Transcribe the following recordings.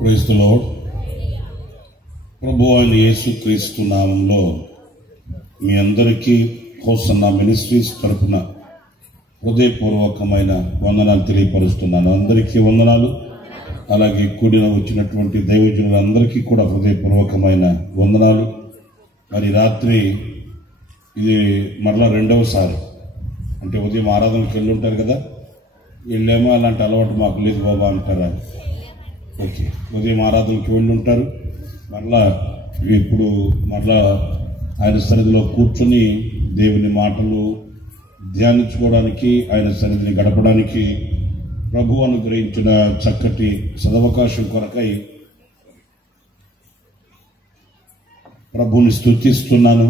Praise the lord. ప్రభువైన అయిన యేసుక్రీస్తు నామంలో మీ అందరికీ హోసన్నా మినిస్ట్రీస్ తరపున హృదయపూర్వకమైన వందనాలు తెలియపరుస్తున్నాను. అందరికీ వందనాలు. అలాగే కూడిన వచ్చినటువంటి దైవజనులందరికీ కూడా హృదయపూర్వకమైన వందనాలు. మరి రాత్రి ఇది మరలా రెండవసారి, అంటే ఉదయం ఆరాధనకి వెళ్ళి ఉంటారు కదా, వెళ్ళేమో అలాంటి అలవాటు మాకు లేదు బాబా అంటారా? ఓకే, ఉదయం ఆరాధనకి వెళ్ళి ఉంటారు. మరలా ఇప్పుడు మరలా ఆయన సన్నిధిలో కూర్చొని దేవుని మాటలు ధ్యానించుకోవడానికి, ఆయన సన్నిధిని గడపడానికి ప్రభు అనుగ్రహించిన చక్కటి సదవకాశం కొరకై ప్రభుని స్తుతిస్తున్నాను.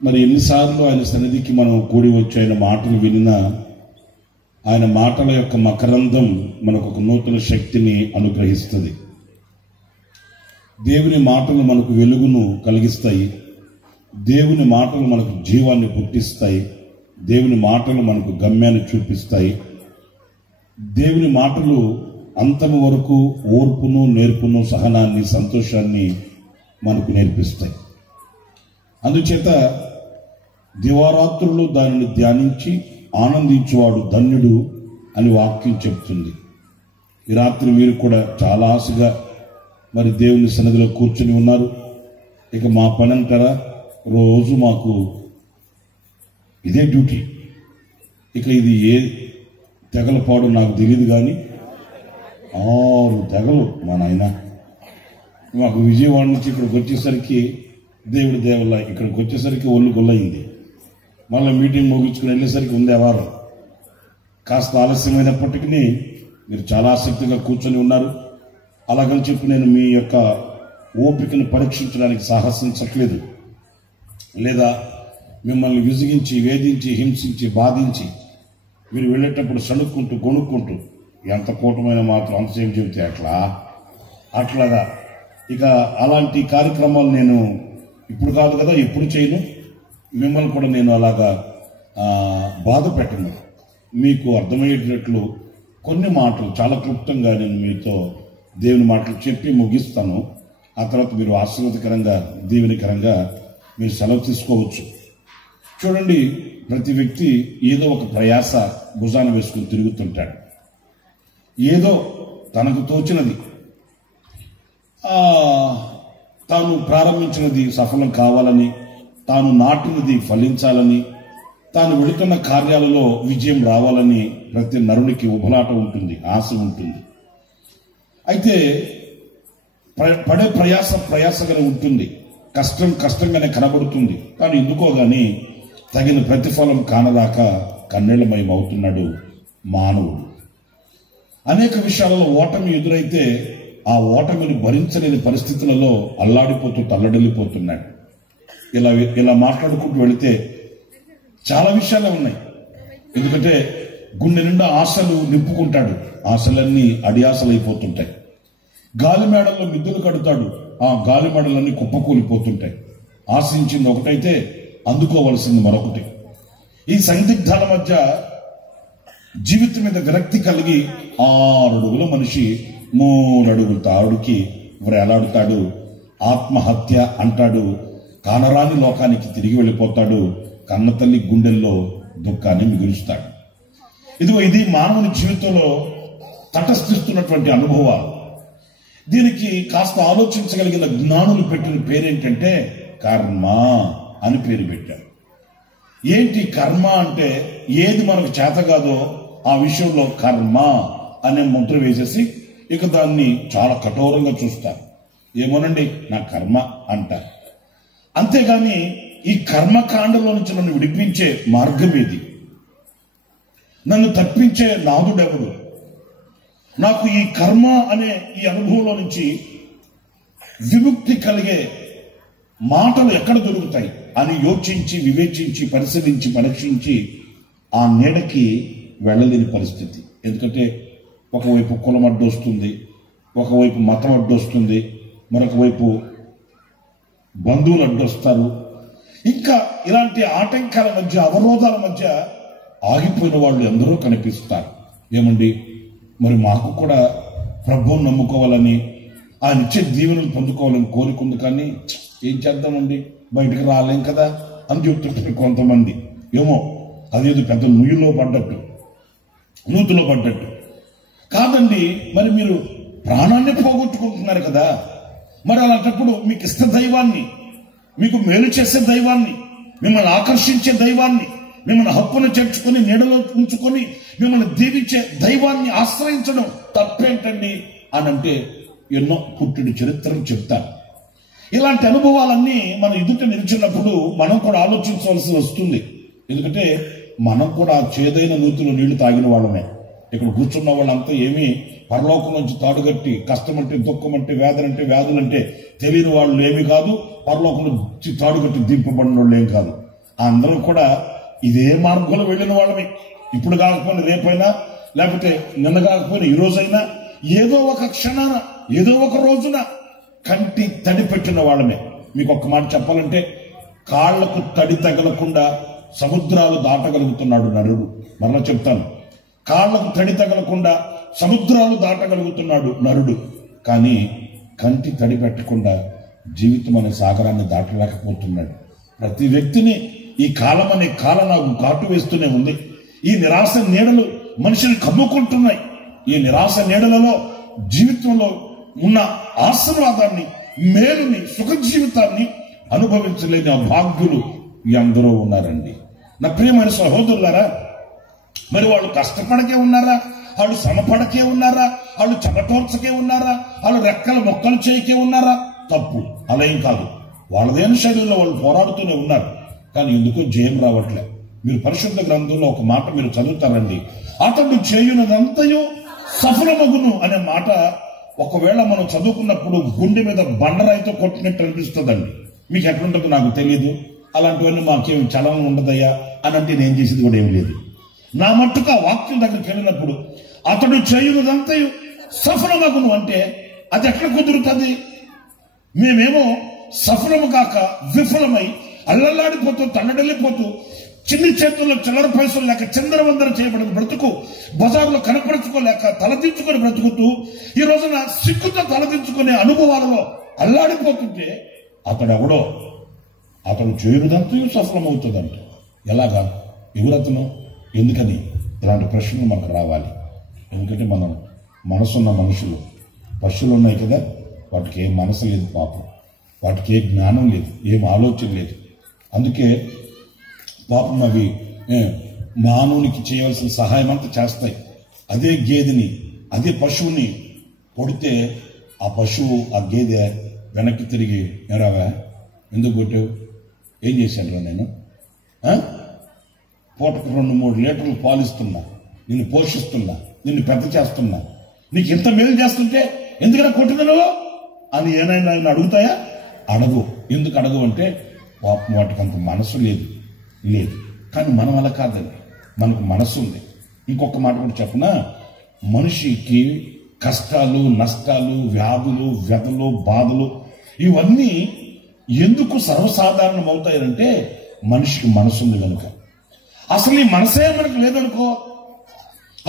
మరి ఎన్నిసార్లు ఆయన సన్నిధికి మనం కూడి వచ్చి ఆయన మాటలు వినినా ఆయన మాటల యొక్క మకరందం మనకు ఒక నూతన శక్తిని అనుగ్రహిస్తుంది. దేవుని మాటలు మనకు వెలుగును కలిగిస్తాయి. దేవుని మాటలు మనకు జీవాన్ని పుట్టిస్తాయి. దేవుని మాటలు మనకు గమ్యాన్ని చూపిస్తాయి. దేవుని మాటలు అంతము వరకు ఓర్పును, నేర్పును, సహనాన్ని, సంతోషాన్ని మనకు నేర్పిస్తాయి. అందుచేత దివారాత్రులు దానిని ధ్యానించి ఆనందించువాడు ధన్యుడు అని వాక్యం చెప్తుంది. ఈ రాత్రి మీరు కూడా చాలా ఆశగా మరి దేవుని సన్నిధిలో కూర్చొని ఉన్నారు. ఇక మా పని అంటారా, రోజు మాకు ఇదే డ్యూటీ. ఇక ఇది ఏ తెగల పాడు నాకు తెలియదు, కానీ 6 తెగలు మా నాయన. మాకు విజయవాడ నుంచి ఇక్కడికి వచ్చేసరికి దేవుడి దేవల్ల ఇక్కడికి వచ్చేసరికి ఒళ్ళు గొల్లయింది. మళ్ళీ మీటింగ్ ముగించుకుని వెళ్ళేసరికి ఉండేవారు. కాస్త ఆలస్యమైనప్పటికీ మీరు చాలా ఆసక్తిగా కూర్చొని ఉన్నారు. అలాగని చెప్పి నేను మీ యొక్క ఓపికను పరీక్షించడానికి సాహసించట్లేదు, లేదా మిమ్మల్ని విసిగించి, వేధించి, హింసించి, బాధించి మీరు వెళ్ళేటప్పుడు సణుక్కుంటూ, గొణుక్కుంటూ ఎంత కూటమైన మాత్రం అంతసేపు చెబితే అట్లాగా ఇక అలాంటి కార్యక్రమాలు నేను ఇప్పుడు కాదు కదా, ఎప్పుడు చేయను. మిమ్మల్ని కూడా నేను అలాగా బాధ పెట్టను. మీకు అర్థమయ్యేటట్లు కొన్ని మాటలు చాలా క్లుప్తంగా నేను మీతో దేవుని మాటలు చెప్పి ముగిస్తాను. ఆ తర్వాత మీరు ఆశీర్వాదకరంగా, దీవెనకరంగా మీరు సెలవు తీసుకోవచ్చు. చూడండి, ప్రతి వ్యక్తి ఏదో ఒక ప్రయాస భుజాన వేసుకుని తిరుగుతుంటాడు. ఏదో తనకు తోచినది, తాను ప్రారంభించినది సఫలం కావాలని, తాను నాటినది ఫలించాలని, తాను వెళుతున్న కార్యాలలో విజయం రావాలని ప్రతి నరునికి ఉబలాట ఉంటుంది, ఆశ ఉంటుంది. అయితే పడే ప్రయాసగానే ఉంటుంది, కష్టంగానే కనబడుతుంది. కానీ ఎందుకో గాని తగిన ప్రతిఫలం కానదాకా కన్నీళ్లమయం అవుతున్నాడు మానవుడు. అనేక విషయాలలో ఓటమి ఎదురైతే ఆ ఓటమిని భరించలేని పరిస్థితులలో అల్లాడిపోతూ తల్లడిల్లిపోతున్నాడు. ఇలా మాట్లాడుకుంటూ వెళితే చాలా విషయాలే ఉన్నాయి. ఎందుకంటే గుండె నిండా ఆశలు నింపుకుంటాడు, ఆశలన్నీ అడియాసలైపోతుంటాయి. గాలిమేడల్లో మిద్దులు కడతాడు, ఆ గాలిమేడలన్నీ కుప్పకూలిపోతుంటాయి. ఆశించింది ఒకటైతే అందుకోవలసింది మరొకటి. ఈ సందిగ్ధాల మధ్య జీవితం మీద విరక్తి కలిగి 6 అడుగుల మనిషి 3 అడుగుల తాడుకి వేలాడుతాడు. ఆత్మహత్య అంటాడు. కానరాని లోకానికి తిరిగి వెళ్ళిపోతాడు. కన్నతల్లి గుండెల్లో దుఃఖాన్ని మిగులుస్తాడు. ఇది మానవుని జీవితంలో తటస్థిస్తున్నటువంటి అనుభవాలు. దీనికి కాస్త ఆలోచించగలిగిన జ్ఞానులు పెట్టిన పేరేంటంటే కర్మ అని పేరు పెట్టారు. ఏంటి కర్మ అంటే? ఏది మనకు చేత కాదో ఆ విషయంలో కర్మ అనే ముద్ర వేసేసి ఇక దాన్ని చాలా కఠోరంగా చూస్తారు. ఏమోనండి నా కర్మ అంటారు. అంతేగాని ఈ కర్మకాండలో నుంచి నన్ను విడిపించే మార్గం ఏది, నన్ను తప్పించే నాదుడెవడు, నాకు ఈ కర్మ అనే ఈ అనుభవంలో నుంచి విముక్తి కలిగే మాటలు ఎక్కడ దొరుకుతాయి అని యోచించి, వివేచించి, పరిశీలించి, పరీక్షించి ఆ నీడకి వెళ్ళలేని పరిస్థితి. ఎందుకంటే ఒకవైపు కులం అడ్డొస్తుంది, ఒకవైపు మతం అడ్డొస్తుంది, మరొక వైపు బంధువులు అడ్డొస్తారు. ఇంకా ఇలాంటి ఆటంకాల మధ్య, అవరోధాల మధ్య ఆగిపోయిన వాళ్ళు ఎందరో కనిపిస్తారు. ఏమండి, మరి మాకు కూడా ప్రభువుని నమ్ముకోవాలని, ఆయన ఇచ్చే దీవెనలు పొందుకోవాలని కోరుకుంది. కానీ ఏం చేద్దామండి, బయటకు రాలేం కదా అని చెప్తుంటారు కొంతమంది. ఏమో అదేదో పెద్ద నూతిలో పడ్డట్టు కాదండి. మరి మీరు ప్రాణాన్ని పోగొట్టుకుంటున్నారు కదా. మరి అలాంటప్పుడు మీకు ఇష్ట దైవాన్ని, మీకు మేలు చేసే దైవాన్ని, మిమ్మల్ని ఆకర్షించే దైవాన్ని, మిమ్మల్ని హక్కును చేర్చుకొని నీడలో ఉంచుకొని మిమ్మల్ని దీవించే దైవాన్ని ఆశ్రయించడం తప్పేంటండి అని అంటే ఎన్నో పుట్టిన చరిత్రను చెప్తాను. ఇలాంటి అనుభవాలన్నీ మన ఎదుట నిలిచినప్పుడు మనం కూడా ఆలోచించవలసి వస్తుంది. ఎందుకంటే మనం కూడా చేదైన నూతిలో నీళ్లు తాగిన వాళ్ళమే. ఇక్కడ కూర్చున్న వాళ్ళంతా ఏమీ పరలోకం నుంచి తాడుగట్టి కష్టమంటే దుఃఖమంటే వ్యాధులంటే వ్యాధులంటే తెలియని వాళ్ళు ఏమీ కాదు, పరలోకం నుంచి తాడుగట్టి దింపబడిన వాళ్ళు ఏం కాదు. అందరూ కూడా ఇదే మార్గంలో వెళ్ళిన వాళ్ళమే. ఇప్పుడు కాకపోయినా రేపైనా, లేకపోతే నిన్న కాకపోయినా ఈ రోజైనా, ఏదో ఒక క్షణాన ఏదో ఒక రోజున కంటి తడి పెట్టిన వాళ్ళమే. మీకు ఒక్క మాట చెప్పాలంటే, కాళ్లకు తడి తగలకుండా సముద్రాలు దాటగలుగుతున్నాడు నరుడు. మరలా చెప్తాను, కాళ్లకు తడి తగలకుండా సముద్రాలు దాటగలుగుతున్నాడు నరుడు. కానీ కంటి తడి పెట్టకుండా జీవితం అనే సాగరాన్ని దాటలేకపోతున్నాడు. ప్రతి వ్యక్తిని ఈ కాలం అనే కాలనాగు కాటు వేస్తూనే ఉంది. ఈ నిరాశ నీడలు మనిషిని కమ్ముకుంటున్నాయి. ఈ నిరాశ నీడలలో జీవితంలో ఉన్న ఆశీర్వాదాన్ని, మేలుని, సుఖ జీవితాన్ని అనుభవించలేని అభాగ్యులు ఎందరో ఉన్నారండి. నా ప్రియమైన సహోదరులారా, మరి వాళ్ళు కష్టపడకే ఉన్నారా, వాళ్ళు శ్రమపడకే ఉన్నారా, వాళ్ళు చెమటోర్చకే ఉన్నారా, వాళ్ళు రెక్కల మొక్కలు చేయకే ఉన్నారా? తప్పు, అలా ఏం కాదు. వాళ్ళదైన శైలిలో వాళ్ళు పోరాడుతూనే ఉన్నారు. కానీ ఎందుకో జయం రావట్లే. మీరు పరిశుద్ధ గ్రంథంలో ఒక మాట మీరు చదువుతారండి, అతడు చేయునదంతయు సఫలమగును అనే మాట ఒకవేళ మనం చదువుకున్నప్పుడు గుండె మీద బండరాయితో కొట్టినట్టు అనిపిస్తుందండి. మీకు ఎట్లుంటుందో నాకు తెలియదు. అలాంటివన్నీ మాకేం చలనం ఉండదయ్యా అని అంటే నేను చేసేది కూడా ఏమి లేదు. నా మట్టుకు ఆ వాక్యం దగ్గరికి వెళ్ళినప్పుడు అతడు చేయునదంతయు సఫలమగును అంటే అది ఎట్లా కుదురుతుంది? మేమేమో సఫలము కాక విఫలమై అల్లల్లాడిపోతూ తల్లడెళ్ళిపోతూ చిన్ని చేతుల్లో చిల్లర పైసలు లేక చందరవందర చేయబడిన బ్రతుకు, బజార్లో కనపరుచుకోలేక తలదించుకొని బ్రతుకుతూ ఈ రోజున సిగ్గుతో తలదించుకునే అనుభవాలలో అల్లాడిపోతుంటే అతడెవడో అతడు చేయునదంతయు సఫలమవుతుందంట. ఎలాగా? ఎవరతను? ఎందుకని? ఇలాంటి ప్రశ్నలు మనకు రావాలి. ఎందుకంటే మనం మనసున్న మనుషులు. పశువులు ఉన్నాయి కదా, వాటికి ఏం మనసు లేదు పాపం, వాటికి ఏ జ్ఞానం లేదు, ఏం ఆలోచన లేదు. అందుకే పాపం అవి మానవునికి చేయవలసిన సహాయం అంతా చేస్తాయి. అదే గేదెని, అదే పశువుని కొడితే ఆ పశువు, ఆ గేదె వెనక్కి తిరిగి, ఎరావా ఎందుకు కొట్టావు, ఏం చేశాను నేను, పూటకు 2-3 లీటర్లు పాలిస్తున్నా, నిన్ను పోషిస్తున్నా, నిన్ను పెద్ద చేస్తున్నా, నీకు ఇంత మేలు చేస్తుంటే ఎందుకన్నా కొట్టింది నువ్వు అని ఏమైనా అడుగుతాయా? అడగు. ఎందుకు అడగు అంటే పాపం వాటికి అంత మనసు లేదు. కానీ మనం అలా కాదండి, మనకు మనసు ఉంది. ఇంకొక మాట కూడా చెప్పనా, మనిషికి కష్టాలు, నష్టాలు, వ్యాధులు, వ్యధలు, బాధలు ఇవన్నీ ఎందుకు సర్వసాధారణం అవుతాయంటే మనిషికి మనసు ఉంది కనుక. అసలు ఈ మనసే మనకు లేదనుకో,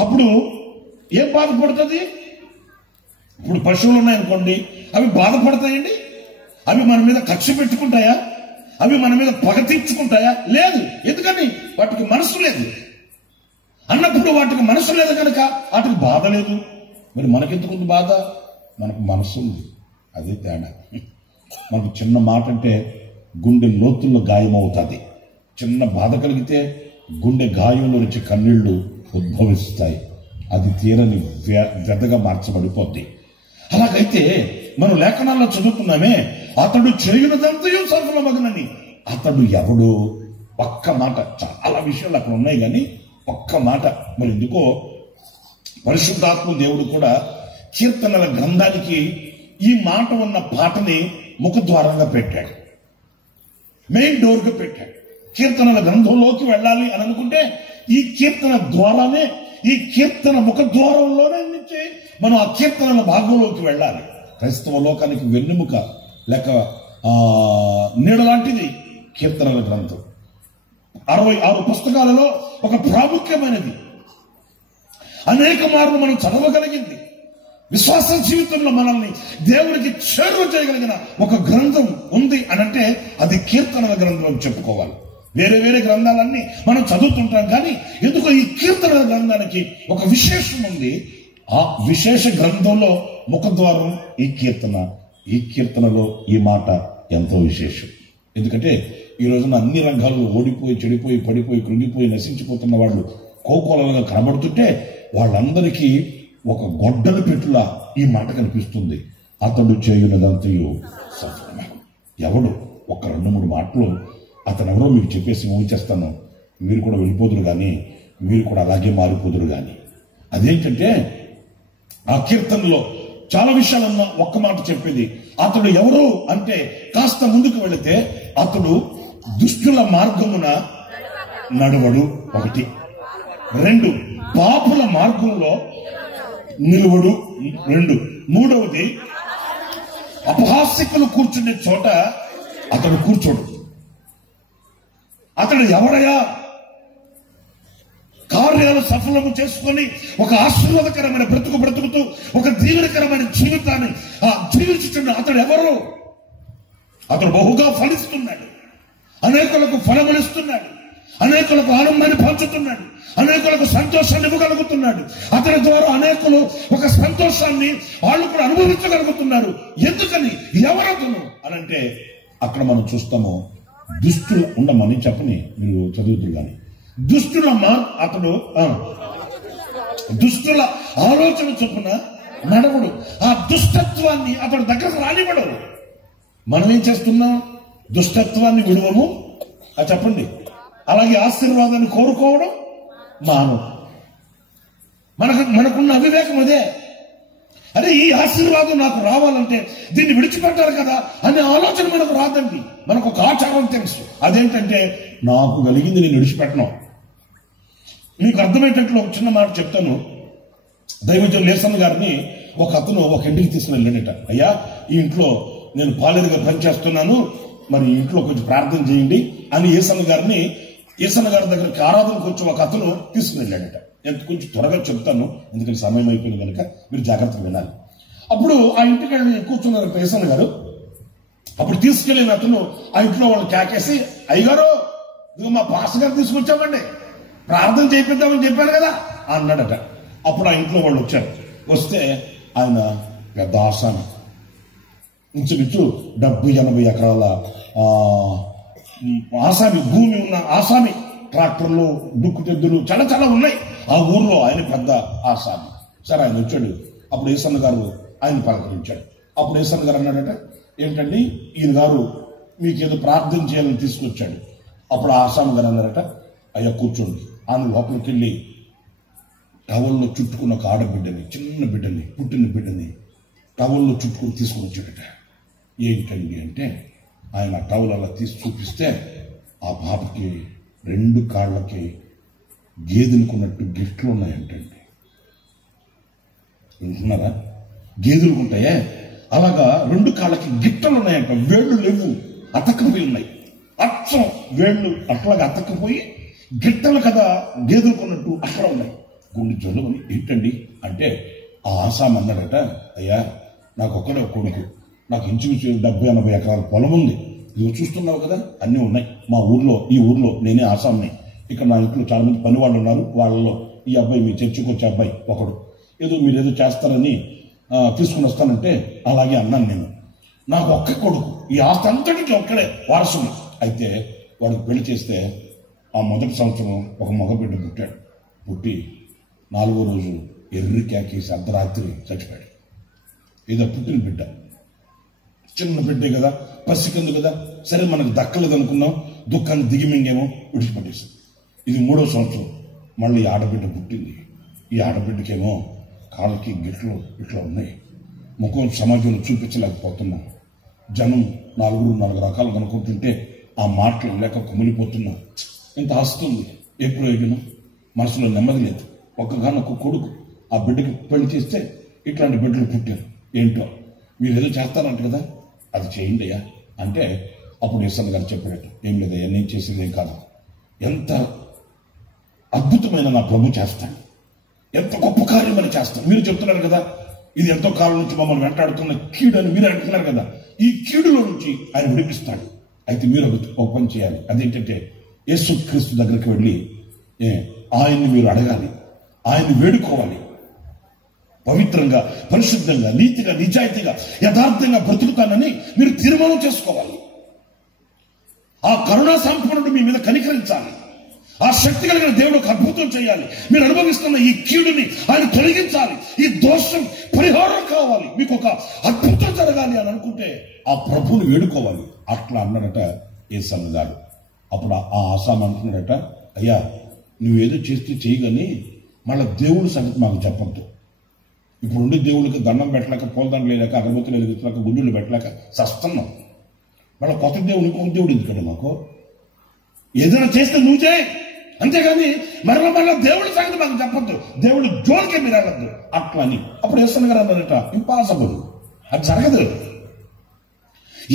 అప్పుడు ఏం బాధపడుతుంది? ఇప్పుడు పశువులు ఉన్నాయనుకోండి, అవి బాధపడతాయండి? అవి మన మీద కక్ష పెట్టుకుంటాయా? అవి మన మీద పగ తీర్చుకుంటాయా? లేదు. ఎందుకని? వాటికి మనసు లేదు. అన్నప్పుడు వాటికి మనసు లేదు కనుక వాటికి బాధ లేదు. మరి మనకెందుకుంది బాధ? మనకు మనసు ఉంది. అదే తేడా. మనకు చిన్న మాట అంటే గుండె లోతుల్లో గాయమవుతుంది. చిన్న బాధ కలిగితే గుండె గాయంలో నుంచి కన్నీళ్లు ఉద్భవిస్తాయి. అది తీరని వ్యధగా మార్చబడిపోద్ది. అలాగైతే మనం లేఖనాల్లో చదువుకున్నామే, అతడు చేయునదంతయు సఫలమగునని. అతడు ఎవడు? ఒక్క మాట. చాలా విషయాలు అక్కడ ఉన్నాయి కానీ ఒక్క మాట. మరి ఎందుకో పరిశుద్ధాత్మ దేవుడు కూడా కీర్తనల గ్రంథానికి ఈ మాట ఉన్న పాటని ముఖద్వారంగా పెట్టాడు, మెయిన్ డోర్గా పెట్టాడు. కీర్తనల గ్రంథంలోకి వెళ్ళాలి అని అనుకుంటే ఈ కీర్తన ద్వారానే, ఈ కీర్తన ముఖద్వారంలోనే నుంచి మనం ఆ కీర్తనల భాగంలోకి వెళ్ళాలి. క్రైస్తవ లోకానికి వెన్నెముక లేక నీడ లాంటిది కీర్తనల గ్రంథం. 66 పుస్తకాలలో ఒక ప్రాముఖ్యమైనది. అనేక మార్లు మనం చదవగలిగింది. విశ్వాస జీవితంలో మనల్ని దేవునికి చేరువ చేయగలిగిన ఒక గ్రంథం ఉంది అని అంటే అది కీర్తనల గ్రంథం అని చెప్పుకోవాలి. వేరే వేరే గ్రంథాలన్నీ మనం చదువుతుంటాం, కానీ ఎందుకో ఈ కీర్తనల గ్రంథానికి ఒక విశేషం ఉంది. ఆ విశేష గ్రంథంలో ముఖద్వారం ఈ కీర్తన. ఈ కీర్తనలో ఈ మాట ఎంతో విశేషం. ఎందుకంటే ఈ రోజున అన్ని రంగాల్లో ఓడిపోయి, చెడిపోయి, పడిపోయి, కృంగిపోయి, నశించిపోతున్న వాళ్ళు కోకోలలుగా కనబడుతుంటే వాళ్ళందరికీ ఒక గొడ్డలి పెట్టులా ఈ మాట కనిపిస్తుంది. అతడు చేయునదంతయు సఫలమే. ఎవడు ఒక 2-3 మాటలు అతను ఎవరో మీకు చెప్పేసి ఊహించేస్తాను, మీరు కూడా వెళ్ళిపోదురు కానీ, మీరు కూడా అలాగే మారిపోదురు కానీ. అదేంటంటే ఆ కీర్తనలో చాలా విషయాలన్న ఒక్క మాట చెప్పేది. అతడు ఎవరు అంటే కాస్త ముందుకు వెళితే అతడు దుష్టుల మార్గమున నడవడు, 1. 2 పాపుల మార్గంలో నిలువడు, 2. 3వది అపహాస్యకులు కూర్చునే చోట అతడు కూర్చోడు. అతడు ఎవడయా కార్యాలు సఫలము చేసుకొని ఒక ఆశీర్వాదకరమైన బ్రతుకుతూ ఒక దీవెనకరమైన జీవితాన్ని జీవించుతున్న అతడు ఎవరు? అతడు బహుగా ఫలిస్తున్నాడు, అనేకులకు ఫలములిస్తున్నాడు, అనేకులకు ఆనందాన్ని పంచుతున్నాడు, అనేకులకు సంతోషాన్ని ఇవ్వగలుగుతున్నాడు. అతని ద్వారా అనేకులు ఒక సంతోషాన్ని వాళ్ళు కూడా అనుభవించగలుగుతున్నారు. ఎందుకని? ఎవరతను అనంటే అక్కడ మనం చూస్తాము, దుష్టులు ఉండమని చెప్పని మీరు చదువుతున్నారు కానీ అతడు దుష్టుల ఆలోచన చొప్పున నడవడు. ఆ దుష్టత్వాన్ని అతడు దగ్గరకు రానివ్వడు. మనం ఏం చేస్తున్నాం? దుష్టత్వాన్ని విడువము చెప్పండి. అలాగే ఆశీర్వాదాన్ని కోరుకోవడం మనకున్న అవివేకం అదే. అరే ఈ ఆశీర్వాదం నాకు రావాలంటే దీన్ని విడిచిపెట్టాలి కదా అనే ఆలోచన మనకు రాదండి. మనకు ఒక ఆచారం తెలుసు, అదేంటంటే నాకు కలిగింది నేను విడిచిపెట్టను. మీకు అర్థమయ్యేటట్లు ఒక చిన్న మాట చెప్తాను. దైవజన్ లేసన్ గారిని ఒక అతను ఒక ఇంటికి తీసుకుని వెళ్ళాడట. అయ్యా, ఈ ఇంట్లో నేను పాలేరుగా పనిచేస్తున్నాను, మరి ఇంట్లో కొంచెం ప్రార్థన చేయండి అని ఏసన్న గారి దగ్గరికి ఆరాధనకు వచ్చి ఒక అతను తీసుకుని వెళ్ళాడట. కొంచెం త్వరగా చెప్తాను, ఎందుకంటే సమయం అయిపోయింది కనుక మీరు జాగ్రత్తగా వినాలి. అప్పుడు ఆ ఇంటికి వెళ్ళి కూర్చున్నారు ఏసన్న గారు. అప్పుడు తీసుకెళ్ళిన అతను ఆ ఇంట్లో వాళ్ళు కేకేసి, అయ్యగారు ఇదిగో మా పాస్ గారు తీసుకొచ్చామండి, ప్రార్థన చేయిద్దామని చెప్పారు కదా అన్నాడట. అప్పుడు ఆ ఇంట్లో వాళ్ళు వచ్చారు. వస్తే ఆయన పెద్ద ఆసామి, ఇంచుమించు 70-80 ఎకరాల ఆసామి భూమి ఉన్న ఆసామి, ట్రాక్టర్లు, దుక్కుతెద్దులు చాలా ఉన్నాయి ఆ ఊర్లో. ఆయన పెద్ద ఆసామి. సరే ఆయన వచ్చాడు. అప్పుడు ఏసన్న గారు ఆయన పలకరించాడు. అప్పుడు ఏసన్న గారు అన్నాడట, ఏంటండి ఈయన గారు మీకేదో ప్రార్థన చేయాలని తీసుకొచ్చాడు. అప్పుడు ఆ ఆసామి గారు అన్నారట, అయ్యా కూర్చోండి. ఆమె లోపలికి వెళ్ళి టవల్లో చుట్టుకున్న ఒక ఆడబిడ్డని, చిన్న బిడ్డని, పుట్టిన బిడ్డని టవల్లో చుట్టుకుని తీసుకుని వచ్చాడట. ఏంటండి అంటే ఆయన టవల్ అలా తీసి చూపిస్తే ఆ పాపకి 2 కాళ్ళకి గేదెలుకున్నట్టు గిట్లు ఉన్నాయంటండి. వింటున్నారా? గేదెలకు ఉంటాయే అలాగా 2 కాళ్ళకి గిట్టలు ఉన్నాయంట. వేళ్ళు లేవు, అతకపోయి ఉన్నాయి. అచ్చం వేళ్ళు అట్లాగా అతకపోయి గిట్టలు కదా గేదెలుకున్నట్టు అక్కడ ఉన్నాయి. గుండె జల్లుకొని ఏంటండి అంటే ఆ ఆసాం అన్నాడట, అయ్యా నాకు ఒక్కడే కొడుకు, నాకు ఇంచుమించు 70-80 ఎకరాల పొలం ఉంది, ఇదిగో చూస్తున్నావు కదా అన్నీ ఉన్నాయి మా ఊర్లో. ఈ ఊర్లో నేనే ఆసాంని. ఇక్కడ నా ఇంట్లో చాలా మంది పని వాళ్ళు ఉన్నారు. వాళ్ళలో ఈ అబ్బాయి మీ చర్చికి వచ్చే అబ్బాయి ఒకడు, మీరేదో చేస్తారని తీసుకుని వస్తానంటే అలాగే అన్నాను నేను. నాకు ఒక్క కొడుకు, ఈ ఆస్తి అంతటికి ఒక్కడే వారసుడు. అయితే వాడికి పెళ్లి చేస్తే ఆ మొదటి సంవత్సరం ఒక మగబిడ్డ పుట్టాడు. పుట్టి 4వ రోజు ఎర్రి కేకేసి అర్ధరాత్రి చచ్చిపోయాడు. ఏదో పుట్టిన బిడ్డ, చిన్న బిడ్డే కదా, పసికందు కదా, సరే మనకు దక్కలేదు అనుకున్నాం, దుఃఖాన్ని దిగిమింగేమో విడిచిపెట్టేసింది. ఇది 3వ సంవత్సరం మళ్ళీ ఆడబిడ్డ పుట్టింది. ఈ ఆడబిడ్డకేమో కాళ్ళకి గిట్లు ఇట్లా ఉన్నాయి. ముఖం సమాజంలో చూపించలేకపోతున్నాం. జనం 4 రకాలు కనుక్కుంటుంటే ఆ మాటలు లేక కుమిలిపోతున్నాం. ఇంత ఆస్తుంది, ఏ ప్రయోజనం? మనసులో నెమ్మది లేదు. ఒక్కగానొక్క కొడుకు, ఆ బిడ్డకి పెళ్లి చేస్తే ఇట్లాంటి బిడ్డలు పుట్టారు. ఏంటో మీరు ఏదో చేస్తారంట కదా, అది చేయండి అయ్యా అంటే అప్పుడు ఏసన్న గారు చెప్పాడట, ఏం లేదయ్యా నేను చేసేది ఏం కాదు, ఎంత అద్భుతమైన నా ప్రభు చేస్తాడు, ఎంత గొప్ప కార్యమని చేస్తాడు. మీరు చెప్తున్నారు కదా ఇది ఎంతో కాలం నుంచి మమ్మల్ని వెంటాడుతున్న కీడు అని మీరు అంటున్నారు కదా, ఈ కీడులో నుంచి ఆయన విడిపిస్తాడు. అయితే మీరు ఒక పని చేయాలి. అదేంటంటే యేసుక్రీస్తు దగ్గరికి వెళ్ళి ఆయన్ని మీరు అడగాలి, ఆయన్ని వేడుకోవాలి. పవిత్రంగా, పరిశుద్ధంగా, నీతిగా, నిజాయితీగా, యథార్థంగా బ్రతుకుతానని మీరు తీర్మానం చేసుకోవాలి. ఆ కరుణా సంపన్నుడు మీ మీద కనికరించాలి. ఆ శక్తి కలిగిన దేవుడు ఒక అద్భుతం చేయాలి. మీరు అనుభవిస్తున్న ఈ కీడుని ఆయన తొలగించాలి. ఈ దోషం పరిహారం కావాలి. మీకు ఒక అద్భుతం జరగాలి అని అనుకుంటే ఆ ప్రభువుని వేడుకోవాలి. అట్లా అన్నాడట యేసన్న గారు. అప్పుడు ఆ ఆసాం అంటున్నాడట, అయ్యా నువ్వేదో చేస్తే చేయగాని మళ్ళీ దేవుడి సంగతి మాకు చెప్పద్దు. ఇప్పుడు ఉండి దేవుడికి దండం పెట్టలేక, పూలదండలు లేక, అగరబత్తులు వెలిగించలేక, గుండులు పెట్టలేక సస్తున్నాం. మళ్ళీ కొత్త దేవుడు ఇంకొక దేవుడు ఎందుకంటే మాకు ఏదైనా చేస్తే నువ్వు చేయి, అంతేగాని మరలా దేవుడి సంగతి మాకు చెప్పొద్దు, దేవుడు జోలికే మీరు వెళ్ళద్దు అట్లా అని. అప్పుడు యేసన్న గారు అన్నారట, ఇంపాసిబుల్, అది జరగదు.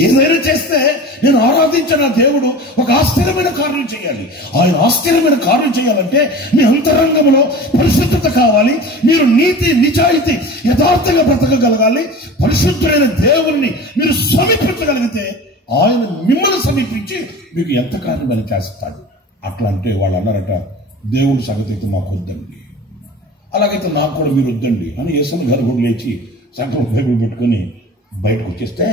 ఏదైనా చేస్తే నేను ఆరాధించిన దేవుడు ఒక ఆశ్చర్యమైన కార్యం చేయాలి. ఆయన ఆశ్చర్యమైన కార్యం చేయాలంటే మీ అంతరంగంలో పరిశుద్ధత కావాలి. మీరు నీతి, నిజాయితీ, యథార్థంగా బ్రతకగలగాలి. పరిశుద్ధుడైన దేవుణ్ణి మీరు సమీపించగలిగితే ఆయన మిమ్మల్ని సమీపించి మీకు ఎంత కార్యమని చేస్తాడు. అట్లా అంటే వాళ్ళు అన్నారట, దేవుడి సంగతి అయితే మాకు వద్దండి, అలాగైతే నాకు కూడా మీరు వద్దండి అని యేసన్న గారు కూడా లేచి సంకల్ప బైబిల్ పెట్టుకుని బయటకు వచ్చేస్తే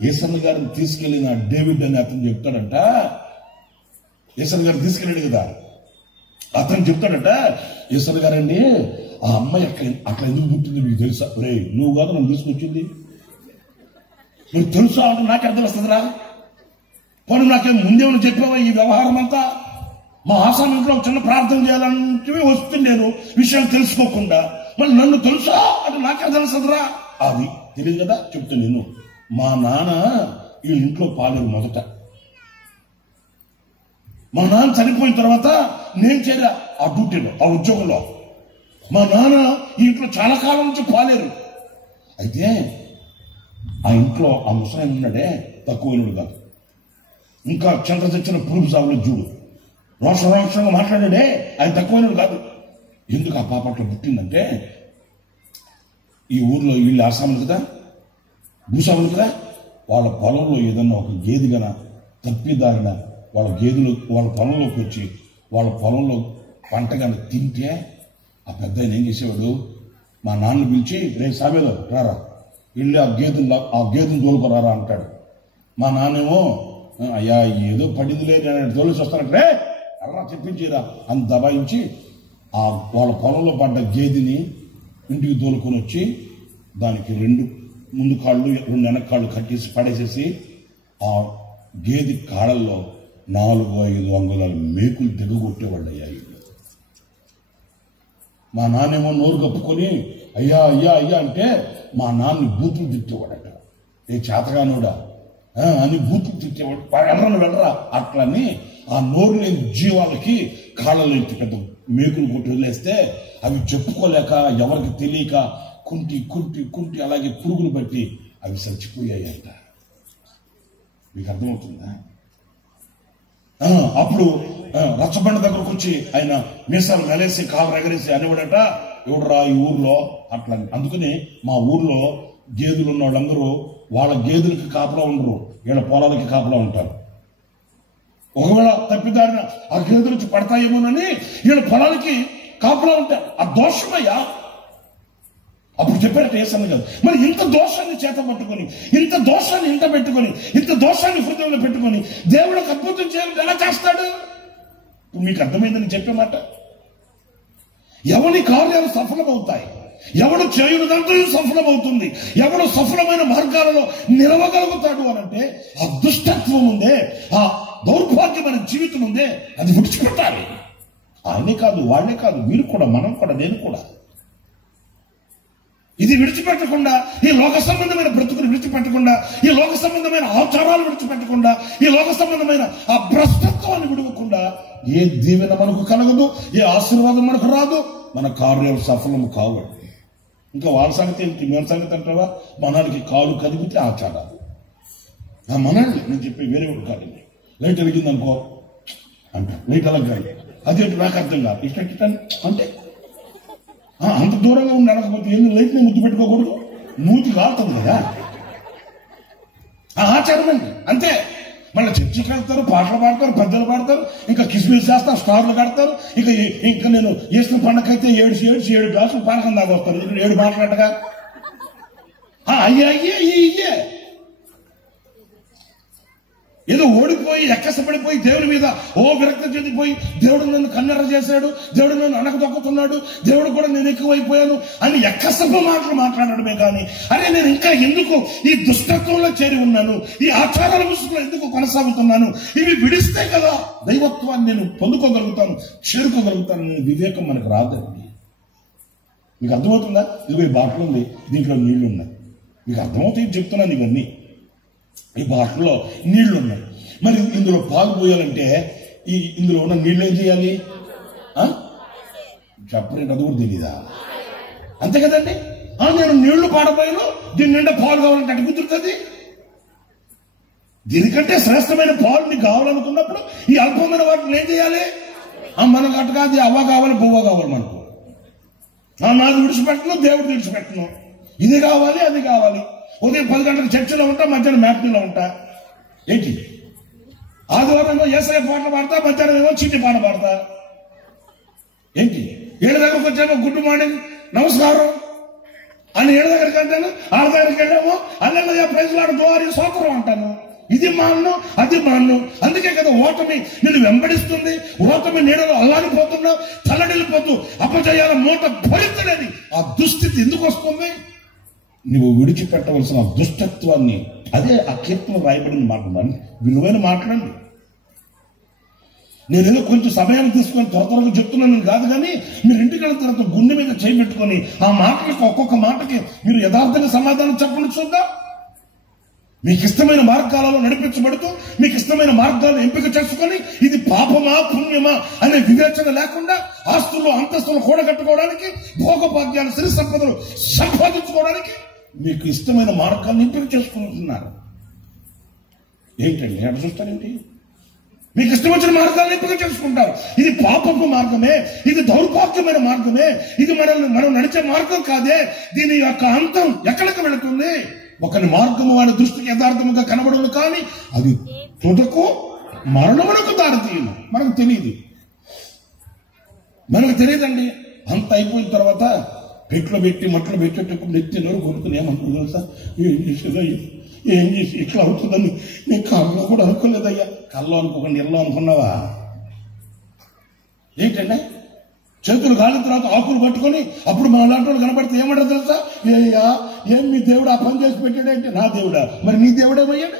యేసన్న గారిని తీసుకెళ్లిన డేవిడ్ అని అతను చెప్తాడంట. యేసన్న గారు తీసుకెళ్ళాడు కదా, అతను చెప్తాడట, యేసన్న గారండి ఆ అమ్మాయి అట్లా ఎందుకు పుట్టింది మీకు తెలుసా? రే నువ్వు కాదు నన్ను తీసుకొచ్చింది, నువ్వు తెలుసా అంటే నాకు అర్థం వస్తుందిరా. పోనీ నాకేం ముందేమని చెప్పావా ఈ వ్యవహారం అంతా? మా ఆసాం ఇంట్లో చిన్న ప్రార్థన చేయాలంటే వస్తుంది నేను విషయం తెలుసుకోకుండా, మరి నన్ను తెలుసా అంటే నాకు అర్థం వస్తుందిరా. అది తెలియదు కదా, చెప్తా నేను. మా నాన్న ఈ ఇంట్లో పాలేరు మొదట. మా నాన్న చనిపోయిన తర్వాత నేను చేరా ఆ డ్యూటీలో, ఆ ఉద్యోగంలో. మా నాన్న ఈ ఇంట్లో చాలా కాలం నుంచి పాలేరు. అయితే ఆ ఇంట్లో ఆ ముసలాయన ఉన్నాడే తక్కువైనడు కాదు, ఇంకా చంద్ర చచ్చిన పురుగు సాగులో చూడు, రోషంగా మాట్లాడాడే ఆయన తక్కువైనడు కాదు. ఎందుకు ఆ పాప అట్లా పుట్టిందంటే, ఈ ఊర్లో వీళ్ళు ఆసాములు కదా, భూసాములు కదా, వాళ్ళ పొలంలో ఏదన్నా ఒక గేదె గన తప్పిదారిన వాళ్ళ గేదెలు వాళ్ళ పొలంలోకి వచ్చి వాళ్ళ పొలంలో పంట గన తింటే ఆ పెద్ద ఆయన ఏం చేసేవాడు, మా నాన్న పిలిచి రే సాబేలో రారా వెళ్ళి ఆ గేదెను తోలుకోరారా అంటాడు. మా నాన్నేమో అయ్యా ఏదో పడిందిలే నేను తోలిసి వస్తానంటే అలా చెప్పించిరా అని దబాయించి ఆ వాళ్ళ పొలంలో పడ్డ గేదెని ఇంటికి తోలుకొని వచ్చి దానికి 2 ముందు కాళ్ళు 2 వెనక కాళ్ళు కట్టేసి పడేసేసి ఆ గేదె కాళ్ళల్లో 4-5 అంగుళాల మేకులు దిగగొట్టేవాళ్ళు అయ్యా. మా నాన్నేమో నోరు కప్పుకొని అయ్యా అయ్యా అయ్యా అంటే మా నాన్నని బూతులు తిట్టేవాడట. ఏ చేతగానోడా అని బూతులు తిట్టేవాడు. వెళ్ళరా అట్లని ఆ నోరు లేని జీవాలకి కాళ్ళలో పెద్ద మేకులు కొట్టి వదిలేస్తే అవి చెప్పుకోలేక ఎవరికి తెలియక కుంటి కుంటి కుంటి అలాగే పురుగులు బట్టి అవి చచ్చిపోయాయంట. మీకు అర్థమవుతుందా? అప్పుడు రచ్చబండ దగ్గరకు వచ్చి ఆయన మీసాలు వెలేసి కాలు ఎగరేసి అనేవాడట, ఎవడరా ఈ ఊర్లో అట్లా. అందుకని మా ఊర్లో గేదెలు ఉన్న వాళ్ళందరూ వాళ్ళ గేదెలకి కాపలా ఉండరు, వీళ్ళ పొలాలకి కాపలా ఉంటారు. ఒకవేళ తప్పిదారిన ఆ గేదెల నుంచి పడతాయేమోనని వీళ్ళ పొలాలకి కాపలా ఉంటారు. ఆ దోషమయ్యా. అప్పుడు చెప్పారట యేసన్న గారు, మరి ఇంత దోషాన్ని చేత పట్టుకొని, ఇంత దోషాన్ని ఇంట పెట్టుకొని, ఇంత దోషాన్ని హృదయంలో పెట్టుకొని దేవుడు అద్భుతం చేయాలని ఎలా చేస్తాడు? మీకు అర్థమైందని చెప్పే మాట. ఎవరి కార్యాలు సఫలమవుతాయి, ఎవడు చేయునదంతా సఫలమవుతుంది, ఎవడు సఫలమైన మార్గాలలో నిలవగలుగుతాడు అనంటే ఆ దుష్టత్వం ఉందే, ఆ దౌర్భాగ్యమైన జీవితం ఉందే, అది విడిచిపెట్టాలి. ఆయనే కాదు, వాళ్ళే కాదు, మీరు కూడా, మనం కూడా, నేను కూడా. ఇది విడిచిపెట్టకుండా, ఈ లోక సంబంధమైన బ్రతుకులు విడిచిపెట్టకుండా, ఈ లోక సంబంధమైన ఆచారాలు విడిచిపెట్టకుండా, ఈ లోక సంబంధమైన ఆ భ్రష్టత్వాన్ని విడవకుండా ఏ దీవెన మనకు కలగదు, ఏ ఆశీర్వాదం మనకు రాదు, మన కార్యాలు సఫలము కావండి. ఇంకా వాళ్ళ సంగతి ఏంటి, మన సంగతి అంటావా? మనాడికి కాలు కదిపితే ఆచారాలు. ఆ మనాడు నేను చెప్పి వేరే ఒకటి కాదండి. లైట్ వెలిగింది అనుకో అంట, లైట్ అలా కాదు, అదేంటి నాకు అర్థం కాదు, ఇష్టం అంటే అంత దూరంగా ఉండి అనకపోతే ఏంది లైట్ని ముద్దు పెట్టుకోకూడదు, మూతి కాలుతుంది కదా, ఆచారం అండి అంతే. మళ్ళీ చర్చికి వెళ్తారు, పాటలు పాడతారు, పద్యాలు పాడతారు, ఇంకా కిస్మిస్ చేస్తారు, స్టార్లు కడతారు. ఇంకా నేను వేసిన పండగైతే 7 గ్లాసులు పానకం దాకా వస్తారు. 7 మాట్లాడగా అయ్యే ఏదో ఓడిపోయి ఎక్కసపడిపోయి దేవుడి మీద విరక్తి చెందిపోయి దేవుడు నన్ను కన్నెర చేశాడు, దేవుడు నన్ను అనకదొక్కుతున్నాడు, దేవుడు కూడా నేను ఎక్కువైపోయాను అని ఎక్కసప మాటలు మాట్లాడడమే కానీ, అరే నేను ఇంకా ఎందుకు ఈ దుష్టత్వంలో చేరి ఉన్నాను, ఈ ఆచారాల ముసుగులో ఎందుకు కొనసాగుతున్నాను, ఇవి విడిస్తే కదా దైవత్వాన్ని నేను పొందుకోగలుగుతాను, చేరుకోగలుగుతాను అనే వివేకం మనకు రాదండి. మీకు అర్థమవుతుందా? ఇదిగో ఈ బాటలు ఉంది, దీంట్లో నీళ్లు ఉన్నాయి. మీకు అర్థమవుతాయి చెప్తున్నాను. ఇవన్నీ ఈ బాటలో నీళ్లు ఉన్నాయి. మరి ఇందులో పాలు పోయాలంటే ఇందులో ఉన్న నీళ్ళు ఏం చేయాలి? చెప్పలేదు, అది కూడా తెలీదా? అంతే కదండి. నేను నీళ్లు పాడపోయాను, దీని నిండా పాలు కావాలంటే అటు కుదురుతుంది. దీనికంటే శ్రేష్టమైన పాలు నీకు కావాలనుకున్నప్పుడు ఈ అల్పమైన వాటిని ఏం చేయాలి? మనకు అటు కాదు, అవ్వ కావాలి, బువ్వ కావాలి. మనకు నాది విడిచిపెట్టను, దేవుడు విడిచిపెట్టను, ఇది కావాలి అది కావాలి. ఉదయం 10 గంటలకు చర్చిలో ఉంటా, మధ్యాహ్నం మ్యాట్నీలో ఉంటా. ఏంటి? ఆదివారంలో యేసయ్య పాటలు పాడతా, మధ్యాహ్నం ఏమో చీటి పాట పాడతా. ఏంటి? 7 దగ్గరకు వచ్చామో గుడ్ మార్నింగ్ నమస్కారం అని 7 దగ్గరికి అంటాను, 6 దగ్గరికి వెళ్ళామో అల్లెల్లయ్య ప్రైజ్ లార్డ్ గ్లోరీ స్తోత్రం అంటాను. ఇది మాన్ను, అది మాన్ను. అందుకే కదా ఓటమి నిన్ను వెంబడిస్తుంది. ఓటమి నీడలో అల్లాడిపోతున్నావు, తల్లడిల్లిపోతూ అపజయాల మూట భరించలేని ఆ దుస్థితి ఎందుకు వస్తుంది? నువ్వు విడిచిపెట్టవలసిన దుష్టత్వాన్ని. అదే ఆ కీర్తన రాయబడిన మాట్లాడండి, విలువైన మాట్లాడండి. నేనేదో కొంచెం సమయాన్ని తీసుకొని త్వరగా చెప్తున్నాను కాదు, కానీ మీరు ఇంటికి వెళ్ళిన తర్వాత గుండె మీద చేయబెట్టుకొని ఆ మాటలకు ఒక్కొక్క మాటకి మీరు యథార్థంగా సమాధానం చెప్పండి చూద్దాం. మీకు ఇష్టమైన మార్గాలలో నడిపించబడుతూ మీకు ఇష్టమైన మార్గాలను ఎంపిక చేసుకొని ఇది పాపమా పుణ్యమా అనే వివేచన లేకుండా ఆస్తులు అంతస్తులు కూడగట్టుకోవడానికి, భోగభాగ్యాలు సిరి సంపదలు సంపాదించుకోవడానికి మీకు ఇష్టమైన మార్గాలను ఎంపిక చేసుకుంటున్నారు. ఏంటండి అటు చూస్తారేంటి? మీకు ఇష్టం వచ్చిన మార్గాలను ఎంపిక చేసుకుంటారు. ఇది పాపపు మార్గమే, ఇది దౌర్భాగ్యమైన మార్గమే, ఇది మనం నడిచే మార్గం కాదే. దీని యొక్క అంతం ఎక్కడికి వెళుతుంది? ఒకరి మార్గము వారి దృష్టికి యథార్థముగా కనబడదు, కానీ అది తుదకు మరణమునకు దారితీయను. మనకు తెలియదండి. అంత అయిపోయిన తర్వాత పెట్లో పెట్టి మట్లో పెట్టేటప్పుడు నెత్తి నోరు కొనుక్కుని ఏమనుకుంది తెలుసా? ఏం చేసి ఇట్లా అవుతుందని నేను కళ్ళలో కూడా అనుకోలేదయ్యా. కళ్ళలో అనుకోకుండా ఇళ్ళలో అనుకున్నావా? ఏంటండి? చేతులు కాలిన తర్వాత ఆకులు పట్టుకొని అప్పుడు మా లాంటి వాళ్ళు కనబడితే ఏమంటారు తెలుసా? ఏం మీ దేవుడు ఆ పని చేసి పెట్టాడంటే, నా దేవుడా? మరి నీ దేవుడేమయ్యాడు?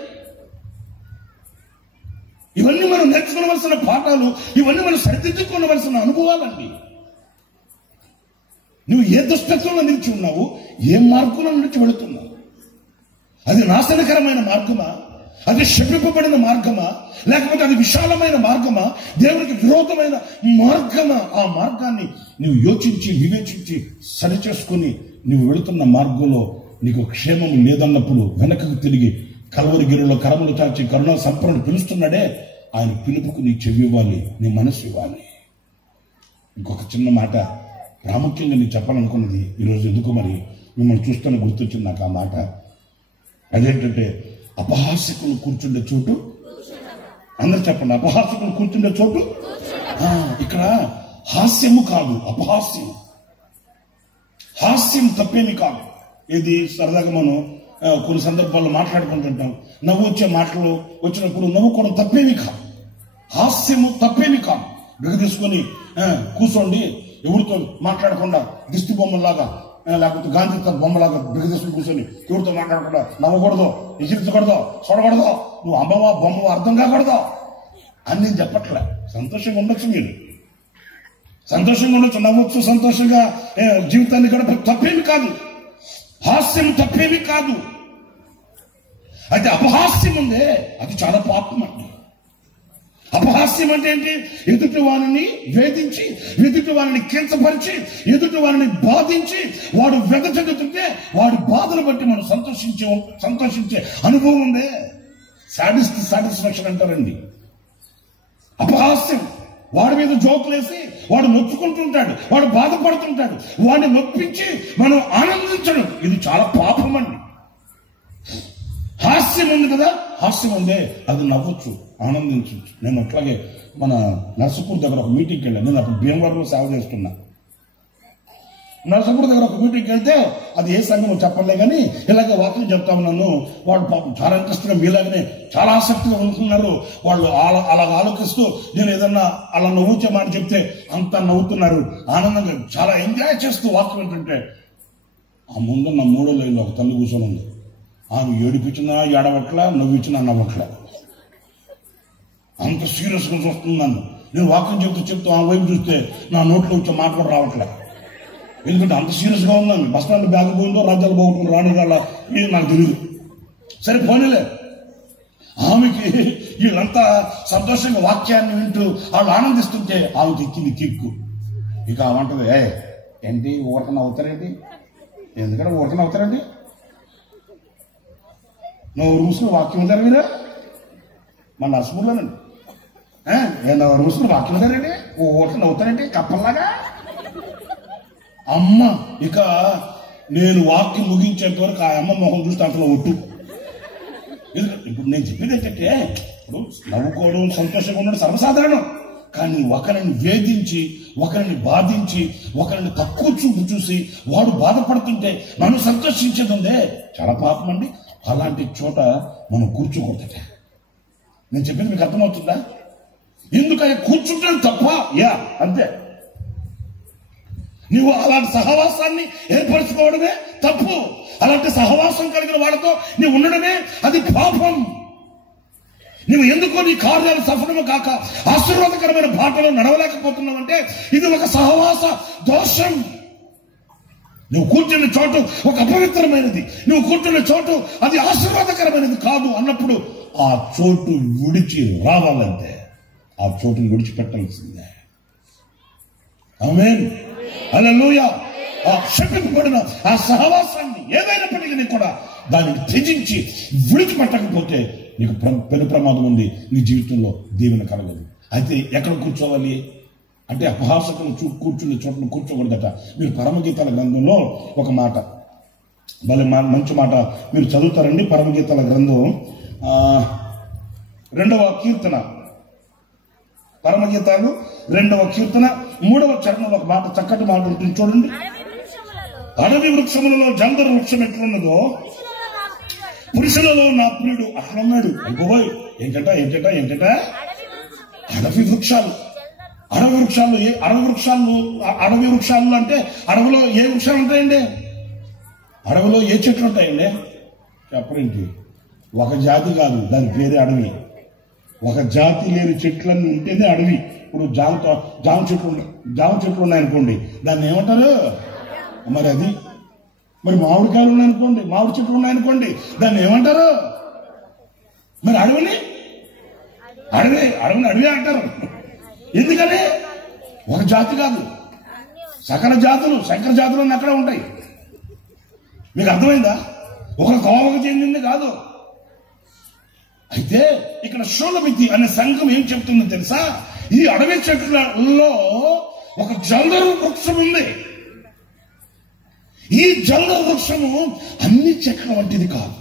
ఇవన్నీ మనం నేర్చుకోవలసిన పాఠాలు, ఇవన్నీ మనం సరిదిద్దుకోవలసిన అనుభవాలండి. నువ్వు ఏ దుష్టత్వంలో నిలిచి ఉన్నావు, ఏ మార్గంలో నిలిచి వెళుతున్నావు? అది నాశనకరమైన మార్గమా? అది శపింపబడిన మార్గమా? లేకపోతే అది విశాలమైన మార్గమా? దేవునికి విరోధమైన మార్గమా? ఆ మార్గాన్ని నువ్వు యోచించి వివేచించి సరిచేసుకుని నువ్వు వెళుతున్న మార్గంలో నీకు క్షేమం లేదన్నప్పుడు వెనకకు తిరిగి కల్వరిగిరిలో కరములు చాచి కరుణ సంపూర్ణ పిలుస్తున్నాడే, ఆయన పిలుపుకు నీ చెవి ఇవ్వాలి, నీ మనసు ఇవ్వాలి. ఇంకొక చిన్న మాట ప్రాముఖ్యంగా నేను చెప్పాలనుకున్నది ఈరోజు ఎందుకు మరి మిమ్మల్ని చూస్తూనే గుర్తొచ్చింది నాకు ఆ మాట. అదేంటంటే అపహాస్యకులు కూర్చుండే చోటు, అందరు చెప్పండి, అపహాస్యకులు కూర్చుండే చోటు. ఇక్కడ హాస్యము కాదు, అపహాస్యం. హాస్యం తప్పేమి కాదు. ఇది సరదాగా మనం కొన్ని సందర్భాల్లో మాట్లాడుకుంటుంటాం. నవ్వు వచ్చే మాటలు వచ్చినప్పుడు నవ్వుకోవడం తప్పేమి కాదు, హాస్యము తప్పేమి కాదు. బిగ తీసుకొని కూర్చోండి, ఎవరితో మాట్లాడకుండా దిష్టి బొమ్మలాగా లేకపోతే గాంధీ బొమ్మలాగా బిగదీసుకుని కూర్చొని ఎవరితో మాట్లాడకుండా నవ్వకూడదు, ఎగిరించకూడదు, చూడకూడదు, నువ్వు అమ్మవా బొమ్మవా అర్థం కాకూడదు అని నేను చెప్పట్లే. సంతోషంగా ఉండొచ్చు, మీరు సంతోషంగా ఉండొచ్చు, నవ్వచ్చు, సంతోషంగా జీవితాన్ని గడప తప్పేమి కాదు, హాస్యం తప్పేమి కాదు. అయితే అపహాస్యం ఉందే అది చాలా పాపం అండి. అపహాస్యం అంటే ఏంటి? ఎదుటి వారిని వేధించి, ఎదుటి వారిని కించపరిచి, ఎదుటి వారిని బాధించి, వాడు వెదజెదుతుంటే వాడి బాధను బట్టి మనం సంతోషించే అనుభవం ఉందే. సాటిస్ఫాక్షన్ అంటారండి అపహాస్యం. వాడి మీద జోకులేసి వాడు నొచ్చుకుంటుంటాడు, వాడు బాధపడుతుంటాడు. వాడిని నొప్పించి మనం ఆనందించడం ఇది చాలా పాపం అండి. హాస్యం ఉంది కదా, హాస్యం ఉందే, అది నవ్వచ్చు, ఆనందించవచ్చు. నేను అట్లాగే మన నర్సపూర్ దగ్గర ఒక మీటింగ్కి వెళ్ళాను. నేను అప్పుడు భీమవరంలో సేవ చేస్తున్నా. నర్సపూర్ దగ్గర ఒక మీటింగ్కి వెళ్తే అది ఏ సంఘం చెప్పలే కానీ ఇలాగే వాక్యం చెప్తా ఉన్నాను. వాళ్ళు పాపం చాలా ఇంట్రెస్ట్గా మీలాగనే చాలా ఆసక్తిగా ఉంటున్నారు. వాళ్ళు అలా ఆలోచిస్తూ నేను ఏదన్నా అలా నవ్వుచే మాట చెప్తే అంతా నవ్వుతున్నారు, ఆనందంగా చాలా ఎంజాయ్ చేస్తూ వాక్యం ఏంటంటే ఆ ముందున్న 3వ లైన్లో ఒక తల్లి కూర్చొని ఉంది. ఆమె ఏడిపించినా ఏడవట్లా, నవ్వించినా నవ్వట్లా, అంత సీరియస్గా చూస్తుంది నన్ను. నేను వాక్యం చెప్తూ ఆ వైపు చూస్తే నా నోట్లో వచ్చే మాట కూడా రావట్లే. ఎందుకంటే అంత సీరియస్గా ఉన్నాను. బస్ స్టాండ్ బ్యాగ్ పోయిందో రాజ్యాలు బాగుంటుందో రాని వాళ్ళ ఇది నాకు తెలియదు. సరే పోనీలే, ఆమెకి వీళ్ళంతా సంతోషంగా వాక్యాన్ని వింటూ వాళ్ళు ఆనందిస్తుంటే ఆమెకి ఎక్కింది కిక్కు. ఇక ఆమంటది, ఏంటి ఊరకన అవుతారేంటి, ఎందుకంటే ఊరకన అవుతారండి, నువ్వు రూసులు వాక్యం ఉంటారు మీరు మన నర్సపూర్లోనండి, రూసులు వాక్యం ఉంటారండి, ఊరకన అవుతారండి కప్పల్లాగా. అమ్మ ఇక నేను వాక్యం ముగించేంత వరకు ఆ అమ్మ మొహం చూస్తే అంతలో ఒట్టు. ఇప్పుడు నేను చెప్పేది ఏంటంటే ఇప్పుడు నవ్వుకోవడం సంతోషంగా ఉండడం సర్వసాధారణం. కానీ ఒకరిని వేధించి, ఒకరిని బాధించి, ఒకరిని తక్కువ చూపు చూసి వాడు బాధపడుతుంటే మనం సంతోషించేది ఉందే చాలా పాపం అండి. అలాంటి చోట మనం కూర్చోకూడదట. నేను చెప్పింది మీకు అర్థమవుతుందా? ఎందుకని కూర్చుంటాను తప్ప, అంతే. నువ్వు అలాంటి సహవాసాన్ని ఏర్పరచుకోవడమే తప్పు. అలాంటి సహవాసం కలిగిన వాళ్ళతో నీవు ఉండడమే అది పాపం. నువ్వు ఎందుకో నీ కార్యాలు సఫలము కాక ఆశీర్వాదకరమైన బాటలో నడవలేకపోతున్నావంటే ఇది ఒక సహవాస దోషం. నువ్వు కూర్చున్న చోటు ఒక అపవిత్రమైనది, నువ్వు కూర్చున్న చోటు అది ఆశీర్వాదకరమైనది కాదు అన్నప్పుడు ఆ చోటు విడిచి రావాలంటే ఆ చోటును విడిచిపెట్టాల్సిందే. ఆమేన్, హల్లెలూయా. ఆ శపింపబడిన ఆ సహవాసాన్ని ఏదైనప్పటికీ కూడా దానిని త్యజించి విడిచిపెట్టకపోతే నీకు పెను ప్రమాదం ఉంది, నీ జీవితంలో దీవెన కలగదు. అయితే ఎక్కడ కూర్చోవాలి అంటే అపహాసకులు కూర్చునే చోట్ల కూర్చోకూడదట. మీరు పరమగీతాల గ్రంథంలో ఒక మాట, భలే మంచి మాట మీరు చదువుతారండి. పరమగీతాల గ్రంథం 2వ కీర్తన, పరమగీతాలు 2వ కీర్తన 3వ చరణంలో ఒక మాట, చక్కటి మాట ఉంటుంది చూడండి. అడవి వృక్షములలో జందర వృక్షం ఎట్లున్నదో పురుషులలో నా ప్రియుడు అట్లున్నాడు. అయిపోయి ఏంటట అడవి వృక్షాలు. అడవి వృక్షాలు అంటే అడవిలో ఏ వృక్షాలు ఉంటాయండి? అడవిలో ఏ చెట్లు ఉంటాయండి చెప్పరేంటి? ఒక జాతి కాదు, దాని పేరే అడవి. ఒక జాతి లేని చెట్లన్నీ ఉంటేనే అడవి. ఇప్పుడు జామ చెట్లు ఉన్నాయనుకోండి, దాన్ని ఏమంటారు? మరి అది మరి మామిడికాయలు ఉన్నాయనుకోండి, మామిడి చెట్లు ఉన్నాయనుకోండి, దాన్ని ఏమంటారు? మరి అడవిని అడవి అంటారు. ఎందుకని? ఒక జాతి కాదు, సకల జాతులు, శంకర జాతులు అక్కడ ఉంటాయి. మీకు అర్థమైందా? ఒక కోవకు చెందింది కాదు. అయితే ఇక్కడ షూలమితి అనే సంఘం ఏం చెప్తుందో తెలుసా? ఈ అడవి చెట్లలో ఒక జల్దరు వృక్షం ఉంది. ఈ జల్దరు వృక్షము అన్ని చెట్ల వంటిది కాదు.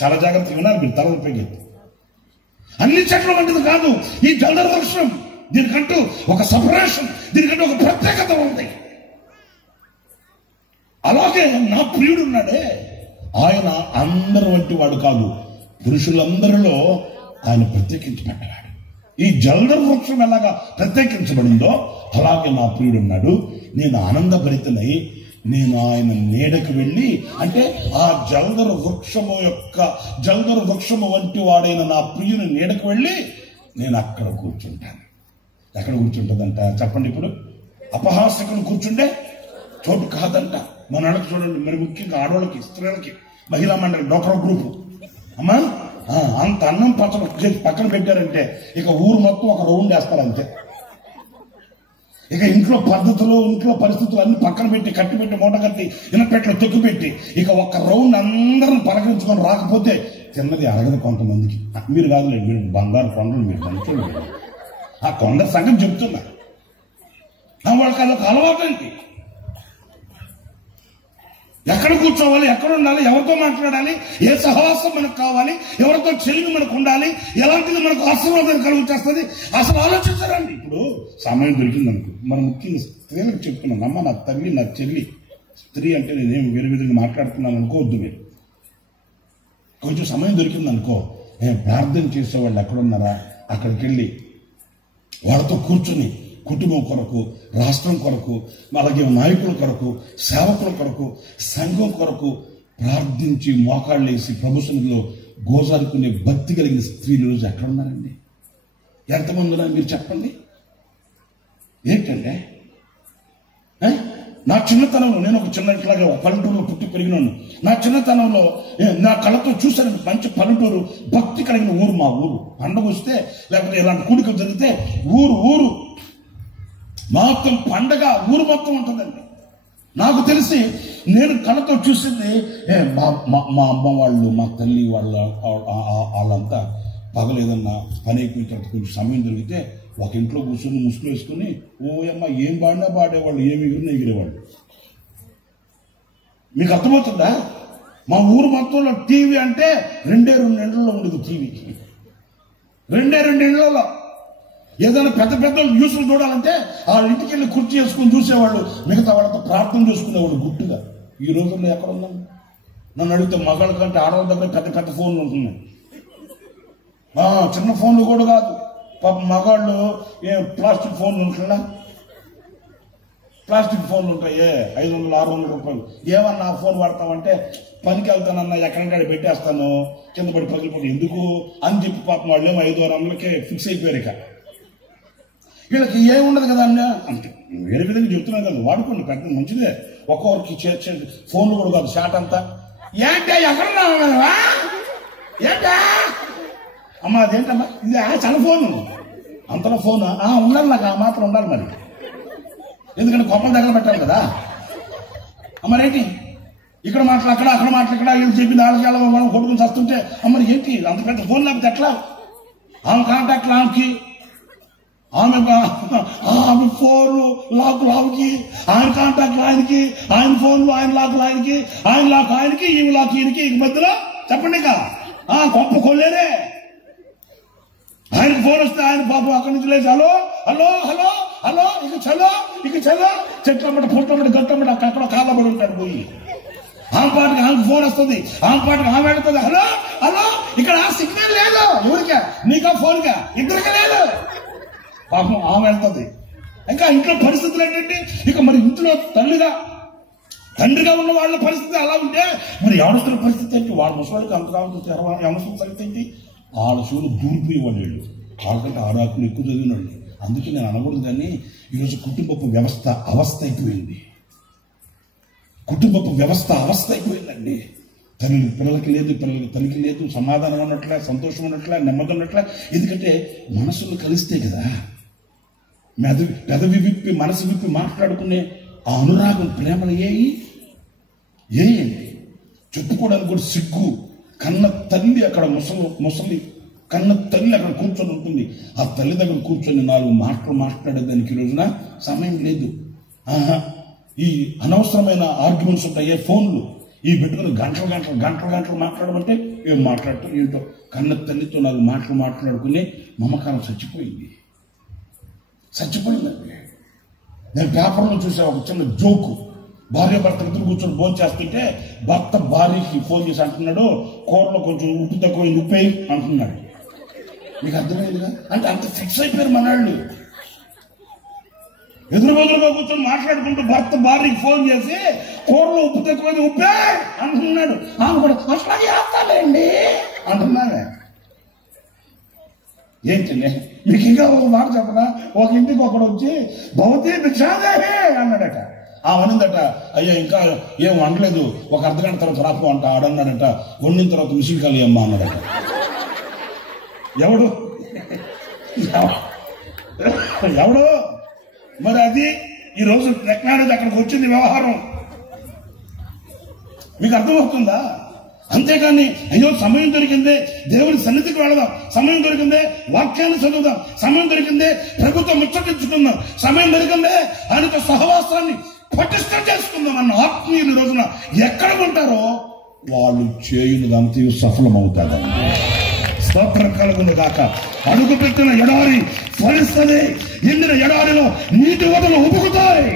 చాలా జాగ్రత్తగా వినాలి మీరు, తర్వాత పెట్టి. అన్ని చెట్ల వంటిది కాదు ఈ జల్దరు వృక్షం. దీనికంటూ ఒక సపరేషన్, దీనికంటూ ఒక ప్రత్యేకత ఉంది. అలాగే నా ప్రియుడు ఉన్నాడే, ఆయన అందరి వంటి వాడు కాదు, పురుషులందరిలో ఆయన ప్రత్యేకించబడ్డాడు. ఈ జల్దరు వృక్షం ఎలాగా ప్రత్యేకించబడిందో అలాగే నా ప్రియుడు ఉన్నాడు. నేను ఆనందభరితనై నేను ఆయన నీడకు వెళ్ళి, అంటే ఆ జల్దరు వృక్షము వంటి వాడైన నా ప్రియుని నీడకు వెళ్ళి నేను అక్కడ కూర్చుంటాను. ఎక్కడ కూర్చుంటుందంట చెప్పండి? ఇప్పుడు అపహాసకులు కూర్చుంటే చోటు కాదంట. మన వాళ్ళకి చూడండి, మరి ముఖ్యంగా ఆడవాళ్ళకి, స్త్రీలకి, మహిళా మండలి, డోక్రా గ్రూపు, అమ్మా అంత అన్నం పక్కన పెట్టారంటే ఇక ఊరు మొత్తం ఒక రౌండ్ వేస్తారు అంతే. ఇక ఇంట్లో పద్ధతులు, ఇంట్లో పరిస్థితులు అన్ని పక్కన పెట్టి, కట్టి పెట్టి, మూట కట్టి, ఇనపెట్లో తొక్కి పెట్టి ఇక ఒక్క రౌండ్ అందరం పలకరించుకొని రాకపోతే తిన్నది అడగదు కొంతమందికి. మీరు కాదులేదు, మీరు బంగారు కొండలు, మీరు మంచి ఆ కొందరు సంగతి చెప్తున్నా. వాళ్ళకి అదొక అలవాటు ఏంటి? ఎక్కడ కూర్చోవాలి, ఎక్కడ ఉండాలి, ఎవరితో మాట్లాడాలి, ఏ సహవాసం మనకు కావాలి, ఎవరితో చెలిమి మనకు ఉండాలి, ఎలాంటిది మనకు ఆశీర్వాదం కలుగుచేస్తుంది అసలు ఆలోచించారండి. ఇప్పుడు సమయం దొరికిందనుకో, మనం ముఖ్యంగా స్త్రీలకు చెప్తున్నాం, అమ్మ నా తల్లి నా చెల్లి, స్త్రీ అంటే నేనేం వేరే విధంగా మాట్లాడుతున్నాను అనుకోవద్దు. మీరు కొంచెం సమయం దొరికిందనుకో, ప్రార్థన చేసేవాళ్ళు ఎక్కడున్నారా అక్కడికి వెళ్ళి వాళ్ళతో కూర్చొని కుటుంబం కొరకు, రాష్ట్రం కొరకు, అలాగే నాయకుల కొరకు, సేవకుల కొరకు, సంఘం కొరకు ప్రార్థించి మోకాళ్ళు వేసి ప్రభు సన్నిధిలో గోజారుకునే భక్తి కలిగిన స్త్రీలు రోజు ఎక్కడున్నారండి? ఎంతమంది ఉన్నారు మీరు చెప్పండి. ఏంటండి నా చిన్నతనంలో, నేను ఒక చిన్న ఇట్లాగా పల్లెటూరులో పుట్టి పెరిగినాను. నా చిన్నతనంలో నా కళ్ళతో చూశాను మంచి పల్లెటూరు, భక్తి కలిగిన ఊరు మా ఊరు. పండుగ వస్తే లేకపోతే ఇలాంటి కూడికలు జరిగితే ఊరు మొత్తం పండగ, ఊరు మొత్తం ఉంటుందండి. నాకు తెలిసి నేను కళ్ళతో చూసింది మా అమ్మ వాళ్ళు, మా తల్లి వాళ్ళంతా పగలేదన్నా పని అయిపోయిన తర్వాత కొంచెం సమయం దొరికితే ఒక ఇంట్లో కూర్చొని ముసుగులు వేసుకుని ఓయమ్మ ఏం పాడినా పాడేవాళ్ళు, ఏమి ఎగిరినా ఎగిరేవాళ్ళు. మీకు అర్థమవుతుందా? మా ఊరు మొత్తంలో టీవీ అంటే 2 ఇళ్లలో ఉండేది. టీవీ 2 ఇళ్లలో. ఏదైనా పెద్ద న్యూస్లు చూడాలంటే ఆ ఇంటికి వెళ్ళి కుర్చీ వేసుకుని చూసేవాళ్ళు, మిగతా వాళ్ళతో ప్రార్థన చేసుకునేవాళ్ళు గుట్టుగా. ఈ రోజుల్లో ఎక్కడ ఉన్నాం? నన్ను అడిగితే మగాళ్ళ కంటే ఆడవాళ్ళ దగ్గర పెద్ద ఫోన్లు ఉంటున్నాయి. చిన్న ఫోన్లు కూడా కాదు పాప, మగాళ్ళు ప్లాస్టిక్ ఫోన్లు ఉంటున్నా, ప్లాస్టిక్ ఫోన్లు ఉంటాయి 500-600 రూపాయలు. ఏమన్నా ఆ ఫోన్ వాడతామంటే పనికి వెళ్తానన్నా ఎక్కడికాడ పెట్టేస్తాను, కింద పడి పగిలిపోయి ఎందుకు అని చెప్పి పాపం వాళ్ళు ఏమో 500-600కే ఫిక్స్ అయిపోయారు. ఇక వీళ్ళకి ఏముండదు కదా అన్న, అంటే వేరే విధంగా చెప్తున్నాను కదా, వాడుకోండి, పెద్ద మంచిదే. ఒక్కొక్కరికి చేర్చే ఫోన్లు కూడా కాదు, షాట్ అంతా. ఏంటా ఎక్కడ ఏంటా అమ్మా, అదేంటమ్మా ఇది చాలా ఫోను, అంతలో ఫోన్ ఉండాలి, నాకు ఆ మాత్రం ఉండాలి మరి, ఎందుకంటే కొమ్మల దగ్గర పెట్టాలి కదా. అమ్మరేంటి ఇక్కడ మాటలు అక్కడ, అక్కడ మాటలు ఇక్కడ, వీళ్ళు చెప్పి వాళ్ళకి మనం కొడుకుని చస్తుంటే అమ్మని ఏంటి అంత పెద్ద ఫోన్ లేకపోతే ఎట్లా? ఆమె కాంటాక్ట్లు ఆమెకి, ఆమె ఫోన్లు లాకుకి, ఆయన కాంటాక్ట్లు ఆయనకి, ఆయన ఫోన్లు ఆయన లాకులు ఆయనకి, ఆయన లాక్ ఆయనకి, ఈమె లాక్ ఈయనకి. ఇక మధ్యలో చెప్పండి ఇక గొప్ప కొల్లేరే. ఆయనకి ఫోన్ వస్తే ఆయన పాపం అక్కడి నుంచి లేచి హలో హలో హలో హలో ఇక చలో చెట్లమ్మట పుట్టమ్మట గట్టమ్మట అక్కడ కాళ్ళబడి ఉంటాడు పోయి. ఆమె పాటికి ఆమెకు ఫోన్ వస్తుంది, ఆమె పాటికి ఆమె వెళ్తుంది హలో హలో. ఇక్కడ సిగ్నల్ లేదు, ఎవరికా? నీకా ఫోన్గా? ఇద్దరికే లేదు. పాపం ఆమె వెళ్తుంది. ఇంకా ఇంట్లో పరిస్థితులు ఏంటంటే, ఇక మరి ఇంట్లో తండ్రిగా ఉన్న వాళ్ళ పరిస్థితి అలా ఉంటే మరి ఎవరిస్తున్న పరిస్థితి ఏంటి? వాళ్ళ ముసలికి అంతగా ఉంటుంది, ఎవరిస్తున్న పరిస్థితి ఏంటి? వాళ్ళ షూలు దూరిపోయేవాళ్ళు, వీళ్ళు వాళ్ళకంటే 6 ఆకులు ఎక్కువ చదివినాళ్ళు. అందుకే నేను అనకూడదు, కానీ ఈరోజు కుటుంబపు వ్యవస్థ అవస్థ అయిపోయింది. కుటుంబపు వ్యవస్థ అవస్థ అయిపోయిందండి. పిల్లలకి లేదు, పిల్లలకి తల్లికి లేదు, సమాధానం ఉన్నట్లే, సంతోషం ఉన్నట్లే, నెమ్మది ఉన్నట్లే. ఎందుకంటే మనసులు కలిస్తే కదా, పెదవి విప్పి మనసు విప్పి మాట్లాడుకునే ఆ అనురాగం, ప్రేమలు ఏంటి చెప్పుకోవడానికి కూడా సిగ్గు. కన్న తల్లి అక్కడ ముసలి కన్న తల్లి అక్కడ కూర్చొని ఉంటుంది. ఆ తల్లి దగ్గర కూర్చొని 4 మాటలు మాట్లాడేదానికి ఈ రోజున సమయం లేదు. ఈ అనవసరమైన ఆర్గ్యుమెంట్స్ ఉంటాయి, ఫోన్లు ఈ పెట్టుకుని గంటలు మాట్లాడమంటే ఏం మాట్లాడటం ఏంటో. కన్న తల్లితో 4 మాటలు మాట్లాడుకునే మమకారం చచ్చిపోయిందండి. నేను పేపర్లో చూసా ఒక చిన్న జోకు. భార్య భర్త ఇద్దరు కూర్చొని భోజనం చేస్తుంటే భర్త భార్యకి ఫోన్ చేసి అంటున్నాడు, కూరలో కొంచెం ఉప్పు తక్కువ ఉప్పేయి అంటున్నాడు. మీకు అర్థమైందిగా? అంటే అంత ఫిక్స్ అయిపోయారు మనాళ్ళు. ఎదురుబదురుగా కూర్చొని మాట్లాడుకుంటూ భర్త భార్యకి ఫోన్ చేసి కూరలో ఉప్పు తక్కువ ఉప్పే అంటున్నాడు. ఆమె కూడా అట్లాగే చేస్తానండి అంటున్నానే. ఏంటండి మీకు ఇంకా ఒక మాట చెప్పనా? ఒక ఇంటికి ఒకడు వచ్చి భవతి భిక్షాదేహే అన్నాడట. అనిందట, అయ్యా ఇంకా ఏం వండలేదు, ఒక అర్ధగంట తర్వాత రాపు అంట. ఆడన్నాడట, వండిన తర్వాత మిషన్ ఖాళీ అమ్మ అన్నాడట. ఎవడు మరి అది ఈరోజు టెక్నాలజీ అక్కడికి వచ్చింది వ్యవహారం. మీకు అర్థమవుతుందా? అంతేకాని అయ్యో సమయం దొరికిందే దేవుని సన్నిధికి వెళదాం, సమయం దొరికిందే వాక్యాన్ని చదువుదాం, సమయం దొరికిందే ప్రభుత్వం ముచ్చటించుకుందాం, సమయం దొరికిందే ఆయనతో సహవాసాన్ని పటిష్టం చేసుకుందాం అన్న ఆత్మీయులు ఈ రోజున ఎక్కడ ఉంటారో వాళ్ళు చేయునదంతా సఫలమవుతారు. స్తోత్రం కలుగును గాక. అడుగు పెట్టిన ఎడారి ఫలిస్తుంది, ఎండిన ఎడారిలో నీటి వదలు ఉబుకుతాయి.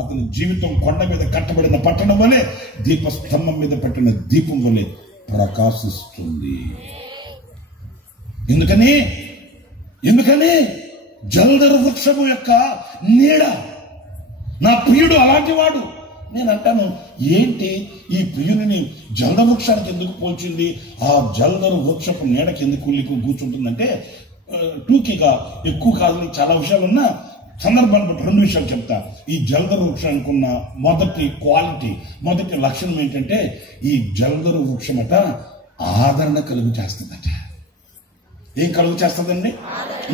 అతని జీవితం కొండ మీద కట్టబడిన పట్టణం వలె, దీపస్తంభం మీద పెట్టిన దీపం వలె ప్రకాశిస్తుంది. ఎందుకని జల్దరు వృక్షము యొక్క నీడ. నా ప్రియుడు అలాంటి వాడు. నేను అంటాను, ఏంటి ఈ ప్రియుని జల్దరు వృక్షానికి ఎందుకు పోల్చింది? ఆ జల్దరు వృక్షపు నీడకి ఎందుకు కూర్చుంటుందంటే, టూకీగా ఎక్కువ కాదు, చాలా విషయాలు ఉన్నా సందర్భాన్ని బట్టి 2 విషయాలు చెప్తా. ఈ జల్దరు వృక్షానికి ఉన్న మొదటి లక్షణం ఏంటంటే, ఈ జల్దరు వృక్షమట ఆదరణ కలుగు చేస్తుందట. ఏం కలుగు చేస్తుందండి?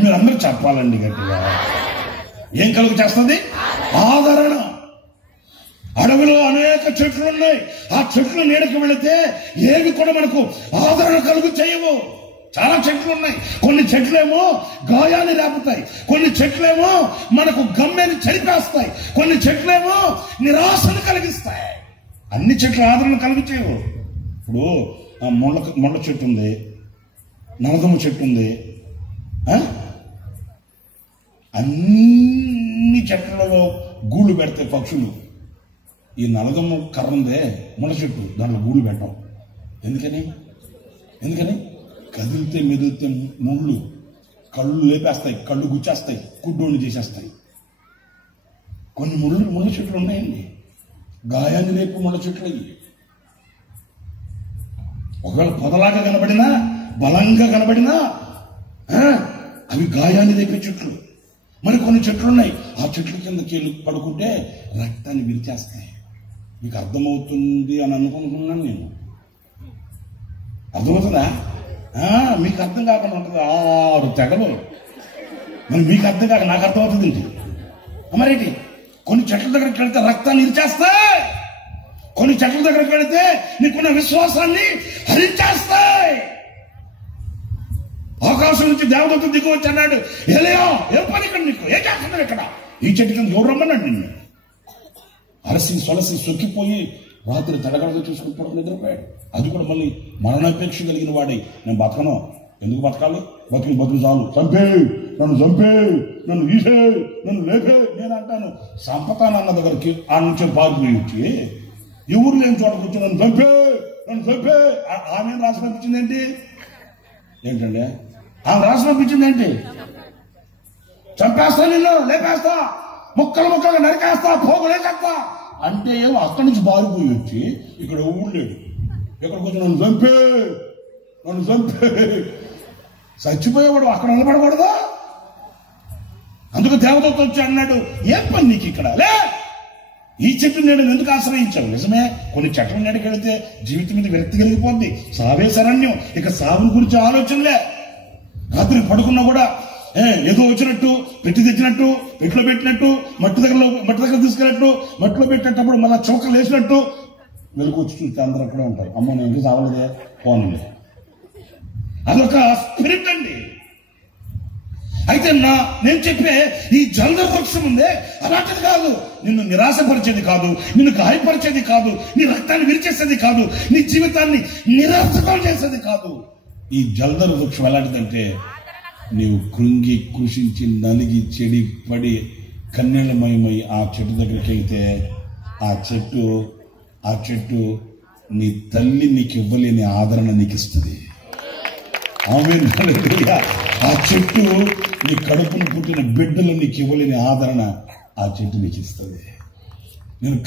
మీరు అందరూ చెప్పాలండి గట్టిగా. ఏం కలుగు చేస్తుంది? ఆదరణ. అడవిలో అనేక చెట్లు ఉన్నాయి. ఆ చెట్లు నీడకు వెళితే ఏవి కూడా మనకు ఆదరణ కలుగు చేయవు. చాలా చెట్లు ఉన్నాయి. కొన్ని చెట్లేమో గాయాన్ని రేపుతాయి, కొన్ని చెట్లేమో మనకు గమ్యాన్ని చెరిపేస్తాయి, కొన్ని చెట్లేమో నిరాశను కలిగిస్తాయి. అన్ని చెట్లు ఆదరణ కలిగి చేయవు. ఇప్పుడు ముళ్ళ చెట్టు ఉంది, నలగము చెట్టు ఉంది. అన్ని చెట్లలో గూళ్ళు పెడతాయి పక్షులు. ఈ నలగము కర్ర ఉందే, ముళ్ళ చెట్టు, దాంట్లో గూళ్ళు పెట్టాం. ఎందుకని కదిలితే మెదిలితే ముళ్ళు కళ్ళు లేపేస్తాయి, కళ్ళు గుచ్చేస్తాయి, కుడ్డోని చేసేస్తాయి. కొన్ని ముళ్ళ చెట్లు ఉన్నాయండి, గాయాన్ని రేపు ముళ్ళ చెట్లు అయ్యి. ఒకవేళ పొదలాగా కనబడినా, బలంగా కనబడినా అవి గాయాన్ని రేపే చెట్లు. మరి కొన్ని చెట్లు ఉన్నాయి, ఆ చెట్ల కిందకి పడుకుంటే రక్తాన్ని విరిచేస్తాయి. మీకు అర్థమవుతుంది అని అనుకుంటున్నాను నేను. అర్థమవుతుందా? మీకు అర్థం కాకుండా ఉంటుంది 6 తెగలు. మరి మీకు అర్థం కాక నాకు అర్థమవుతుంది ఏంటి? మరేంటి? కొన్ని చెట్ల దగ్గరికి వెళితే రక్తాన్ని ఇరిచేస్తాయి, కొన్ని చెట్ల దగ్గరికి వెళితే నీకున్న విశ్వాసాన్ని హరించేస్తాయి. ఆకాశం నుంచి దేవదూత దిగు వచ్చి అన్నాడు, ఎలియా ఏం పని ఇక్కడ, నీకు ఏం చేస్తున్నాడు ఇక్కడ? ఈ చెట్టు కింద ఎవరు రమ్మన్నాడు నిన్ను? అరసి సొలసి సొక్కిపోయి రాత్రి తడగడగా చూసుకుని పడుకుని నిద్రపోయాడు. అది కూడా మళ్ళీ మరణాపేక్ష కలిగిన వాడై, నేను బతకను, ఎందుకు బతకాలి, బతుకు చాలు, నన్ను ఈసే, నన్ను లేపే. నేను అంటాను, సంపతానన్న దగ్గరికి ఆ నుంచి పారిపోయి వచ్చి ఎవరు లేని చోట కూర్చొని నన్ను చంపే ఆమె రాసి పంపించింది ఏంటండి? ఆమె రాసి పంపించింది ఏంటి? చంపేస్తా, నిన్ను లేపేస్తా, ముక్కలుగా నరికేస్తా, పోగులేసేస్తా అంటే ఏమో అక్కడి నుంచి బారిపోయి వచ్చి ఇక్కడ ఊళ్ళేడు, ఎక్కడికి వచ్చి నన్ను చంపే. చచ్చిపోయేవాడు అక్కడ నిలబడకూడదా? అందుకు దేవదూత వచ్చి అన్నాడు, ఏం పని నీకు ఇక్కడ? లే, ఈ చెట్టు నేను ఎందుకు ఆశ్రయించావు? నిజమే, కొన్ని చెట్ల నీడకి వెళితే జీవితం మీద విరక్తి కలిగిపోద్ది, సావే శరణ్యం, ఇక సాగు గురించి ఆలోచనలే. రాత్రి పడుకున్నా కూడా ఏదో వచ్చినట్టు, పెట్టి తెచ్చినట్టు, పెట్టిలో పెట్టినట్టు, మట్టి దగ్గర తీసుకెళ్ళినట్టు, మట్టిలో పెట్టేటప్పుడు మళ్ళీ చౌకలు వేసినట్టు వెలుగు వచ్చి చూస్తే అందరూ అక్కడే ఉంటారు. అమ్మ నేను ఇంటికి రావలేదే పోనండి. అదొక స్పిరిట్ అండి. అయితే నేను చెప్పే ఈ జల్దరు వృక్షం ఉందే, అలాంటిది కాదు. నిన్ను నిరాశపరిచేది కాదు, నిన్ను గాయపరిచేది కాదు, నీ రక్తాన్ని విరిచేసేది కాదు, నీ జీవితాన్ని నిరాశకం చేసేది కాదు. ఈ జల్దరు వృక్షం ఎలాంటిదంటే, నీవు కృంగి కృషించి నలిగి చెడి పడి కన్నీళ్ళమయమై ఆ చెట్టు దగ్గరికి వెళ్తే ఆ చెట్టు నీ తల్లి నీకు ఇవ్వలేని ఆదరణ నీకు ఇస్తుంది. ఆ చెట్టు నీ కడుపును పుట్టిన బిడ్డలు నీకు ఇవ్వలేని ఆదరణ ఆ చెట్టు నీకు ఇస్తుంది. నేను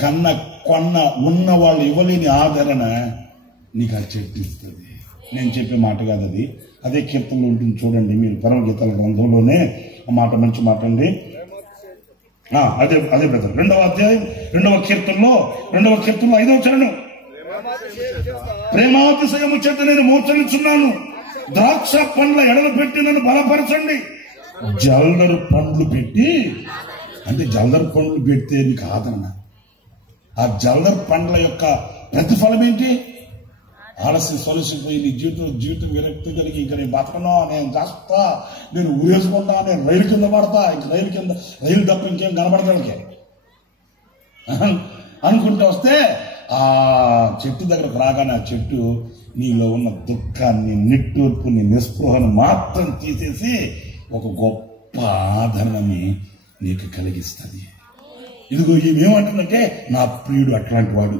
కొన్న ఉన్న వాళ్ళు ఇవ్వలేని ఆదరణ నీకు ఆ చెట్టు ఇస్తుంది. నేను చెప్పే మాట కాదు అది, అదే కీర్తనలో ఉంటుంది చూడండి మీరు, పరమగీతాల గ్రంథంలోనే ఆ మాట, మంచి మాట అండి. అదే బ్రదర్, 2వ అధ్యాయం 2వ కీర్తనలో 5వ చరణం, ప్రేమాతిశయము చేత నేను మూర్ఛనిస్తున్నాను, ద్రాక్ష పండ్ల ఎడలు పెట్టి నన్ను బలపరచండి. జల్దరు పండ్లు పెట్టి అంటే జల్దరు పండ్లు పెడితే నీకు ఆదరణ. ఆ జల్దరు పండ్ల యొక్క ప్రతిఫలం ఏంటి? ఆలస్యం సొలసిపోయి నీ జీవితం విరక్తి కలిగి ఇంకా నేను బతకను, నేను చేస్తా, నేను ఊరేసుకుంటా, నేను రైలు కింద పడతా, ఇంక రైలు తప్ప ఇంకేం కనబడతాడికే అనుకుంటూ వస్తే ఆ చెట్టు దగ్గరకు రాగానే ఆ చెట్టు నీలో ఉన్న దుఃఖాన్ని, నిట్టూర్పుని, నిస్పృహను మాత్రం తీసేసి ఒక గొప్ప ఆదరణని నీకు కలిగిస్తుంది. ఇదిగో ఏమంటుందంటే, నా ప్రియుడు అట్లాంటి వాడు,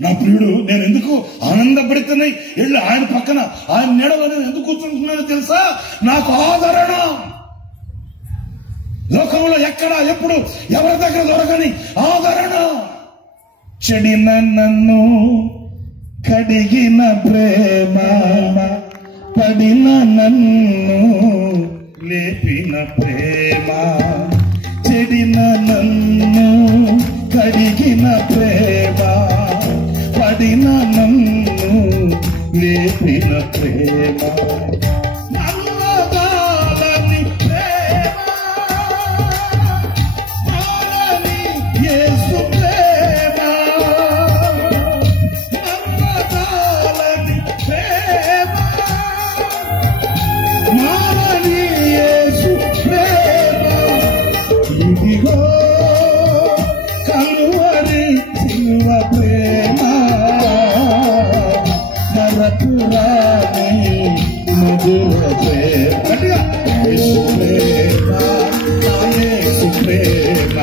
నా ప్రియుడు నేను ఎందుకు ఆనందపడుతున్నాయి వెళ్ళి ఆయన పక్కన ఆయన నీడలో నేను ఎందుకు కూర్చుంటున్నానో తెలుసా, నాకు ఆదరణ. లోకంలో ఎక్కడ ఎప్పుడు ఎవరి దగ్గర దొరకని ఆదరణ. చెడిన నన్ను కడిగిన ప్రేమ, పడిన నన్ను లేపిన ప్రేమ, చెడిన నన్ను కడిగిన ప్రేమ, పడిన నన్ను లేపిన ప్రేమ, నల్లగాలని ప్రేమ, మారని యేసు ప్రేమ, నల్లగాలని ప్రేమ, మారని యేసు ప్రేమ, ఇదిగో కలువరి శిలువ ప్రేమ, మరపురాని మధుర ప్రేమ, యేసు ప్రేమ, నా యేసు ప్రేమ,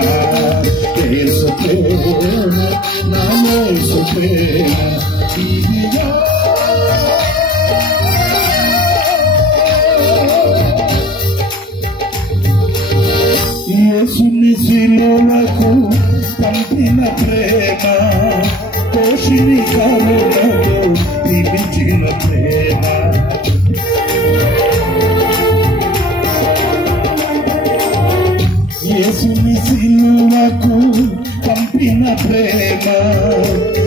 యేసు ప్రేమ, నా యేసు ప్రేమ, ఇదిగో యేసుని శిలువకు పంపిన ప్రేమ, పోషిని కరుణతో పిలిచిన ప్రేమ, యేసుని శిలువకు పంపిన ప్రేమ,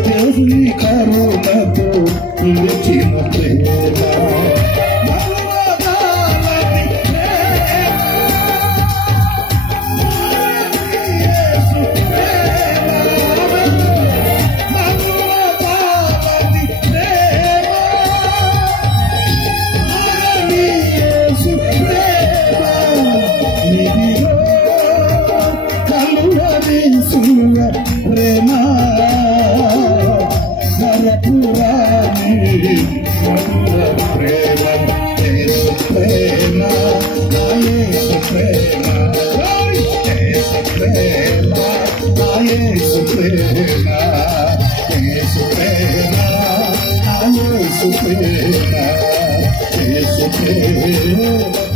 పోషిని కరుణతో పిలిచిన ప్రేమ, ప్రేమ, మరపురాని మధుర ప్రేమ, యేసు ప్రేమ, నా యేసు ప్రేమ, యేసు ప్రేమ, నా యేసు ప్రేమ, యేసు ప్రేమ, నా యేసు ప్రేమ, యేసు ప్రేమ,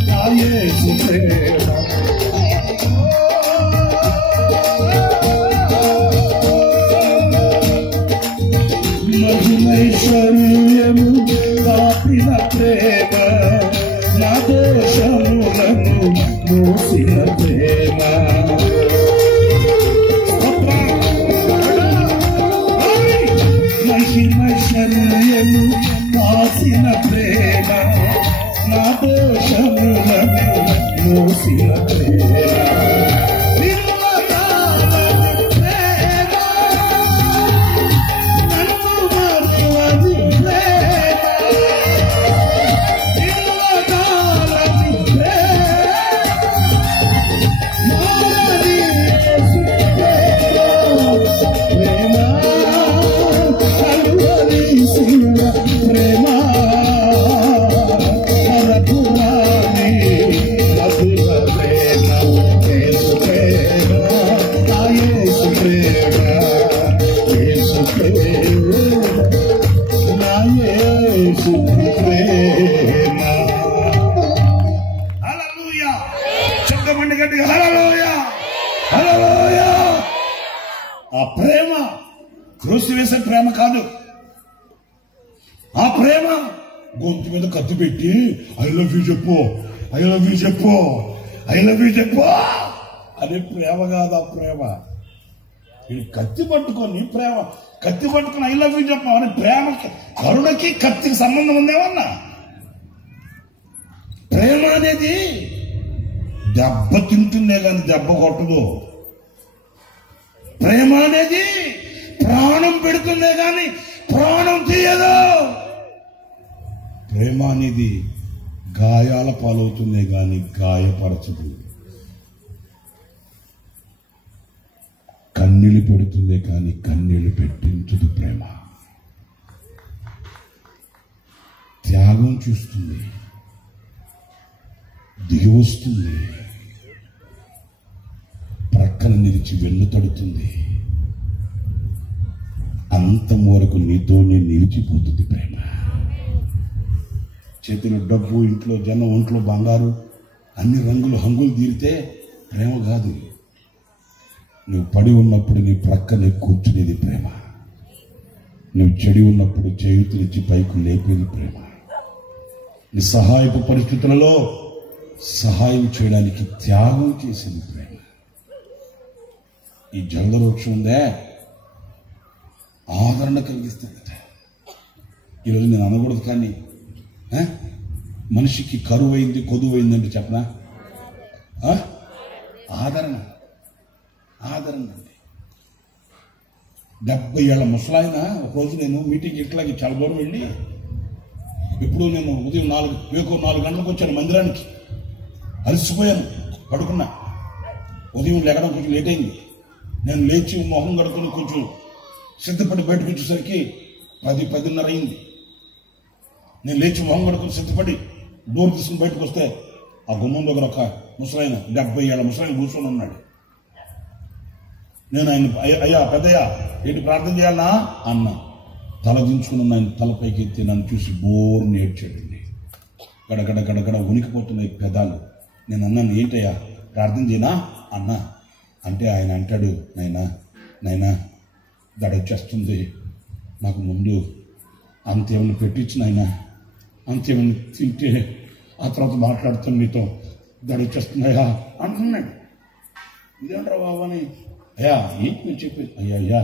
నా యేసు ప్రేమ, మహిమైశ్వర్యము కాపిన ప్రేమ, నా దోషములను మోసిన ప్రేమ, మహిమైశ్వర్యము కాసిన ప్రేమ, నా దోషములను మోసిన ప్రేమ, ఆ ప్రేమ క్రూసి వేసే ప్రేమ కాదు. ఆ ప్రేమ గొంతు మీద కత్తి పెట్టి ఐ లవ్ యూ చెప్పు, ఐ లవ్ యూ చెప్పు, ఐ లవ్ యూ చెప్పు అనే ప్రేమ కాదు. ఆ ప్రేమ కత్తి పట్టుకొని ప్రేమ, కత్తి పట్టుకొని ఐ లవ్ యూ చెప్పు అని ప్రేమకి, కరుణకి కత్తికి సంబంధం ఉందేమన్నా? ప్రేమ అనేది దెబ్బ తింటుందే కానీ దెబ్బ కొట్టదు. ప్రేమ అనేది ప్రాణం పెడుతుందే కానీ ప్రాణం తీయదు. ప్రేమ అనేది గాయాల పాలవుతుందే గాని గాయపరచదు. కన్నీళ్లు పెడుతుందే కానీ కన్నీళ్లు పెట్టించదు. ప్రేమ త్యాగం చూస్తుంది, దిగి వస్తుంది, ప్రక్కన నిలిచి వెన్ను తడుతుంది, అంతం వరకు నీతోనే నిలిచిపోతుంది. ప్రేమ చేతిలో డబ్బు, ఇంట్లో జనం, ఒంట్లో బంగారు, అన్ని రంగులు హంగులు తీరితే ప్రేమ కాదు. నువ్వు పడి ఉన్నప్పుడు నీ ప్రక్కనే కూర్చునేది ప్రేమ. నువ్వు చెడి ఉన్నప్పుడు చేయుతులిచ్చి పైకి లేపేది ప్రేమ. నీ సహాయపు పరిస్థితులలో సహాయం చేయడానికి త్యాగం చేసేది ప్రేమ. ఈ జలదవృక్షం ఉందే ఆదరణ కలిగిస్తుందట. ఈరోజు నేను అనకూడదు కానీ మనిషికి కరువైంది, కొదువైందంటే చెప్పనా? ఆదరణ అండి. 70 ఏళ్ల ముసలాయన ఒకరోజు నేను మీటింగ్ ఇట్లాగే చాలా దూరం వెళ్ళి, ఎప్పుడు నేను ఉదయం 4 గంటలకు వచ్చాను మందిరానికి. అలసిపోయాను, పడుకున్నా. ఉదయం లేకడం కొంచెం లేట్ అయింది. నేను లేచి మొహం కడుక్కొని కొంచెం సిద్ధపడి బయటకు వచ్చేసరికి 10:30 అయింది. నేను లేచి మొహం కడుక్కొని సిద్ధపడి డోర్ తీసుకుని బయటకు వస్తే ఆ గుమ్మం దగ్గర ఒక ముసలాయన, 70 ఏళ్ల ముసలాయన కూర్చొని ఉన్నాడు. నేను ఆయన, అయ్యా పెద్దయ్యా ఏంటి ప్రార్థన చేయాలన్నా అన్నా. తల దించుకుని ఆయన తలపైకి ఎత్తి నన్ను చూసి బోర్ని ఏడ్చాడండి. గడగడ గడగడ ఉనికిపోతున్నాయి పెదాలు. నేను అన్నాను, ఏంటయ్యా ప్రార్థన చేయనా అన్నా. అంటే ఆయన అంటాడు, నైనా దడొచ్చేస్తుంది, నాకు ముందు అంతేమన్నా పెట్టించిన ఆయన, అంతేమన్నా తింటే ఆ తర్వాత మాట్లాడుతాను నీతో, దడొచ్చేస్తున్నాయా అంటున్నాడు. ఇదేంట్రా బాబు అని, అయ్యా ఏంటి మీరు చెప్పేది? అయ్యా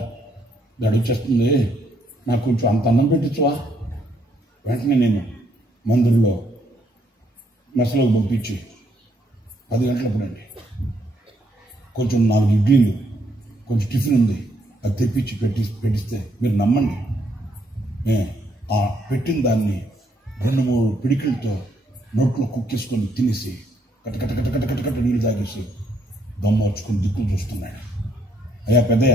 దడొచ్చేస్తుంది, నాకు కొంచెం అంత అన్నం పెట్టించువా. వెంటనే నేను మందిరంలో మెసలోకి పంపించి 10 గంటలప్పుడండి కొంచెం 4 ఇడ్లీలు, కొంచెం టిఫిన్ ఉంది, అది తెప్పించి పెట్టిస్తే మీరు నమ్మండి, ఆ పెట్టిన దాన్ని 2-3 పిడికిలతో నోట్లో కుక్కేసుకొని తినేసి కట్ట నీళ్ళు తాగేసి దమ్మర్చుకొని దిక్కులు చూస్తున్నాడు. అయ్యా పెద్దయ్య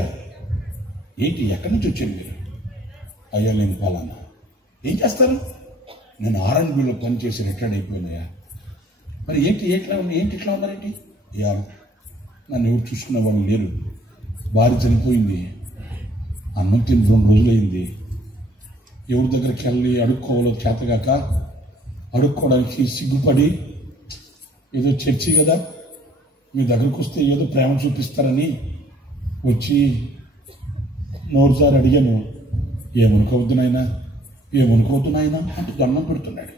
ఏంటి ఎక్కడి నుంచి వచ్చాను మీరు? అయ్యా నేను పలానా. ఏం చేస్తారు? నేను R&Bలో పనిచేసి రిటైర్డ్ అయిపోయినాయా. మరి ఏంటి ఇట్లా ఉన్నారేంటి? అయ్యా నన్ను ఎవరు చూసుకునే వాళ్ళు లేరు, భార్య చనిపోయింది, అన్నం తిని 2 రోజులు అయింది, ఎవరి దగ్గరికి వెళ్ళి అడుక్కోవాలో చేతగాక అడుక్కోవడానికి సిగ్గుపడి, ఏదో చర్చి కదా మీ దగ్గరకు వస్తే ఏదో ప్రేమ చూపిస్తారని వచ్చి నోరుసారి అడిగాను. ఏమనుకోవద్దు నాయనా అంటే దండం పెడుతున్నాడు.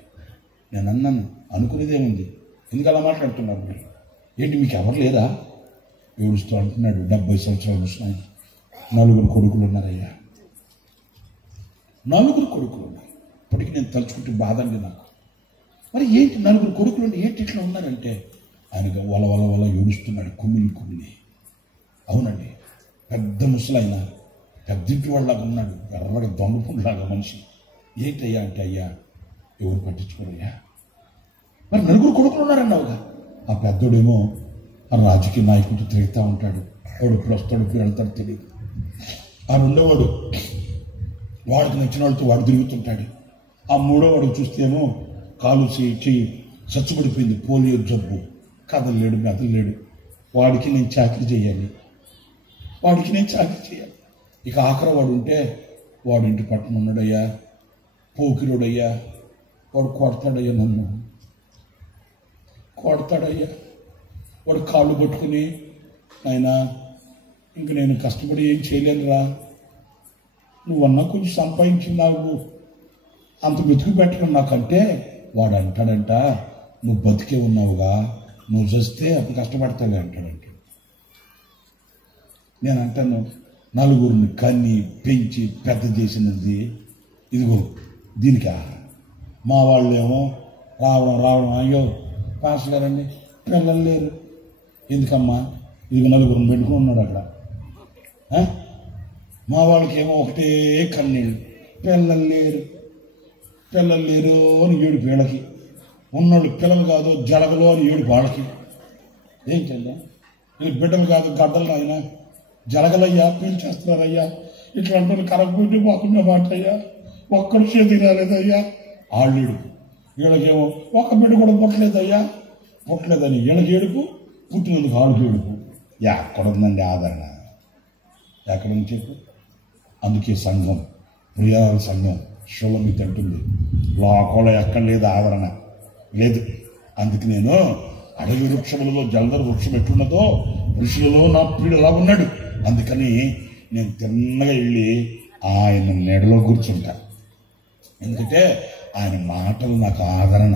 నేను అన్నాను, అనుకునేదేముంది, ఎందుకు అలా మాట్లాడుతున్నారు మీరు? ఏంటి మీకు ఎవరు లేదా? ఏడుస్తూ అంటున్నాడు, 70 సంవత్సరాలు ముసలాయన, 4 కొడుకులు ఉన్నారయ్యా, 4 కొడుకులు ఉన్నారు. ఇప్పటికీ నేను తలుచుకుంటే బాధ అండి నాకు. మరి ఏంటి 4 కొడుకులు ఉండి ఏంటి ఇట్లా ఉన్నారంటే ఆయన వల ఏడుస్తున్నాడు, కుమిలి. అవునండి, పెద్ద ముసలాయన, పెద్దింటి వాళ్ళలాగా ఉన్నాడు, ఎర్రగా దొంగపుండులాగా మనిషి. ఏంటయ్యా అంటే, అయ్యా ఎవరు పట్టించుకోరయ్యా. మరి 4 కొడుకులు ఉన్నారన్నావుగా. ఆ పెద్దోడేమో ఆ రాజకీయ నాయకుడితో తిరుగుతూ ఉంటాడు, వాడు ఇప్పుడు వస్తాడు ఇప్పుడు వెళ్తాడు తెలియదు. ఆ 2వవాడు వాడికి నచ్చిన వాళ్ళతో వాడు తిరుగుతుంటాడు. ఆ 3వవాడు చూస్తేమో కాలు చెయ్యి చచ్చుబడిపోయింది, పోలియో జబ్బు, కదలలేడు మెదలలేడు. వాడికి నేను చాకరీ చేయాలి. ఇక ఆఖరి వాడు ఉంటే వాడు ఇంటి పట్టున ఉన్నాడయ్యా, పోకిరోడయ్యా, వాడు కొడతాడయ్యా, నన్ను కొడతాడయ్యా. వాడు కాళ్ళు పట్టుకుని, నాయనా ఇంక నేను కష్టపడి ఏం చేయలేనురా, నువ్వన్నా కొంచెం సంపాదించి నాకు అంత వెతుకు పెట్టడం నాకంటే, వాడు అంటాడంట, నువ్వు బతికే ఉన్నావుగా, నువ్వు చేస్తే అప్పుడు కష్టపడతాలే అంటాడంట. నేను అంటాను, 4 కన్ని పెంచి పెద్ద చేసినది ఇదిగో దీనికా. మా వాళ్ళు ఏమో రావడం, అయ్యో పాస్టర్ గారండి పిల్లలు లేరు, ఎందుకమ్మా ఇదిగో 4 పెట్టుకుని ఉన్నాడు అక్కడ. మా వాళ్ళకేమో ఒకటే కన్నీళ్ళు, పిల్లలు లేరు అని ఏడుపు వీళ్ళకి, ఉన్నోళ్ళు పిల్లలు కాదు జలగలు అని ఏడుపు వాళ్ళకి. ఏంటయ్యా వీళ్ళు బిడ్డలు కాదు గడ్డలు అయినా జలగలయ్యా, పీల్చేస్తున్నారయ్యా, ఇట్లాంటి కరగబుడ్డి మాకున్న మాట అయ్యా, ఒక్కడు చేతికి రాలేదయ్యా వాళ్ళు ఏడుపు. వీళ్ళకేమో ఒక్క బిడ్డ కూడా పుట్టలేదని వీళ్ళకి ఏడుపు, పుట్టినందుకు వాళ్ళకి ఏడుపు. ఎక్కడుందండి ఆదరణ? ఎక్కడుంది చెప్పు? అందుకే సంఘం, ప్రియాల సంఘం షోలమితి అంటుంది, లోకంలో ఎక్కడ లేదు ఆదరణ లేదు. అందుకు నేను అడవి వృక్షములలో జలధర వృక్షం ఎట్లున్నదో ఋషులలో నా ప్రియుడు ఎలా ఉన్నాడు, అందుకని నేను తిన్నగా వెళ్ళి ఆయన నీడలో కూర్చుంటా. ఎందుకంటే ఆయన మాటలు నాకు ఆదరణ,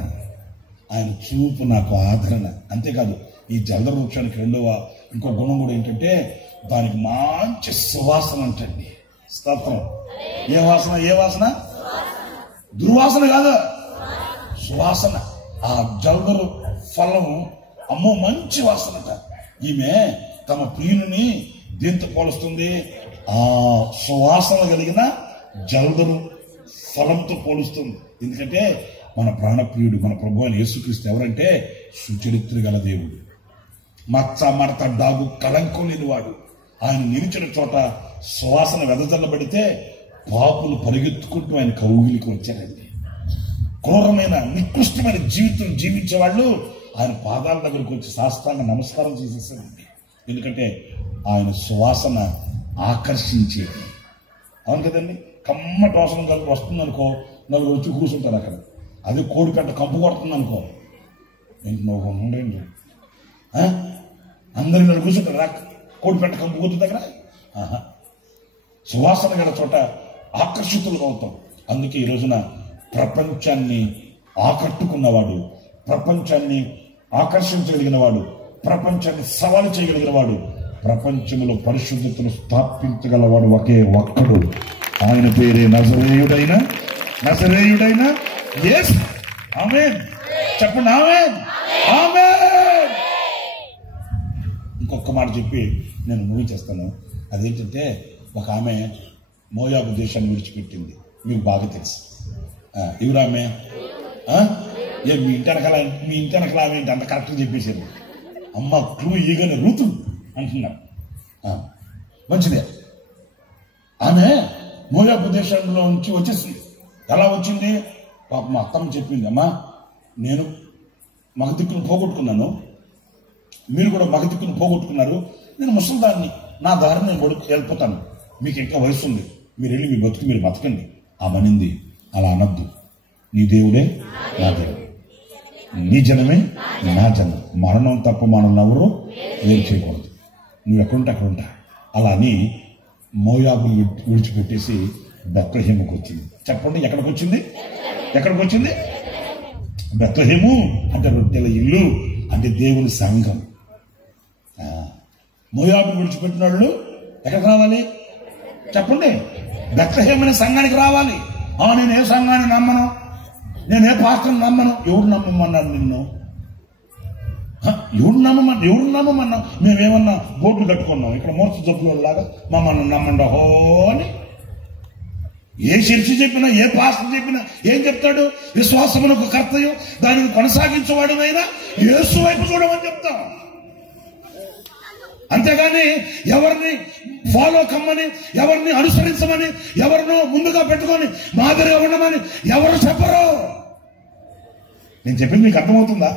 ఆయన చూపు నాకు ఆదరణ. అంతేకాదు ఈ జలధర వృక్షానికి ఇంకో గుణం కూడా ఏంటంటే దానికి మంచి సువాసన అంటండి. స్తోత్రం. ఏ వాసన? దుర్వాసన కాదు, సువాసన. ఆ జలధరు ఫలం అమ్మో మంచి వాసనట. ఈమె తమ ప్రియుని దీంతో పోలుస్తుంది, ఆ సువాసన కలిగిన జలధరు ఫలంతో పోలుస్తుంది. ఎందుకంటే మన ప్రాణప్రియుడు మన ప్రభు అయిన యేసుక్రీస్తు ఎవరంటే సుచరిత్ర గల దేవుడు, మచ్చ మడత డాగు కళంకం లేనివాడు. ఆయన నిలిచిన చోట సువాసన వెదజల్లబడితే పాపులు పరిగెత్తుకుంటూ ఆయన కౌగిలికి వచ్చారండి. క్రూరమైన నికృష్టమైన జీవితం జీవించే వాళ్ళు ఆయన పాదాల దగ్గరకు వచ్చి సాష్టాంగ నమస్కారం చేసేసారండి. ఎందుకంటే ఆయన సువాసన ఆకర్షించేది. అవును కదండి. కమ్మటి వాసన కలిపి వస్తుందనుకో, నలుగురు వచ్చి కూర్చుంటారు అక్కడ. అదే కోడిపెట్ట కంపు కొడుతుంది అనుకో, ఇంటి ఉండండి అందరి నన్ను కూర్చుంటారు. కోడిపెట్ట కంపు కొట్టు దగ్గర సువాసన గల చోట ఆకర్షితులుగా అవుతాం. అందుకే ఈ రోజున ప్రపంచాన్ని ఆకట్టుకున్నవాడు, ప్రపంచాన్ని ఆకర్షించగలిగిన వాడు, ప్రపంచాన్ని సవాలు చేయగలిగిన వాడు, ప్రపంచంలో పరిశుద్ధతను స్థాపించగలవాడు ఒకే ఒక్కడు. ఆయన పేరే నజరేయుడైన యేసు. ఆమేన్ చెప్పండి. ఆమేన్ ఆమేన్. ఇంకొక మాట చెప్పి నేను ముగించేస్తాను. అదేంటంటే ఒక ఆమె మోయాబు దేశాన్ని విడిచిపెట్టింది, మీకు బాగా తెలుసు. ఎవరామె? మీ ఇంటి వెనకాల ఆమె ఏంటి అంత కరెక్ట్గా చెప్పేసారు. అమ్మ క్లూ ఈగనే రూతు అంటున్నారు. మంచిదే. ఆమె మోయాబు దేశంలో నుంచి వచ్చేసింది. ఎలా వచ్చింది? పాప మా అత్తమ్మ చెప్పింది, అమ్మా నేను మగదిక్కును పోగొట్టుకున్నాను, మీరు కూడా మగదిక్కును పోగొట్టుకున్నారు, నేను ముసలిదాన్ని, నా దారిని నేను వెళ్ళిపోతాను, మీకు ఇంకా వయసు ఉంది, మీరు వెళ్ళి మీ బతుకు మీరు బతకండి. ఆమనింది, అలా అనద్దు, నీ దేవుడే నా దేవుడు, నీ జనమే నా జనం, మరణం తప్ప మనల్ని ఎవరు వేరు చేయకూడదు, నువ్వు ఎక్కడుంటే అక్కడ ఉంటా. అలా అని మోయాబుని విడిచిపెట్టేసి బెత్లెహేముకు వచ్చింది. చెప్పండి, ఎక్కడికి వచ్చింది? బెత్లెహేము అంటే రొట్టెల ఇల్లు, అంటే దేవుని సంఘం. మోయాబుని విడిచిపెట్టిన వాళ్ళు ఎక్కడికి రావాలి చెప్పండి? బెత్లెహేము అనే సంఘానికి రావాలి. నేను ఏ సంఘాన్ని నమ్మను, నేను ఏ పాస్టర్ని నమ్మను. ఎవరు నమ్మమన్నారు నిన్ను? ఎవరు నమ్మమన్నా? మేమేమన్నా బోర్డులు కట్టుకున్నాం ఇక్కడ మూర్తి జబ్బులాగా మమ్మల్ని నమ్మండి హో అని? ఏ చర్చి చెప్పినా, ఏ పాస్టర్ చెప్పినా ఏం చెప్తాడు? విశ్వాసమునకు కర్తయు దానిని కొనసాగించేవాడునైనా యేసు వైపు చూడమని చెప్తాం. అంతేగాని ఎవరిని ఫాలో కమ్మని, ఎవరిని అనుసరించమని, ఎవరినో ముందుగా పెట్టుకొని మాదిరిగా ఉండమని ఎవరు చెప్పరు. నేను చెప్పింది మీకు అర్థమవుతుందా?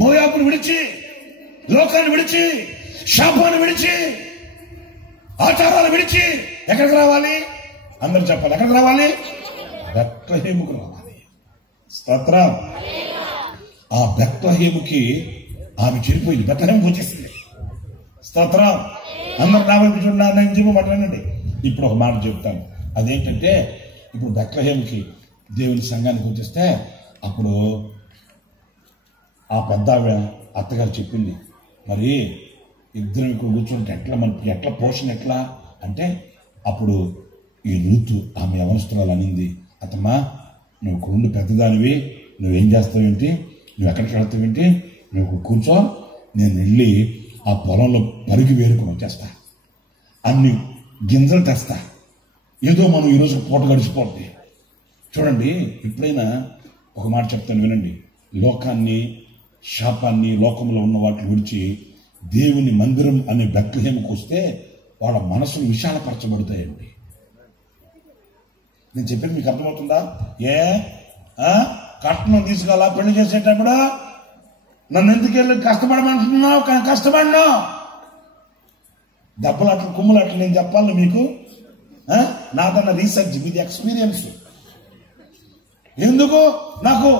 మోయాబును విడిచి, లోకాన్ని విడిచి, శాపాన్ని విడిచి, ఆచారాలు విడిచి ఎక్కడికి రావాలి? అందరూ చెప్పాలి, ఎక్కడికి రావాలి? బెత్లెహేముకు రావాలి. స్తోత్రం. ఆ బెత్లెహేముకి ఆమె చెడిపోయింది, బెత్లెహేముకు వచ్చేసింది. స్తోత్రం. అందరు నా వైపు చూడండి, నేను చెప్పి మాట్లాడండి. ఇప్పుడు ఒక మాట చెప్తాను. అదేంటంటే ఇప్పుడు బెత్లెహేముకి దేవుని సంఘానికి వచ్చేస్తే అప్పుడు ఆ పెద్ద అత్తగారు చెప్పింది, మరి ఇద్దరు ఇక్కడ కూర్చుంటే ఎట్లా, మనకి ఎట్లా పోషణ ఎట్లా అంటే, అప్పుడు ఈ రూతు ఆమె యవనస్తురాలు అనింది, అత్తమ్మా నువ్వు ఇక్కడ పెద్దదానివి, నువ్వేం చేస్తావేంటి, నువ్వు ఎక్కడికి వెళ్తావేంటి, నువ్వు కూర్చో, నేను వెళ్ళి ఆ పొలంలో పరిగి వేరుకొని వచ్చేస్తా, అన్ని గింజలు తెస్తా, ఏదో మనం ఈరోజు పూట గడిచిపోద్ది. చూడండి, ఎప్పుడైనా ఒక మాట చెప్తాను వినండి. లోకాన్ని, శాపాన్ని, లోకంలో ఉన్న వాటిని విడిచి దేవుని మందిరం అనే బెత్లెహేముకు వస్తే వాళ్ళ మనసులు విశాలపరచబడతాయండి. నేను చెప్పేది మీకు అర్థమవుతుందా? కట్నం తీసుకెళ్ళా పెళ్లి చేసేటప్పుడు నన్ను ఎందుకు వెళ్ళి కష్టపడమంటున్నావు? కానీ కష్టపడినా దెబ్బలాట్లు కుమ్ములాట్లు నేను చెప్పాలి మీకు. నాకన్నా రీసెర్చ్, మీది ఎక్స్పీరియన్స్. ఎందుకు నాకు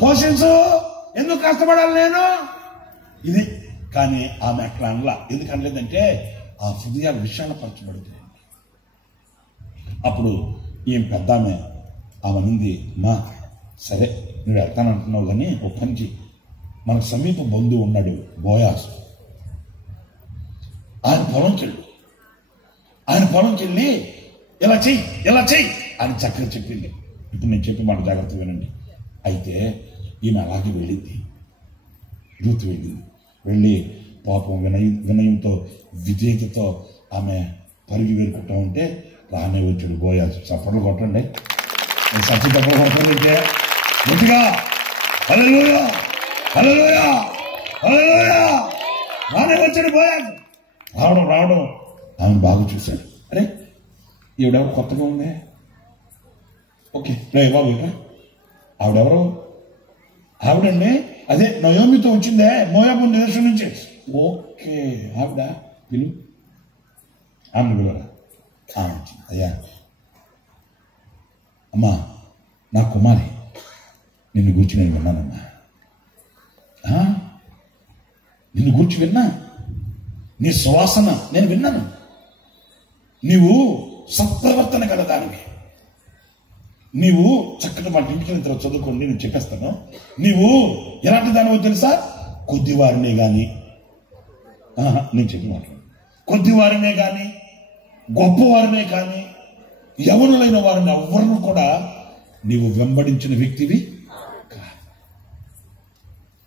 పోషన్స్, ఎందుకు కష్టపడాలి నేను? ఇది కానీ ఆమె అట్లా అనలా. ఎందుకు అనలేదంటే ఆ హృదయాలు విశాలపరచబడుతాయి. అప్పుడు ఏం పెద్ద ఆమె నుండి, మా సరే నువ్వు వెళ్తానంటున్నావు కానీ ఒక పని, మనకు సమీప బంధువు ఉన్నాడు బోయాస్, ఆయన పొలంకి వెళ్ళి ఇలా చెయ్యి అని చక్కగా చెప్పింది. ఇప్పుడు నేను చెప్పి మాట జాగ్రత్త వినండి. అయితే ఈమె అలాగే వెళ్ళింది, రూతు వెళ్ళి పాపం వినయంతో విధేయతతో ఆమె పరిగి వేరుకుంటా ఉంటే రానే వచ్చాడు బోయాస్. చప్పట్లు కొట్టండి, చప్పట్లు కొట్టండి గట్టిగా. హల్లెలూయా, హల్లెలూయా, హల్లెలూయా. రానే వచ్చాడు బోయాస్. రావడం ఆమెను బాగా చూశాడు. అరే ఈవిడెవరు కొత్తగా ఉంది, ఓకే రే బాబు ఆవిడెవరు? ఆవిడండి అదే నయోమితో వచ్చిందే మోయాబు దేశం నుంచి. ఓకే ఆవిడ ఆమె పిలువరా? అయ్యా అమ్మా, నా కుమారి నిన్ను గూర్చి నేను విన్నానమ్మా, నిన్ను గూర్చి విన్నా, నీ సువాసన నేను విన్నాను. నీవు సత్ప్రవర్తన కదా దానివి. నీవు చక్కగా మా ఇంటికి ఇద్దరు చదువుకోండి, నేను చెప్పేస్తాను. నీవు ఎలాంటి దానివో తెలుసా? కొద్దివారినే కానీ, నేను చెప్పి మాట్లాడు, కొద్దివారినే కానీ, గొప్పవారినే కానీ, యవనులైన వారిని ఎవరిని కూడా నీవు వెంబడించిన వ్యక్తివి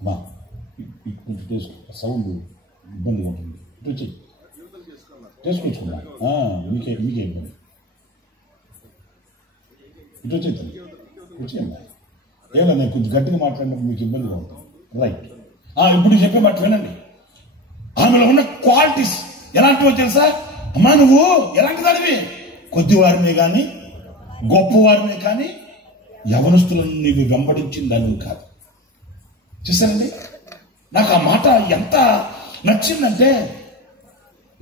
మా సౌండ్ ఇబ్బందిగా ఉంటుంది. చేసుకొచ్చుకున్నా మీకే ఇబ్బంది. ఇటు వచ్చేయండి. ఏమన్నా నేను కొంచెం గట్టిగా మాట్లాడినప్పుడు మీకు ఇబ్బందిగా ఉంటుంది. రైట్, ఇప్పుడు చెప్పే మాట వినండి. ఆమెలో ఉన్న క్వాలిటీస్ ఎలాంటివో తెలుసా? అమ్మా నువ్వు ఎలాంటి దానివి? కొద్దివారినే కానీ, గొప్పవారినే కానీ, యవనస్తులను నీవు వెంబడించిన దానివి కాదు. చూసారండి, నాకు ఆ మాట ఎంత నచ్చిందంటే,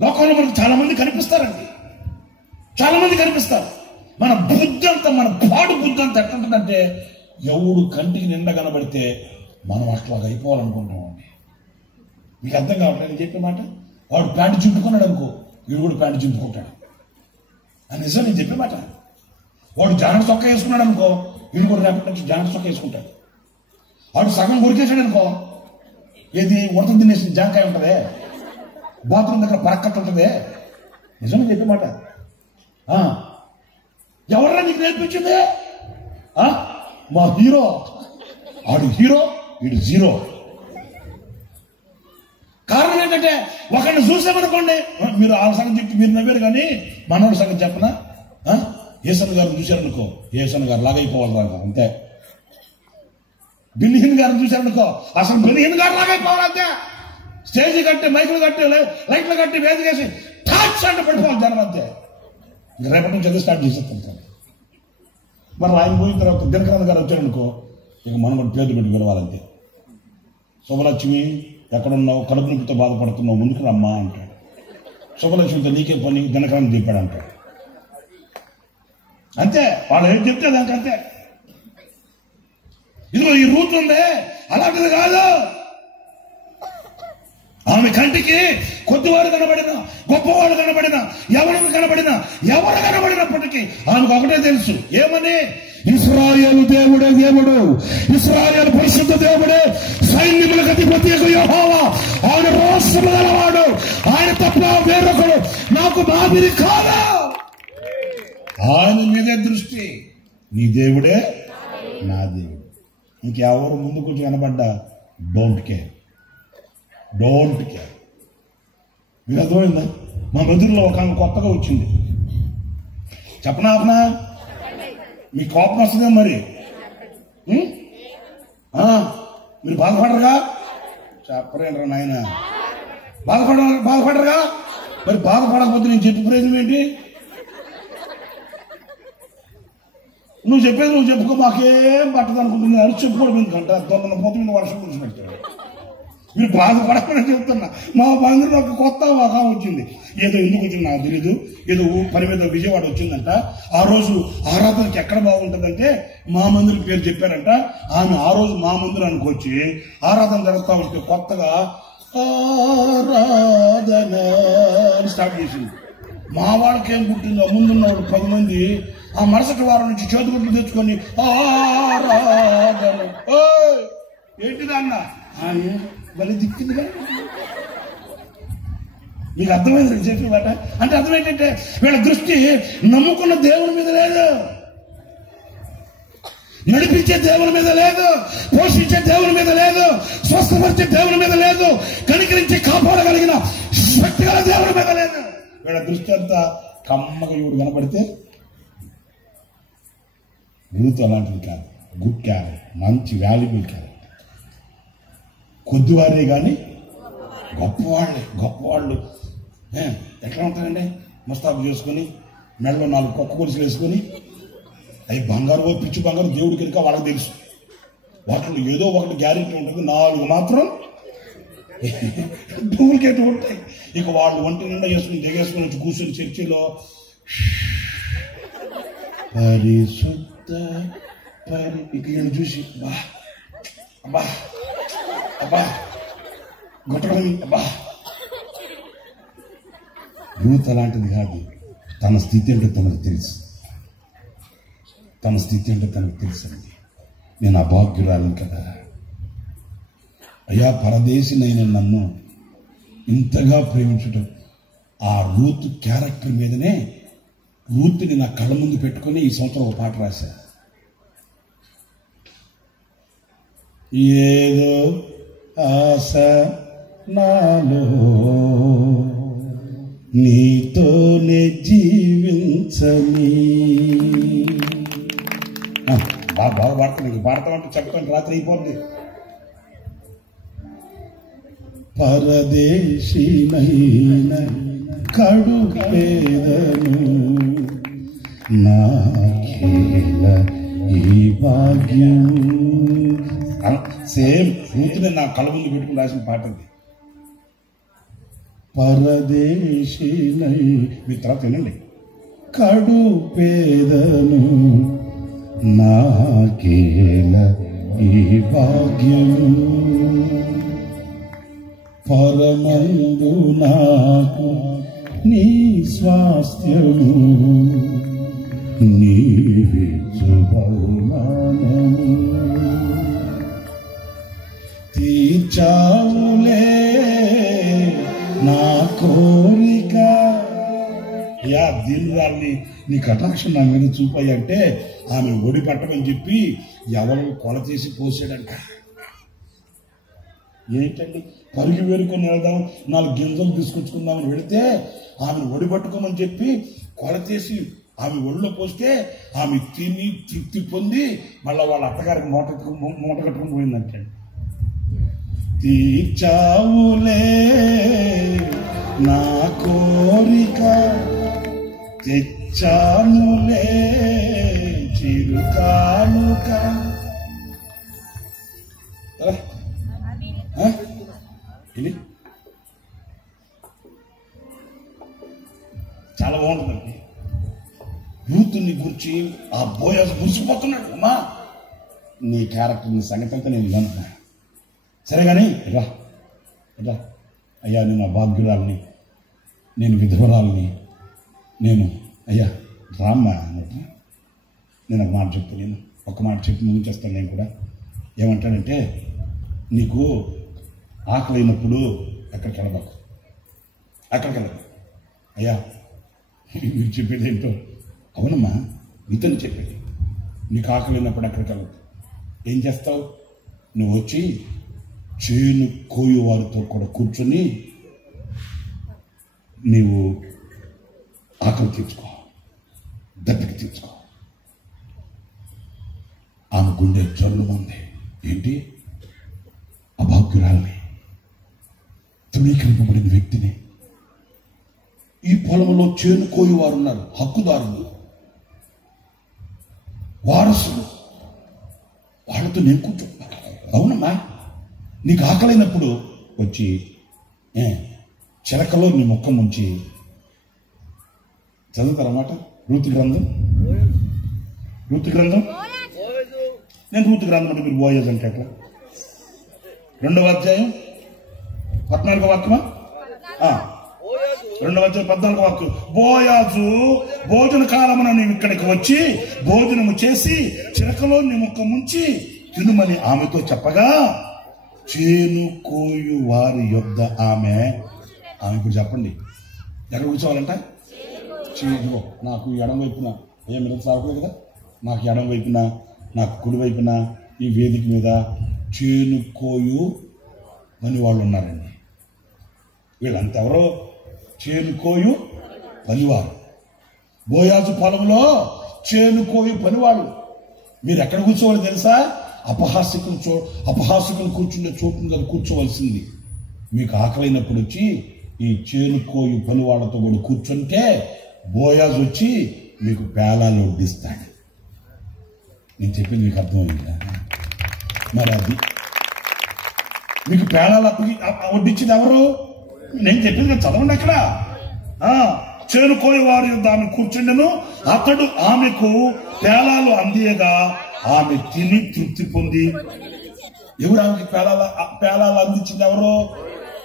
లోకంలో మనకు చాలా మంది కనిపిస్తారండి, చాలా మంది కనిపిస్తారు. మన బుద్ధి అంతా, మన పాడు బుద్ధి అంతా ఎట్లుంటుందంటే, ఎవడు కంటికి నిండా కనబడితే మనం అట్లాగా అయిపోవాలనుకుంటామండి. మీకు అర్థం కావట్లేదు నేను చెప్పే మాట? వాడు ప్యాంటు చింపుకున్నాడు అనుకో, వీడు కూడా ప్యాంటు చింపుకుంటాడు. అది నిజం నేను చెప్పే మాట. వాడు జాకెట్ చొక్కా వేసుకున్నాడు అనుకో, వీడు కూడా రేపటి నుంచి జాకెట్ చొక్కా వేసుకుంటాడు. వాడు సగం కొరికేసాడు అనుకో, ఏది ఉడత తినేసిన జాంకాయ ఉంటుందే, బాత్రూమ్ దగ్గర పరక్కట్టు ఉంటుందే. నిజం నేను చెప్పే మాట. ఎవరైనా నీకు నేర్పించింది? మా హీరో. ఆడు హీరో, వీడు జీరో. కారణం ఏంటంటే ఒకరిని చూసామనుకోండి, మీరు ఆ సంగతి చెప్పి మీరు నవ్వారు కానీ మనోడి సంగతి చెప్పనా? ఏసన్ గారిని చూశారనుకో, ఏసన్ గారు లాగైపోవాలి రాక అంతే. బిల్లిహిన్ గారిని చూశారనుకో, అసలు బిల్లిహిన్ గారు లాగైపోవాలి అంతే. స్టేజ్ కట్టి, మైకులు కట్టి, లైట్లు కట్టి, వేదికేసి టాచ్ అంటే పడిపోవాలి జనం అంతే. ఇంక రేపటి నుంచి అదే స్టార్ట్ చేసేస్తాను. మరి ఆయన పోయిన తర్వాత దినకరణ గారు వచ్చారనుకో, ఇక మనం కూడా పేర్లు పెట్టి పిలవాలంతే. శుభలక్ష్మి ఎక్కడున్నావు, కడుపు నొప్పితో బాధపడుతున్నావు, ముందుకు రమ్మా అంటాడు. శుభలక్ష్మితో నీకే పని, దినకరణ చెప్పాడు అంటాడు. అంతే, వాళ్ళు ఏం చెప్తే దానికి అంతే. ఇదిగో ఈ రూట్ ఉందే అలాంటిది కాదు. ఆమె కంటికి కొద్దివాడు కనబడినా, గొప్పవాడు కనబడినా, ఎవరు కనబడినప్పటికీ ఆమెకు ఒకటే తెలుసు, ఏమని? ఇశ్రాయేలు దేవుడే దేవుడు, ఇశ్రాయేలు పరిశుద్ధ దేవుడే, సైన్యములకు అధిపతి యెహోవా, ఆయన రోషము గలవాడు, ఆయన తప్ప వేరొకడు నాకు మాదిరి కాదు. ఆయన మీదే దృష్టి. నీ దేవుడే నా దేవుడు. ఇంకెవరు ముందుకు కనబడ్డా డోంట్ కేర్. మీకు అర్థమైందా? మా మెదురులో ఒక ఆమె కొత్తగా వచ్చింది, చెప్పనా ఆపనా? మీ కోపం వస్తుందే మరి. మీరు బాధపడరుగా? చెప్పరేంట్రా నాయన, బాధపడరుగా? మరి బాధపడకపోతే నేను చెప్పి ప్రయోజనం ఏంటి? నువ్వు చెప్పేది నువ్వు చెప్పుకో, మాకేం పట్టదు అనుకుంటుంది అని చెప్పుకోవడం ఎందుకంటే దొంగల పోతే మీద వర్షం గురించి పెడతాడు. మీరు బాధపడకుండా చెప్తున్నా. మా బంధువులు ఒక కొత్త వాహనం వచ్చింది. ఏదో ఎందుకు వచ్చింది నాకు తెలీదు. ఏదో పని మీద విజయవాడ వచ్చిందంట. ఆ రోజు ఆరాధనకి ఎక్కడ బాగుంటుందంటే మా మందిరం పేరు చెప్పారంట. ఆమె ఆ రోజు మా మందిరానికి వచ్చి ఆరాధన జరుగుతూ ఉంటే కొత్తగా ఆరాధన అని స్టార్ట్ చేసింది. మా వాళ్ళకి ఏం పుట్టిందో ముందున్నవాడు 10 మంది ఆ మరుసటి వారం నుంచి చేతుగుట్లు తెచ్చుకొని ఆరాధన. ఏంటిదన్న మళ్ళీ దిక్కిందిగా. మీకు అర్థమైంది చెప్పిన మాట అంటే? అర్థం ఏంటంటే వీళ్ళ దృష్టి నమ్ముకున్న దేవుని మీద లేదు, నడిపించే దేవుని మీద లేదు, పోషించే దేవుని మీద లేదు, స్వస్థపరిచే దేవుని మీద లేదు, కనికరించి కాపాడగలిగిన శక్తిగల దేవుని మీద లేదు. వీళ్ళ దృష్టి అంతా కమ్మగా ఇవుడు కనపడితే. రూతు అలాంటిది కాదు. గుడ్ క్యారెట్, మంచి వాల్యుబుల్ క్యారెట్. కొద్దివారే కానీ గొప్పవాళ్ళు ఎట్లా ఉంటారండి? ముస్తాబు చేసుకొని మెడలో 4 కొక్క గొలుసులు వేసుకొని అవి బంగారు పిచ్చి బంగారు దేవుడికి కనుక వాళ్ళకి తెలుసు. వాటిలో ఏదో ఒకటి గ్యారెంటీ ఉంటుంది, 4 మాత్రం డూప్లికేట్ ఉంటాయి. ఇక వాళ్ళు ఒంటి నిండా వేసుకుని దిగేసుకుని వచ్చి కూర్చొని చర్చిలో పరిశుద్ధ ఇక చూసి అబ్బా గొట్టడం అబ్బా. రూత్ అలాంటిది కాదు. తన స్థితి అంటే తనకు తెలుసు. అండి. నేను అభాగ్యురాలను కదా అయ్యా, పరదేశినైన నన్ను ఇంతగా ప్రేమించటం. ఆ రూత్ క్యారెక్టర్ మీదనే రూత్ని నా కళ్ళ ముందు పెట్టుకుని ఈ సంవత్సరం ఒక పాట రాశా. ఏదో ఆశ నాలో నీతోనే జీవించని. బాగా పాడతాను, పాడతామంటే చెప్తాను, రాత్రి అయిపోద్ది. పరదేశినైన కడు పేదను నాకేల ఈ భాగ్యం. సేమ్ పూర్తిగా నా కళ్ళ ముందు పెట్టుకుని రాసిన పాట అది. పరదేశినై, మీ తర్వాత వినండి. కడు పేదను నాకేల ఈ భాగ్యం. పరమందు నాకు నీ స్వాస్థ్యము నీవిచ్చు బహుమానము. తీర్చావులే నా కోరిక. యా దీనిదాన్ని నీ కటాక్షం నా మీద చూపాయంటే ఆమె ఒడి పట్టమని చెప్పి ఎవరు కొల చేసి పోసాడంట. ఏంటండి, పరుగు వేరుకొని వెళ్దాం, 4 గింజలు తీసుకొచ్చుకుందామని వెళితే ఆమెను ఒడి పట్టుకోమని చెప్పి కొల చేసి ఆమె ఒళ్ళో పోస్తే ఆమె తిని తృప్తి పొంది మళ్ళీ వాళ్ళ అత్తగారికి మూట కట్టుకుని పోయిందంటే. తీర్చావులే నా కోరిక, తెచ్చానులే చిరుకానుక. చాలా బాగుంటుందండి. యూత్ని గురించి ఆ బోయాస్ మురిసిపోతున్నాడు. అమ్మా నీ క్యారెక్టర్, నీ సంగతి అంతా నేను విన్నాను. సరే కానీ రా అయ్యా, నేను అభాగ్యురాలని, నేను విధవరాలని, నేను అయ్యా రామ్మా అన్నట్టు నేను ఒక మాట చెప్తాను. నేను ఒక మాట చెప్పి ముగించేస్తాను. నేను కూడా ఏమంటానంటే, నీకు ఆకలి అయినప్పుడు ఎక్కడికి వెళ్ళబాకు, అయ్యా మీరు చెప్పేది ఏంటో. అవునమ్మా, నీతోనే చెప్పేది. నీకు ఆకలి అయినప్పుడు ఎక్కడికి వెళ్ళదు. ఏం చేస్తావు? నువ్వు వచ్చి చేను కోయి వారితో కూడా కూర్చొని నీవు ఆకలి తీర్చుకో, దప్పిక గుండె జల్లుమంది. ఏంటి? అభాగ్యురాల్ని, తృణీకరింపబడిన వ్యక్తిని, ఈ పొలంలో చేనుకోయి వారు ఉన్నారు, హక్కుదారులు, వారసులు, వాళ్ళతో నేను కూర్చుంటున్నాను. అవునమ్మా, నీకు ఆకలైనప్పుడు వచ్చి చిలకలో నీ ముఖం నుంచి చదువుతారన్నమాట. రూతు గ్రంథం నేను రూతు గ్రంథం అంటే మీరు బోయజ్ అంటే ఎట్లా? 2వ అధ్యాయం 14వ వాక్యమా? 2వ అధ్యాయం 14వ వాక్యం. బోయాజు భోజన కాలమున నీవు ఇక్కడికి వచ్చి భోజనము చేసి చిలకలో నీ ముఖం ముంచి తినుమని ఆమెతో చెప్పగా, చేను కోయు వారి యొద్ద ఆమె ఇప్పుడు చెప్పండి, ఎక్కడ కూర్చోవాలంట? చేను. నాకు ఎడం వైపున ఏమైనా సాగలేదు కదా, నాకు ఎడం వైపున, నాకు కుడి వైపున ఈ వేదిక మీద చేను కోయు అని వాళ్ళు ఉన్నారండి. వీళ్ళంతా ఎవరో? చేను కోయు పనివారు. బోయాజు పొలంలో చేను కోయు పనివాడు. మీరు ఎక్కడ కూర్చోవాలి తెలుసా? అపహాసికులు కూర్చుండే చోటు కదా కూర్చోవలసింది. మీకు ఆకలైనప్పుడు వచ్చి ఈ చేను కోయు పనివాళ్లతో కూడా కూర్చుంటే బోయాజు వచ్చి మీకు పేలాలు వడ్డిస్తాడు. నేను చెప్పింది మీకు అర్థమైందా? మరి అది మీకు పేలాలు వడ్డించింది ఎవరు? నేను చెప్పింది చదవండి. అక్కడ చేను కోయి వారి ఆమె కూర్చుండెను, అతడు ఆమెకు పేలాలు అందియగా ఆమె తిని తృప్తి పొంది. ఎవరు ఆమెకి పేలాలు అందించింది? ఎవరు?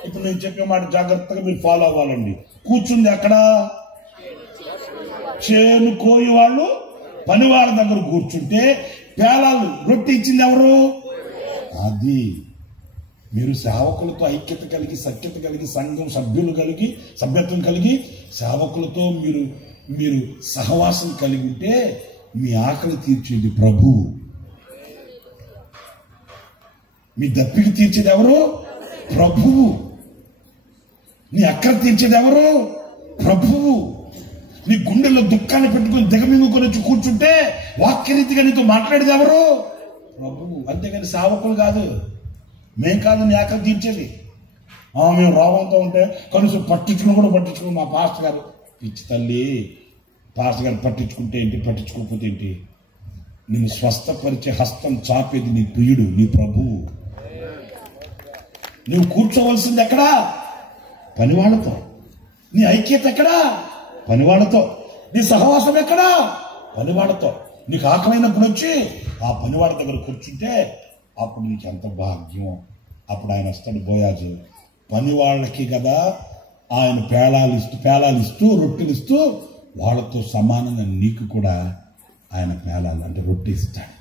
ఇప్పుడు నేను చెప్పే మాట జాగ్రత్తగా మీరు ఫాలో అవ్వాలండి. కూర్చుంది అక్కడ చేను కోయి వాళ్ళు పనివాళ్ళ దగ్గర కూర్చుంటే పేలాలు రొట్టె ఇచ్చింది ఎవరు? అది. మీరు సేవకులతో ఐక్యత కలిగి, సఖ్యత కలిగి, సంఘం సభ్యత్వం కలిగి సేవకులతో మీరు సహవాసం కలిగి ఉంటే మీ ఆకలి తీర్చేది ప్రభువు. మీ దప్పిక తీర్చేది ఎవరు? ప్రభువు. నీ అక్కర తీర్చేది ఎవరు? ప్రభువు. నీ గుండెల్లో దుఃఖాన్ని పెట్టుకుని దిగమింగుకొని వచ్చి కూర్చుంటే వాక్యరీతిగా నీతో మాట్లాడేది ఎవరు? ప్రభువు. అంతేగాని సేవకులు కాదు. మేం కాదు నీ ఆకలి తీర్చేది. మేము రోగంతో ఉంటే కనీసం పట్టించుకుని మా పాస్టర్ గారు పిచ్చి తల్లి, పాస్టర్ గారు పట్టించుకుంటే ఏంటి, పట్టించుకోకపోతే ఏంటి? నిన్ను స్వస్థపరిచే హస్తం చాపేది నీ ప్రియుడు, నీ ప్రభువు. నువ్వు కూర్చోవలసింది ఎక్కడా? పనివాళ్లతో. నీ ఐక్యత ఎక్కడా? పనివాళ్లతో. నీ సహవాసం ఎక్కడా? పనివాళ్లతో. నీకు ఆకలైనప్పుడు వచ్చి ఆ పనివాడి దగ్గర కూర్చుంటే అప్పుడు నీకు ఎంత భాగ్యం. అప్పుడు ఆయన వస్తాడు బోయాజు. పనివాళ్ళకి కదా ఆయన పేలాలు ఇస్తూ రొట్టెలు ఇస్తూ వాళ్ళతో సమానంగా నీకు కూడా ఆయన పేలాలు అంటే రొట్టె ఇస్తాడు.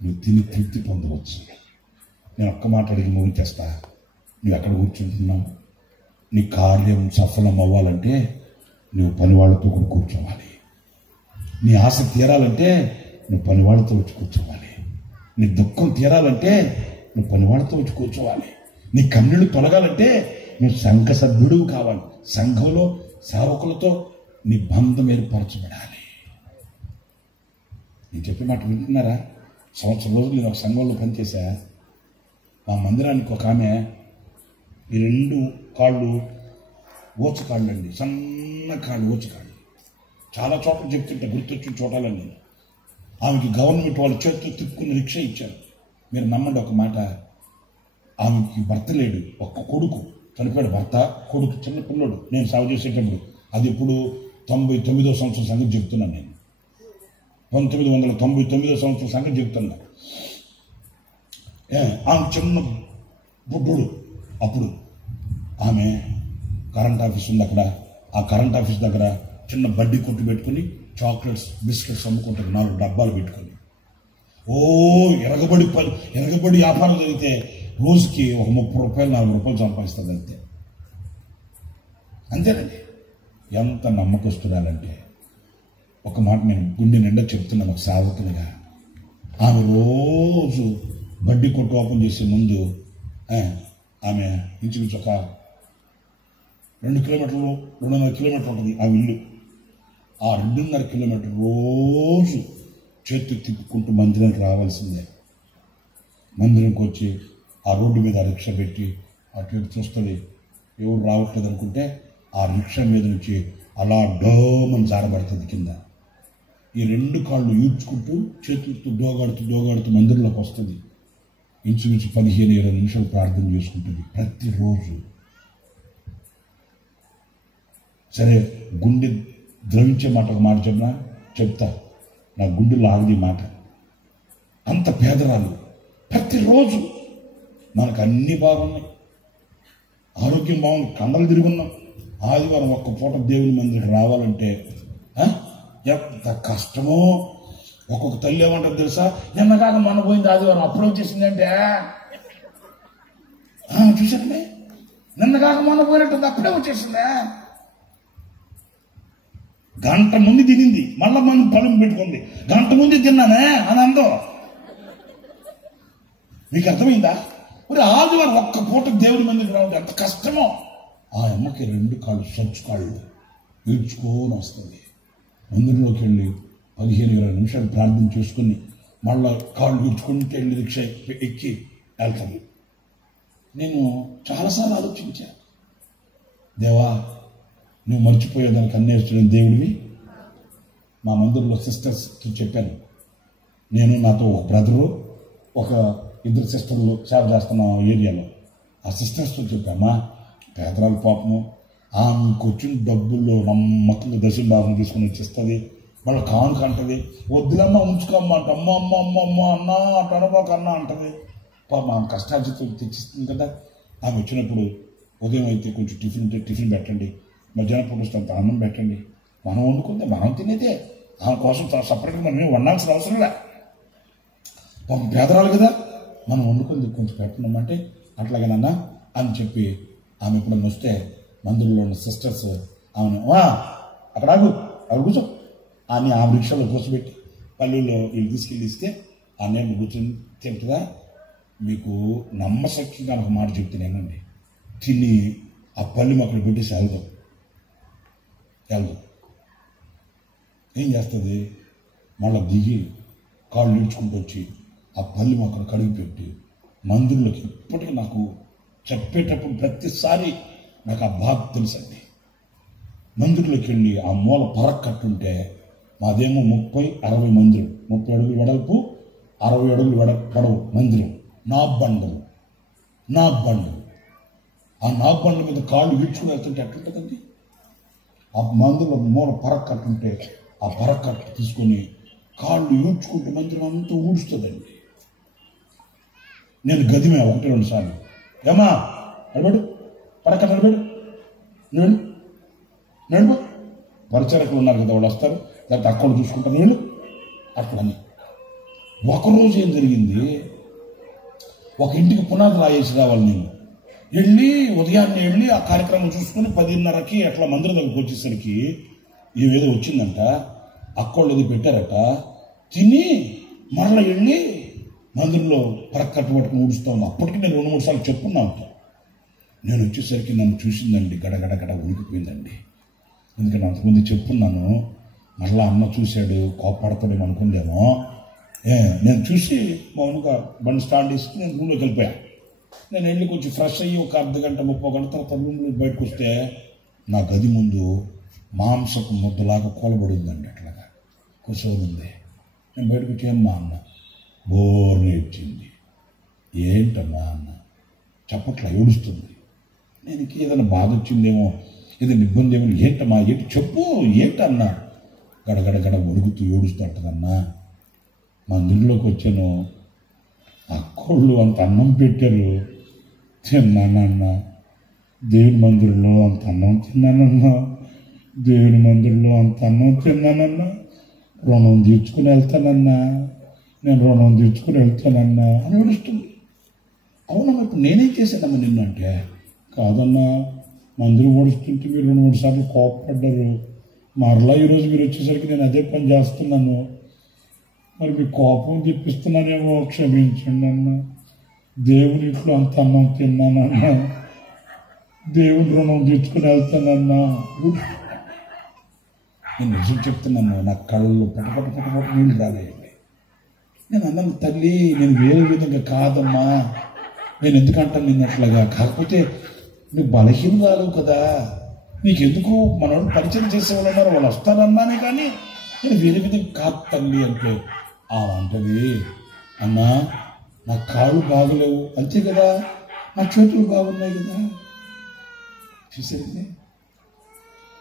నువ్వు తిని తృప్తి పొందవచ్చు. నేను ఒక్క మాట అడిగి ముగించేస్తా. నువ్వు ఎక్కడ కూర్చుంటున్నావు? నీ కార్యం సఫలం అవ్వాలంటే నువ్వు పనివాళ్ళతో కూడా కూర్చోవాలి. నీ ఆశ తీరాలంటే నువ్వు పనివాళ్ళతో వచ్చి కూర్చోవాలి. నీ దుఃఖం తీరాలంటే నువ్వు పనివాళ్ళతో వచ్చి కూర్చోవాలి. నీ కన్నీళ్లు తొలగాలంటే నువ్వు సంఘ సభ్యుడు కావాలి. సంఘంలో సేవకులతో నీ బంధం ఏర్పరచబడాలి. నేను చెప్పే మాట వింటున్నారా? సంవత్సరం రోజులు నేను ఒక సంఘంలో పనిచేశా. మా మందిరానికి ఒక ఆమె ఈ 2 కాళ్ళు ఓచకాళ్ళు అండి, సన్న కాళ్ళు, ఓచకాళ్ళు. చాలా చోట్ల చెప్తుంటే గుర్తొచ్చిన చోటాలండి. ఆమెకి గవర్నమెంట్ వాళ్ళు చేతితో తిప్పుకుని రిక్షా ఇచ్చారు. మీరు నమ్మండి ఒక మాట, ఆమెకి భర్త లేడు, ఒక్క కొడుకు చనిపోయాడు. భర్త, కొడుకు చిన్న పిల్లడు. నేను సేవ చేసేటప్పుడు అది ఇప్పుడు 99వ సంవత్సరం సంగతి చెప్తున్నాను. నేను 1999వ సంవత్సరం సంగతి చెప్తున్నా. ఆమె చిన్న బుడ్డుడు. అప్పుడు ఆమె కరెంట్ ఆఫీస్ ఉంది అక్కడ. ఆ కరెంట్ ఆఫీస్ దగ్గర చిన్న బడ్డీ కొట్టు పెట్టుకుని చాక్లెట్స్, బిస్కెట్స్ అమ్ముకుంటారు. 4 డబ్బాలు పెట్టుకుని ఎరగబడి వ్యాపారం జరిగితే రోజుకి ఒక 30 రూపాయలు 40 రూపాయలు సంపాదిస్తుంది. అంతేనండి. ఎంత నమ్మకస్తురాలంటే ఒక మాట నేను గుండె నిండా చెప్తున్నాను ఒక సేవకునిగా. ఆమె రోజు బడ్డీ కొట్టు ఓపెన్ చేసే ముందు ఆమె ఇంచుమించు ఒక 2 కిలోమీటర్లు 2.5 కిలోమీటర్లు ఉంటుంది ఆ ఇల్లు. ఆ 2.5 కిలోమీటర్ రోజు చేతులు తిప్పుకుంటూ మందిరానికి రావాల్సిందే. మందిరంకి వచ్చి ఆ రోడ్డు మీద రిక్షా పెట్టి అటు ఇటు చూస్తుంది, ఎవరు రావట్లేదు అనుకుంటే ఆ రిక్షా మీద నుంచి అలా డోమని జారబడుతుంది కింద. ఈ 2 కాళ్ళు ఈడ్చుకుంటూ చేతులతో దోగాడుతూ మందిరంలోకి వస్తుంది. ఇంచుమించు 15-20 నిమిషాలు ప్రార్థన చేసుకుంటుంది ప్రతిరోజు. సరే, గుండె ద్రవించే మాట ఒక మాట చెప్తా, నా గుండెలో ఆగది మాట. అంత పేదరాలు, ప్రతిరోజు మనకు అన్నీ బాగున్నాయి, ఆరోగ్యం బాగుంది, కండలు తిరుగున్నాం. ఆదివారం ఒక్క పూట దేవుని మందిరికి రావాలంటే ఎంత కష్టమో. ఒక్కొక్క తల్లి ఏమంటారు తెలుసా, నిన్నగాక మొన్న పోయింది ఆదివారం అప్పుడే వచ్చేసిందంటే. చూసానే, నిన్నగాక మొన్న పోయినట్టుంది, అప్పుడే వచ్చేసిందా. గంట ముందు తినింది, మళ్ళా మనం పనులు పెట్టుకుంది, గంట ముందు తిన్నానే అని అందో. మీకు అర్థమైందా? మరి ఆదివారం ఒక్క పూట దేవుని మందికి రావడం ఎంత కష్టమో. ఆ అమ్మకి 2 కాళ్ళు సొచ్చు కాళ్ళు ఈడ్చుకొని వస్తుంది. మందిరంలోకి వెళ్ళి 15-20 నిమిషాలు ప్రార్థన చేసుకుని మళ్ళా కాళ్ళు ఈడ్చుకుంటే వెళ్ళి రిక్షా ఎక్కి వెళ్తాను. నేను చాలాసార్లు ఆలోచించా, దేవా నువ్వు మర్చిపోయేదానికి అన్నేర్చుకునే దేవుడివి. మా మందిరంలో సిస్టర్స్తో చెప్పాను, నేను నాతో ఒక బ్రదరు, ఒక 2 సిస్టర్లు సేవ చేస్తున్న ఏరియాలో. ఆ సిస్టర్స్తో చెప్పామా, పేదరాలు పాపము, ఆమెకు వచ్చిన డబ్బుల్లో నమ్మకంగా దశంభాగం తీసుకుని వచ్చేస్తుంది, మళ్ళీ కానుక అంటది, వద్దులమ్మా ఉంచుకోమ్మ అంట, అమ్మ అమ్మ అమ్మ అమ్మ అన్న అంట, అనబాక అన్న అంటది. పాపం ఆమె కష్టార్జితం తెచ్చిస్తుంది కదా. ఆమె వచ్చినప్పుడు ఉదయం అయితే కొంచెం టిఫిన్ పెట్టండి, మధ్యాహ్నం పూట వస్తే అంత అన్నం పెట్టండి, మనం వండుకుంటే మనం తినేదే, ఆమె కోసం సపరేట్గా మనం వండాల్సిన అవసరం లే. పాపం పేదరాలు కదా, మనం వండుకుంది కొంచెం పెట్టినామంటే అట్లాగేనన్నా అని చెప్పి ఆమె ఎప్పుడన్నా వస్తే మందిరంలో ఉన్న సిస్టర్స్ ఆమెను అక్కడ అవి కూర్చో అని ఆమె రిక్షాలో కూర్చోబెట్టి పల్లెల్లో వీళ్ళు తీసుకెళ్ళి ఇస్తే ఆ నేను కూర్చొని తింటుందా. మీకు నమ్మశక్యంగా ఒక మాట చెప్తున్నానండి, తిని ఆ పల్లెం అక్కడ పెట్టేసి వెళ్దాం. ఏం చేస్తుంది, మళ్ళీ దిగి కాళ్ళు ఈడ్చుకుంటూ వచ్చి ఆ పల్లెం అక్కడ కడిగి పెట్టి మందిరంలోకి ఇప్పటికీ నాకు చెప్పేటప్పుడు ప్రతిసారి నాకు ఆ బాధ తెలుసండి. మందిరంలోకి వెళ్ళి ఆ మూల పరక్కట్టుంటే మాదేమో 30-60 మందిరం, 30 అడుగులు వెడల్పు, 60 అడుగులు పొడవు మందిరం, నాబ్బండలు. ఆ నాబ్బండ మీద కాళ్ళు ఈడ్చుకుని వెళ్తుంటే ఎట్లుంటుందండి. ఆ మందిరంలో మూల పరక్కట్టుంటే ఆ పరక్కట్టు తీసుకొని కాళ్ళు ఈడ్చుకుంటే మందిరం అంతా ఊడుస్తుందండి. నేను గదిమే 1-2 సార్లు, ఏమా నడబడు పడక నడబడు నడుపు, పరిచరకులు ఉన్నారు కదా వాళ్ళు వస్తారు, లేకపోతే అక్కడ చూసుకుంటాను వీళ్ళు అట్లని. ఒకరోజు ఏం జరిగింది, ఒక ఇంటికి పునాది రాయేసి రావాలి నేను వెళ్ళి, ఉదయాన్నే వెళ్ళి ఆ కార్యక్రమం చూసుకుని 10:30కి అట్లా మందిరం దగ్గరికి వచ్చేసరికి ఏదో వచ్చిందంట, అక్కోళ్ళు ఏదో పెట్టారట, తిని మరలా వెళ్ళి మందిరంలో పరక్కట్టు పట్టుకుని ఊడుస్తూ ఉంది. అప్పటికి నేను 2-3 సార్లు చెప్పున్నా ఉంటాను. నేను వచ్చేసరికి నన్ను చూసిందండి, గడగడ ఉనికిపోయిందండి. ఎందుకంటే అంతకుముందు చెప్పున్నాను, మళ్ళా అన్న చూశాడు కోపడతాడేమో అనుకుందేమో. నేను చూసి మామూలుగా బండి స్టాండ్ చేసుకుని నేను రూమ్లోకి వెళ్ళిపోయాను. నేను వెళ్ళి కొంచెం ఫ్రెష్ అయ్యి ఒక 1/2 గంట 30 గంట తర్వాత రూమ్లో బయటకు వస్తే నా గది ముందు మాంసపు ముద్దలాగా కూలబడిందండి, అట్లాగా కూర్చోనుంది. నేను బయటకు వచ్చి ఏమ్మా అన్న, బోర్ని ఇచ్చింది. ఏంటమ్మా అన్న, చెప్పట్లా, ఏడుస్తుంది. నేను ఏదైనా బాధ వచ్చిందేమో, ఏదైనా ఇబ్బంది ఏమో, ఏంటమ్మా ఏంటి చెప్పు ఏంటన్నా, గడగడ ఒడుగుతూ ఏడుస్తూ అంటదన్నా. మందిరంలోకి వచ్చాను, అక్కోళ్ళు అంత అన్నం పెట్టారు, తిన్నానన్నా. దేవుని మందిరంలో అంత అన్నం తిన్నానన్నా, దేవుని మందిరంలో అంత అన్నం తిన్నానన్నా, రుణం తీర్చుకుని వెళ్తానన్నా, నేను రుణం తీర్చుకుని వెళ్తానన్నా అని ఏడుస్తుంది. అవునమ్మా, ఇప్పుడు నేనేం చేశానమ్మా నిన్ను అంటే, కాదన్నా మందిరం ఓడుస్తుంటే మీరు 2-3 సార్లు కోపపడ్డారు, మరలా ఈరోజు మీరు వచ్చేసరికి నేను అదే పని చేస్తున్నాను, మరి మీ కోపం తెప్పిస్తున్నానేమో, క్షమించండి అన్న. దేవుని ఇంట్లో అంత అన్నం తిన్నానన్నా, దేవుని రుణం తీర్చుకుని వెళ్తానన్నా. నేను నిజం చెప్తున్నాను, నా కళ్ళు పటపట నీళ్ళు రాలేయండి. నేను అన్నాను, తల్లి నేను వేరే విధంగా కాదమ్మా, నేను ఎందుకంటాను నిన్నట్లాగా, కాకపోతే నువ్వు బలహీనరాలు కదా, నీకెందుకు మనోడు పరిచయం చేసేవాళ్ళు ఉన్నారు, వాళ్ళు వస్తారన్నానే కానీ నేను వేరే విధంగా కాదు తల్లి అంటే అంటది, అమ్మా నా కాళ్ళు బాగలేవు అంతే కదా, నా చేతులు బాగున్నాయి కదా. చూసారండి,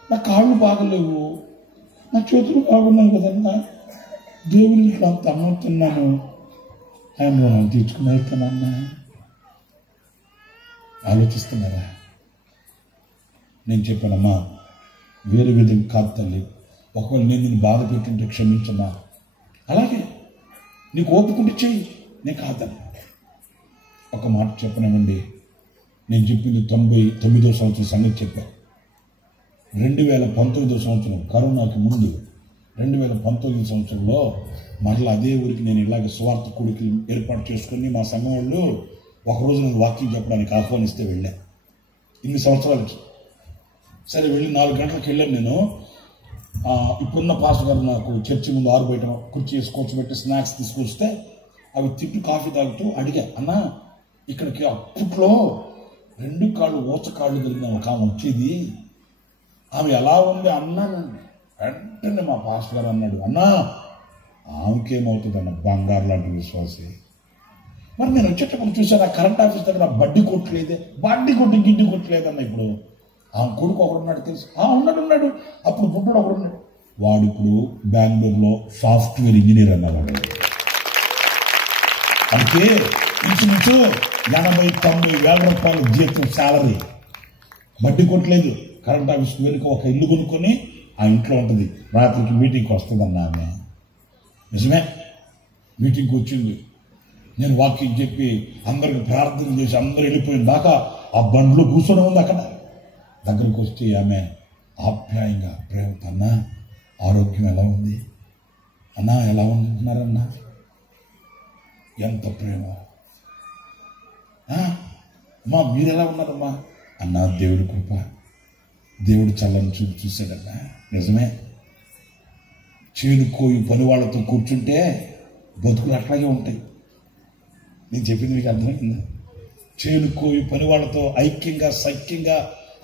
నా కాళ్ళు బాగలేవు, నా చేతులు బాగున్నాయి కదన్నా, దేవుడికి అంత అమ్ముతున్నాను, ఆయన రుణం తీర్చుకుని వెళ్తానన్నా. ఆలోచిస్తున్నారా? నేను చెప్పానమ్మా వేరే విధంగా కాదు తల్లి, ఒకవేళ నేను నిన్ను బాధ పెట్టింటే క్షమించమ్మా, అలాగే నీకు ఓపుకుంటే చెయ్యి, నేను కాదని. ఒక మాట చెప్పనండి, నేను చెప్పింది 99వ సంవత్సరం సంగతి చెప్పాను. 2019వ సంవత్సరం కరోనాకి ముందు 2019 సంవత్సరంలో మరలా అదే ఊరికి నేను ఇలాగ స్వార్థ కూడికి ఏర్పాటు చేసుకుని మా సంఘం వాళ్ళు ఒకరోజు నేను వాకింగ్ చెప్పడానికి ఆహ్వానిస్తే వెళ్ళా. ఇన్ని సంవత్సరాలకి సరే వెళ్ళి 4 గంటలకు వెళ్ళాను నేను. ఇప్పుడున్న పాస్టర్ గారు నాకు చర్చి ముందు 6 బయట కుర్చీ వేసి కూర్చోబెట్టి స్నాక్స్ తీసుకొస్తే అవి తింటూ కాఫీ తాగుతూ అడిగా, అన్నా ఇక్కడికి అప్పట్లో 2 కాళ్ళు ఊచకాళ్ళు కలిగిన ఒక ఆమె వచ్చేది, ఆమె ఎలా ఉంది అన్నానండి. వెంటనే మా పాస్టర్ గారు అన్నాడు, అన్నా ఆమెకేమవుతుంది అన్న, బంగారు లాంటి విశ్వాసి. మరి నేను వచ్చేటప్పుడు చూసాను ఆ కరెంట్ ఆఫీస్ దగ్గర బడ్డీ కొట్టలేదే, బడ్డీ కొట్టి గిడ్డి కొట్టలేదన్న. ఇప్పుడు ఆ కొడుకు ఒకడున్నాడు తెలుసు, ఉన్నాడు. అప్పుడు పుట్టుడు ఒకడున్నాడు, వాడు ఇప్పుడు బెంగళూరులో సాఫ్ట్వేర్ ఇంజనీర్ అన్నవాడు. అంటే ఇంచుమించు 80-90 వేల రూపాయలు జీతం శాలరీ. బడ్డీ కొట్టలేదు, కరెంట్ ఆఫీస్కి వెళ్ళి ఒక ఇల్లు కొనుక్కొని ఆ ఇంట్లో ఉంటుంది, రాత్రికి మీటింగ్కి వస్తుందన్న ఆమె. నిజమే, మీటింగ్కి వచ్చింది. నేను వాకింగ్ చెప్పి అందరికి ప్రార్థన చేసి అందరూ వెళ్ళిపోయిన దాకా ఆ బండ్లో కూర్చొని ఉంది. అక్కడ దగ్గరికి వస్తే ఆమె ఆప్యాయంగా ప్రేమతో, అన్నా ఆరోగ్యం ఎలా ఉంది అన్నా, ఎలా ఉంటున్నారన్నా, ఎంత ప్రేమ, అమ్మా మీరు ఎలా ఉన్నారమ్మా అన్నా, దేవుడి కృప, దేవుడు చల్లని చూపు చూశాడన్నా. నిజమే, చేనుకోయి పని వాళ్ళతో కూర్చుంటే బతుకులు అట్లాగే ఉంటాయి. నేను చెప్పింది మీకు అర్థమైందా? చేనుకోయి పని వాళ్ళతో ఐక్యంగా సైక్యంగా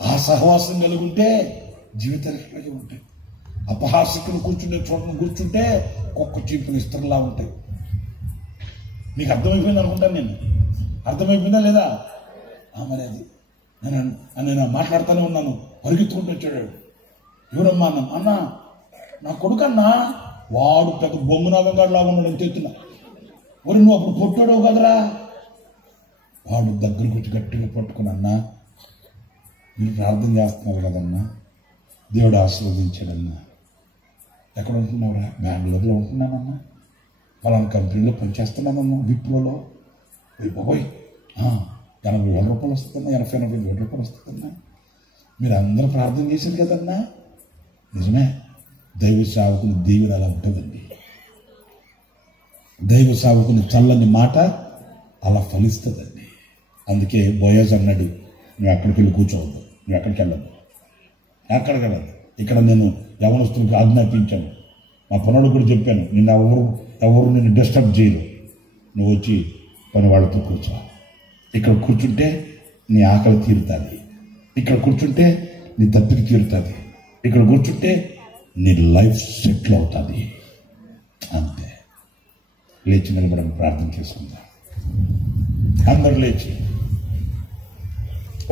ఆ సహవాసం కలిగి ఉంటే జీవితాలు అట్లాగే ఉంటాయి. అపహాసికులు కూర్చుంటే చోటను కూర్చుంటే కుక్క చీపులు ఇస్తరులా ఉంటాయి. మీకు అర్థమైపోయింది అనుకుంటాను నేను. అర్థమైపోయిందా లేదా? మరి అది నేను మాట్లాడుతూనే ఉన్నాను. పరిగెత్తుకుంటూ వచ్చాడు, ఎవరమ్మా అన్నాను. అన్నా నా కొడుకు అన్నా, వాడు పెద్ద బొమ్మనాగంగాడు లాగా ఉన్నాడు, ఎంత ఎత్తున్నా. మరి నువ్వు అప్పుడు పొట్టాడవు కదరా. వాడు దగ్గరకు వచ్చి గట్టిగా పట్టుకుని, అన్నా మీరు ప్రార్థన చేస్తున్నారు కదన్నా, దేవుడు ఆశీర్వదించాడన్నా. ఎక్కడ ఉంటున్నావురా? బెంగళూరులో ఉంటున్నానన్నా, పలానా కంపెనీలో పనిచేస్తున్నానన్నా, విప్రోలో. బాబోయ్ 80,000 రూపాయలు వస్తుందన్నా, 80,000 రూపాయలు వస్తుందన్నా. మీరు అందరూ ప్రార్థన చేశారు కదన్నా. నిజమే, దైవ సేవకుని దేవుడు అలా ఉంటుందండి. దైవ సేవకుని చల్లని మాట అలా ఫలిస్తుందండి. అందుకే బోయజ్ అన్నాడు, నువ్వు ఎక్కడికి వెళ్ళి కూర్చోవద్దు, నువ్వు ఎక్కడికి వెళ్ళద్దు, ఎక్కడికి వెళ్ళదు. ఇక్కడ నేను యవనస్తులకు ఆజ్ఞాపించాను, మా పనుడు కూడా చెప్పాను, నిన్ను ఎవరు నిన్ను డిస్టర్బ్ చేయరు, నువ్వు వచ్చి పని వాళ్ళతో కూర్చో. ఇక్కడ కూర్చుంటే నీ ఆకలి తీరుతుంది, ఇక్కడ కూర్చుంటే నీ తప్పికి తీరుతుంది, ఇక్కడ కూర్చుంటే నీ లైఫ్ సెటిల్ అవుతుంది. అంతే. లేచి నిలబడని ప్రార్థన చేసుకుందాం. అందరు లేచి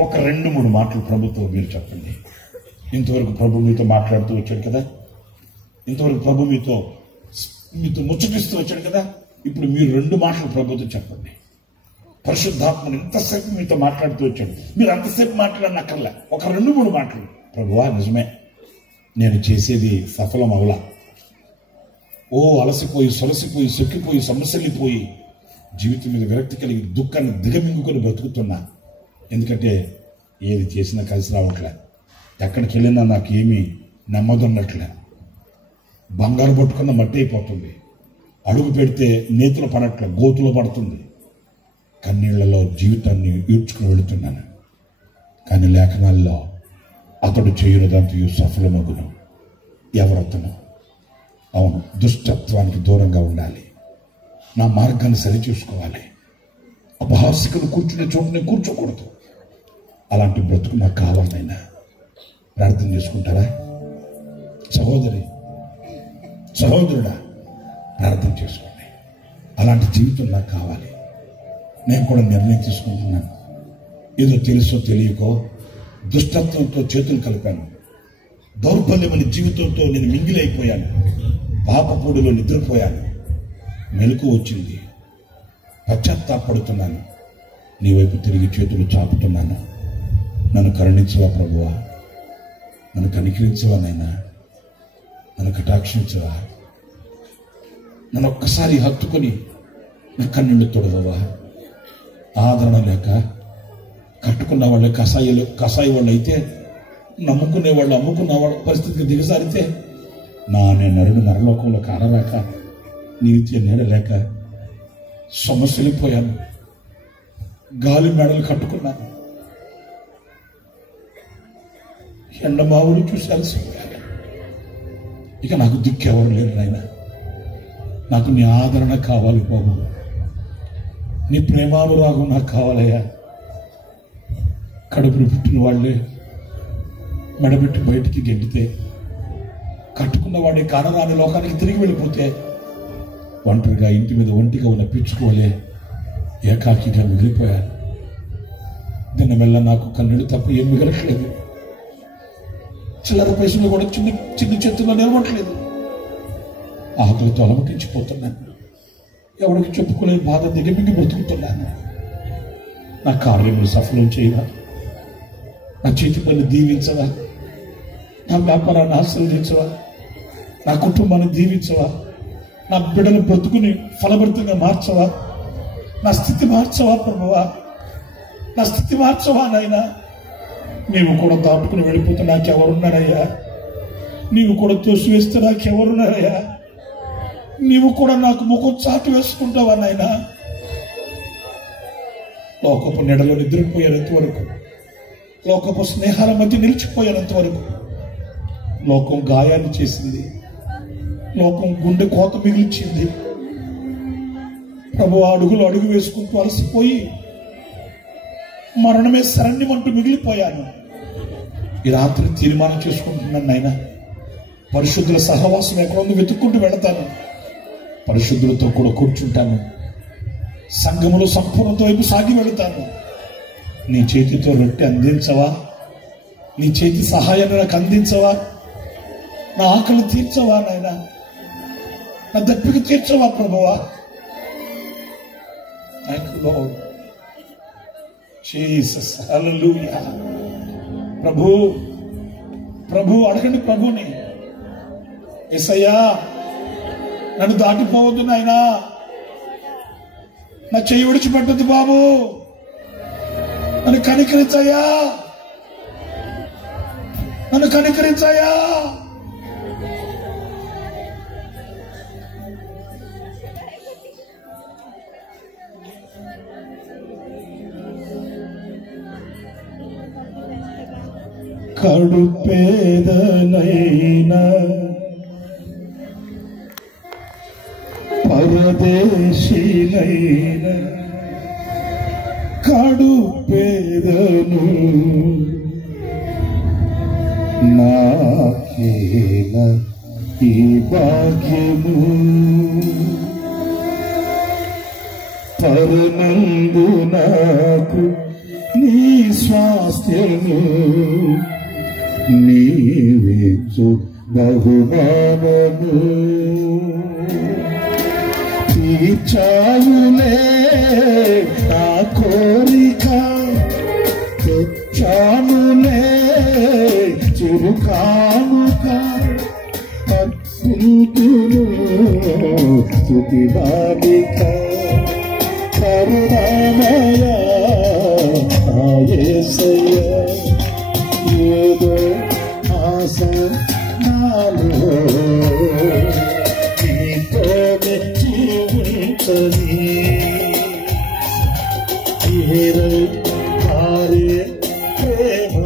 ఒక 2-3 మాటలు ప్రభుత్వం మీరు చెప్పండి. ఇంతవరకు ప్రభు మీతో మాట్లాడుతూ వచ్చాడు కదా, ఇంతవరకు ప్రభు మీతో ముచ్చటిస్తూ వచ్చాడు కదా. ఇప్పుడు మీరు 2 మాటలు ప్రభుత్వం చెప్పండి. పరిశుద్ధాత్మను ఇంతసేపు మీతో మాట్లాడుతూ వచ్చాడు, మీరు అంతసేపు మాట్లాడనక్కర్లే. ఒక 2-3 మాటలు. ప్రభువా నిజమే, నేను చేసేది సఫలం అవలా, అలసిపోయి సొలసిపోయి సొక్కిపోయి సమస్యలిపోయి జీవితం మీద విరక్తి కలిగి దుఃఖాన్ని దిగమింగుకొని బ్రతుకుతున్నా. ఎందుకంటే ఏది చేసినా కలిసి రావట్లే, ఎక్కడికి వెళ్ళినా నాకు ఏమీ నెమ్మది ఉన్నట్లే, బంగారు పట్టుకున్న మట్టి అయిపోతుంది, అడుగు పెడితే నేతులు పడట్లే, గోతులు పడుతుంది, కన్నీళ్లలో జీవితాన్ని ఈడ్చుకుని వెళుతున్నాను. కానీ లేఖనాల్లో అతడు చేయనిదంతయు సఫలమగును. ఎవరతను? అవును, దుష్టత్వానికి దూరంగా ఉండాలి, నా మార్గాన్ని సరిచూసుకోవాలి. అపహాస్యకులు కూర్చునే చోట నేను కూర్చోకూడదు. అలాంటి బ్రతుకు నాకు కావాలనైనా ప్రార్థన చేసుకుంటారా? సహోదరి, సహోదరుడా, ప్రార్థన చేసుకోండి. అలాంటి జీవితం నాకు కావాలి. నేను కూడా నిర్ణయం తీసుకుంటున్నాను. ఏదో తెలుసో తెలియకో దుష్టత్వంతో చేతులు కలిపాను. దౌర్బల్యమైన జీవితంతో నేను మింగిలైపోయాను. పాపపూడిలో నిద్రపోయాను. మెలకు వచ్చింది. పశ్చాత్తాపడుతున్నాను. నీ వైపు తిరిగి చేతులు చాపుతున్నాను. నన్ను కరుణించవా ప్రభువా? నన్ను కనికరించవా నాయనా? నన్ను కటాక్షించవా? నన్ను ఒక్కసారి హత్తుకొని నా కన్నీళ్లు తొడవవా? ఆదరణ లేక కట్టుకున్న వాళ్ళే కసాయి వాళ్ళు అయితే, నమ్ముకునే వాళ్ళు అమ్ముకున్న వాళ్ళ పరిస్థితికి దిగజారితే, నేను నరుడు నరలోకంలో కానరాక నీతి నీడలేక సొమ్మసిలిపోయాను. గాలి మెడలు కట్టుకున్నాను. ఎండమావులు చూసి అలసిపోయాను. ఇక నాకు దిక్కెవరు లేరు నాయనా. నాకు నీ ఆదరణ కావాలి బాబు. నీ ప్రేమానురాగం నాకు కావాలయ్యా. కడుపును పుట్టిన వాళ్ళే మెడబెట్టి బయటికి గెంటితే, కట్టుకున్న వాడి కానరాని లోకానికి తిరిగి వెళ్ళిపోతే, ఒంటరిగా ఇంటి మీద ఒంటిగా ఉన్న పిచ్చుకోలే ఏకాకిగా మిగిలిపోయాను. దీని వల్ల నాకు కన్నీళ్ళు తప్ప ఏం మిగలట్లేదు. చిల్లర పైసలు కూడా చిన్న చేతుల్లో నిలవట్లేదు. ఆకలితో అలమటించిపోతున్నాను. ఎవరికి చెప్పుకోలేని బాధ దిగమింగి బ్రతుకుతున్నాను. నా కార్యములు సఫలం చేయవా? నా చేతి పని దీవించవా? నా వ్యాపారాన్ని ఆశీర్వదించవా? నా కుటుంబాన్ని దీవించవా? నా బిడ్డల బ్రతుకుని ఫలభరితంగా మార్చవా? నా స్థితి మార్చవా ప్రభువా? నా స్థితి మార్చవా నాయనా? నీవు కూడా దాటుకుని వెళ్ళిపోతే నాకెవరున్నారయ్యా? నీవు కూడా తోసివేస్తే నాకెవరున్నారయ్యా? నీవు కూడా నాకు ముఖం చాటు వేసుకుంటావా నాయనా? లోకపు నెడలో నిద్రపోయేంత వరకు, లోకపు స్నేహాల మధ్య నిలిచిపోయేంత వరకు లోకం గాయాన్ని చేసింది. లోకం గుండె కోత మిగిల్చింది. ప్రభు అడుగులు అడుగు వేసుకుంటూ అలసిపోయి మరణమే శరణ్యమంటూ మిగిలిపోయాను. ఈ రాత్రి తీర్మానం చేసుకుంటున్నాను నాయనా, పరిశుద్ధుల సహవాసం ఎక్కడుందో వెతుక్కుంటూ వెళతాను. పరిశుద్ధులతో కూడా కూర్చుంటాను. సంఘములో సంపూర్ణత వైపు సాగి వెళతాను. నీ చేతితో రొట్టె అందించవా? నీ చేతి సహాయాన్ని నాకు అందించవా? నా ఆకలి తీర్చవా నాయనా? నా దప్పికి తీర్చవా ప్రభువా? Thank you Lord Jesus. Hallelujah. ప్రభు అడగండి ప్రభుని. యేసయ్యా, నన్ను దాటిపోవద్దు నాయనా. నా చెయ్యి విడిచిపెట్టద్దు బాబు. నన్ను కనికరించయ్యా, నన్ను కనికరించయ్యా. కడుపేదనైనా పరదేశీనైనా కడుపేదను నాకేల ఈ భాగ్యము. పరనందు నాకు నీ స్వాస్థ్యము, నీవిచ్చు బహుమానము. తీర్చావులే నా కోరిక, తెచ్చానులే చిరుకానుక. అద్భుతులు స్తుతి బాలిక, కరుణామయ యేసయ్య. ఏదో ఆశ నాలో నీతోనే జీవించని, కారే ప్రేమ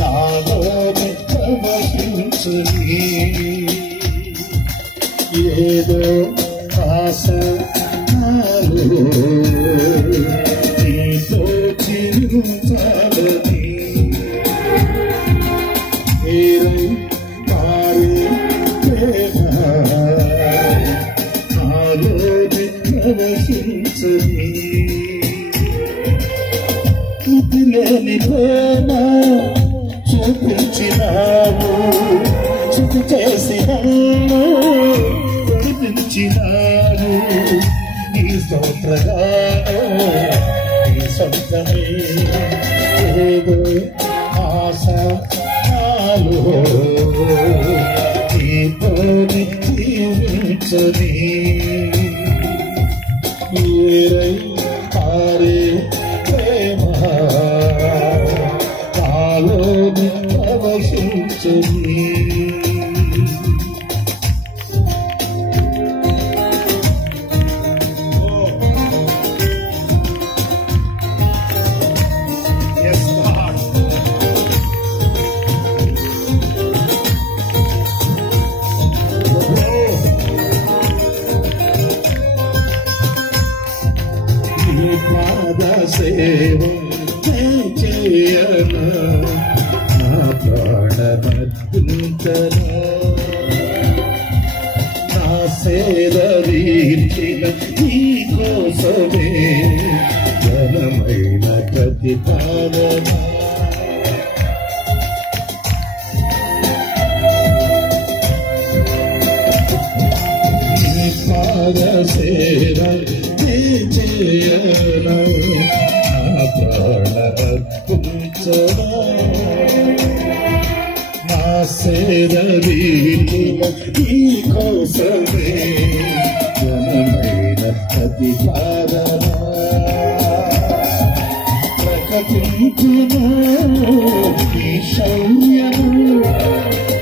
నాలోని ప్రవహించని. ఏదో ఆశ నాలో నీతో చిరుచాలని ఏరై పారే ప్రేమ నాలోని ప్రవశించని లేని ప్రేమ చూపించినావు చుట్టు చేసినావు విడిపించినావు నీ స్తోత్రగానో నీ సొంతమే ఏదో ఆశ నాలో నీతోని జీవించని ఏరై పారే నాలోని ప్రవశించని సేవం చేయన నా ప్రాణమర్పించన నా సేదీర్చిన నీ కోసమే ఘనమైన ప్రతిపాదన నీ పాద సేవ చేయన ప్రాణమర్పించనా నా సేదీర్చిన నీ కోసమే ఘనమైన ప్రతిపాదన ప్రకటించును నీ శౌర్యము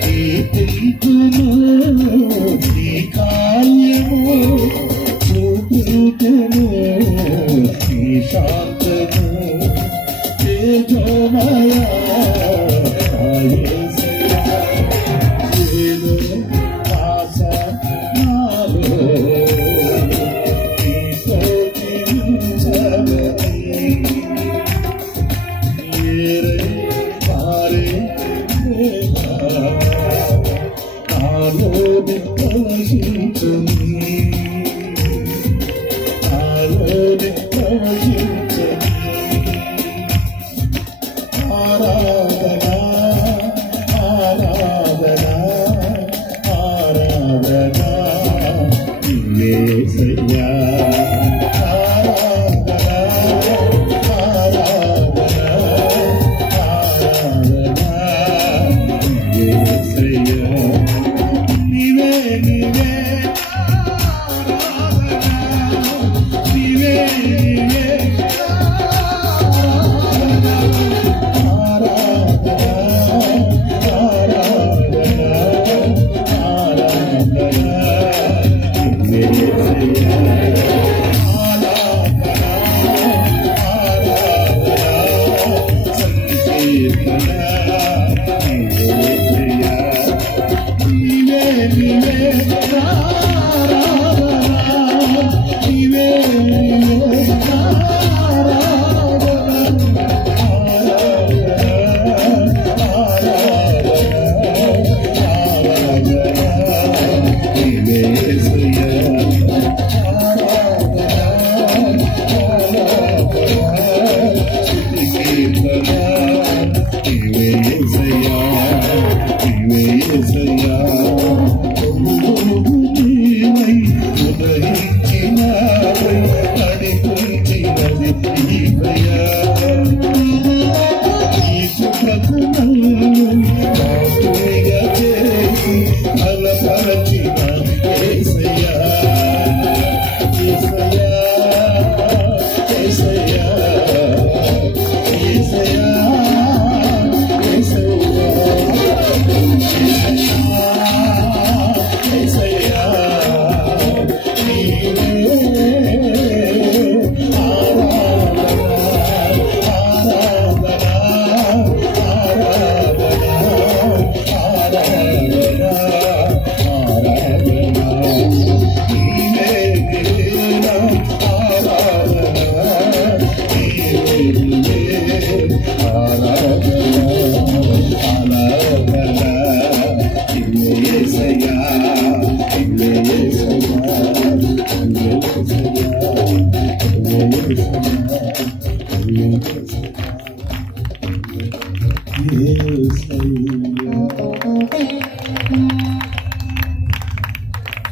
కీర్తించును నీ కార్యము చూపుతును నీ శాంతము తేజోమయ ఏదో ఆశ నాలో నీతో జీవించని ఏరై పారే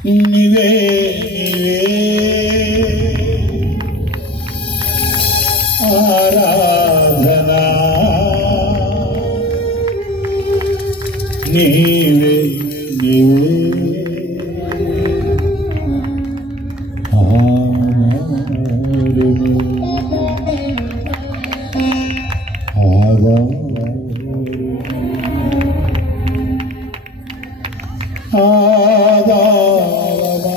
నీవే ఆరాధనా నీవే నీవే ఆధారమా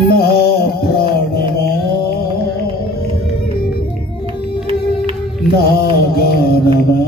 నా ప్రాణమా నా గానమా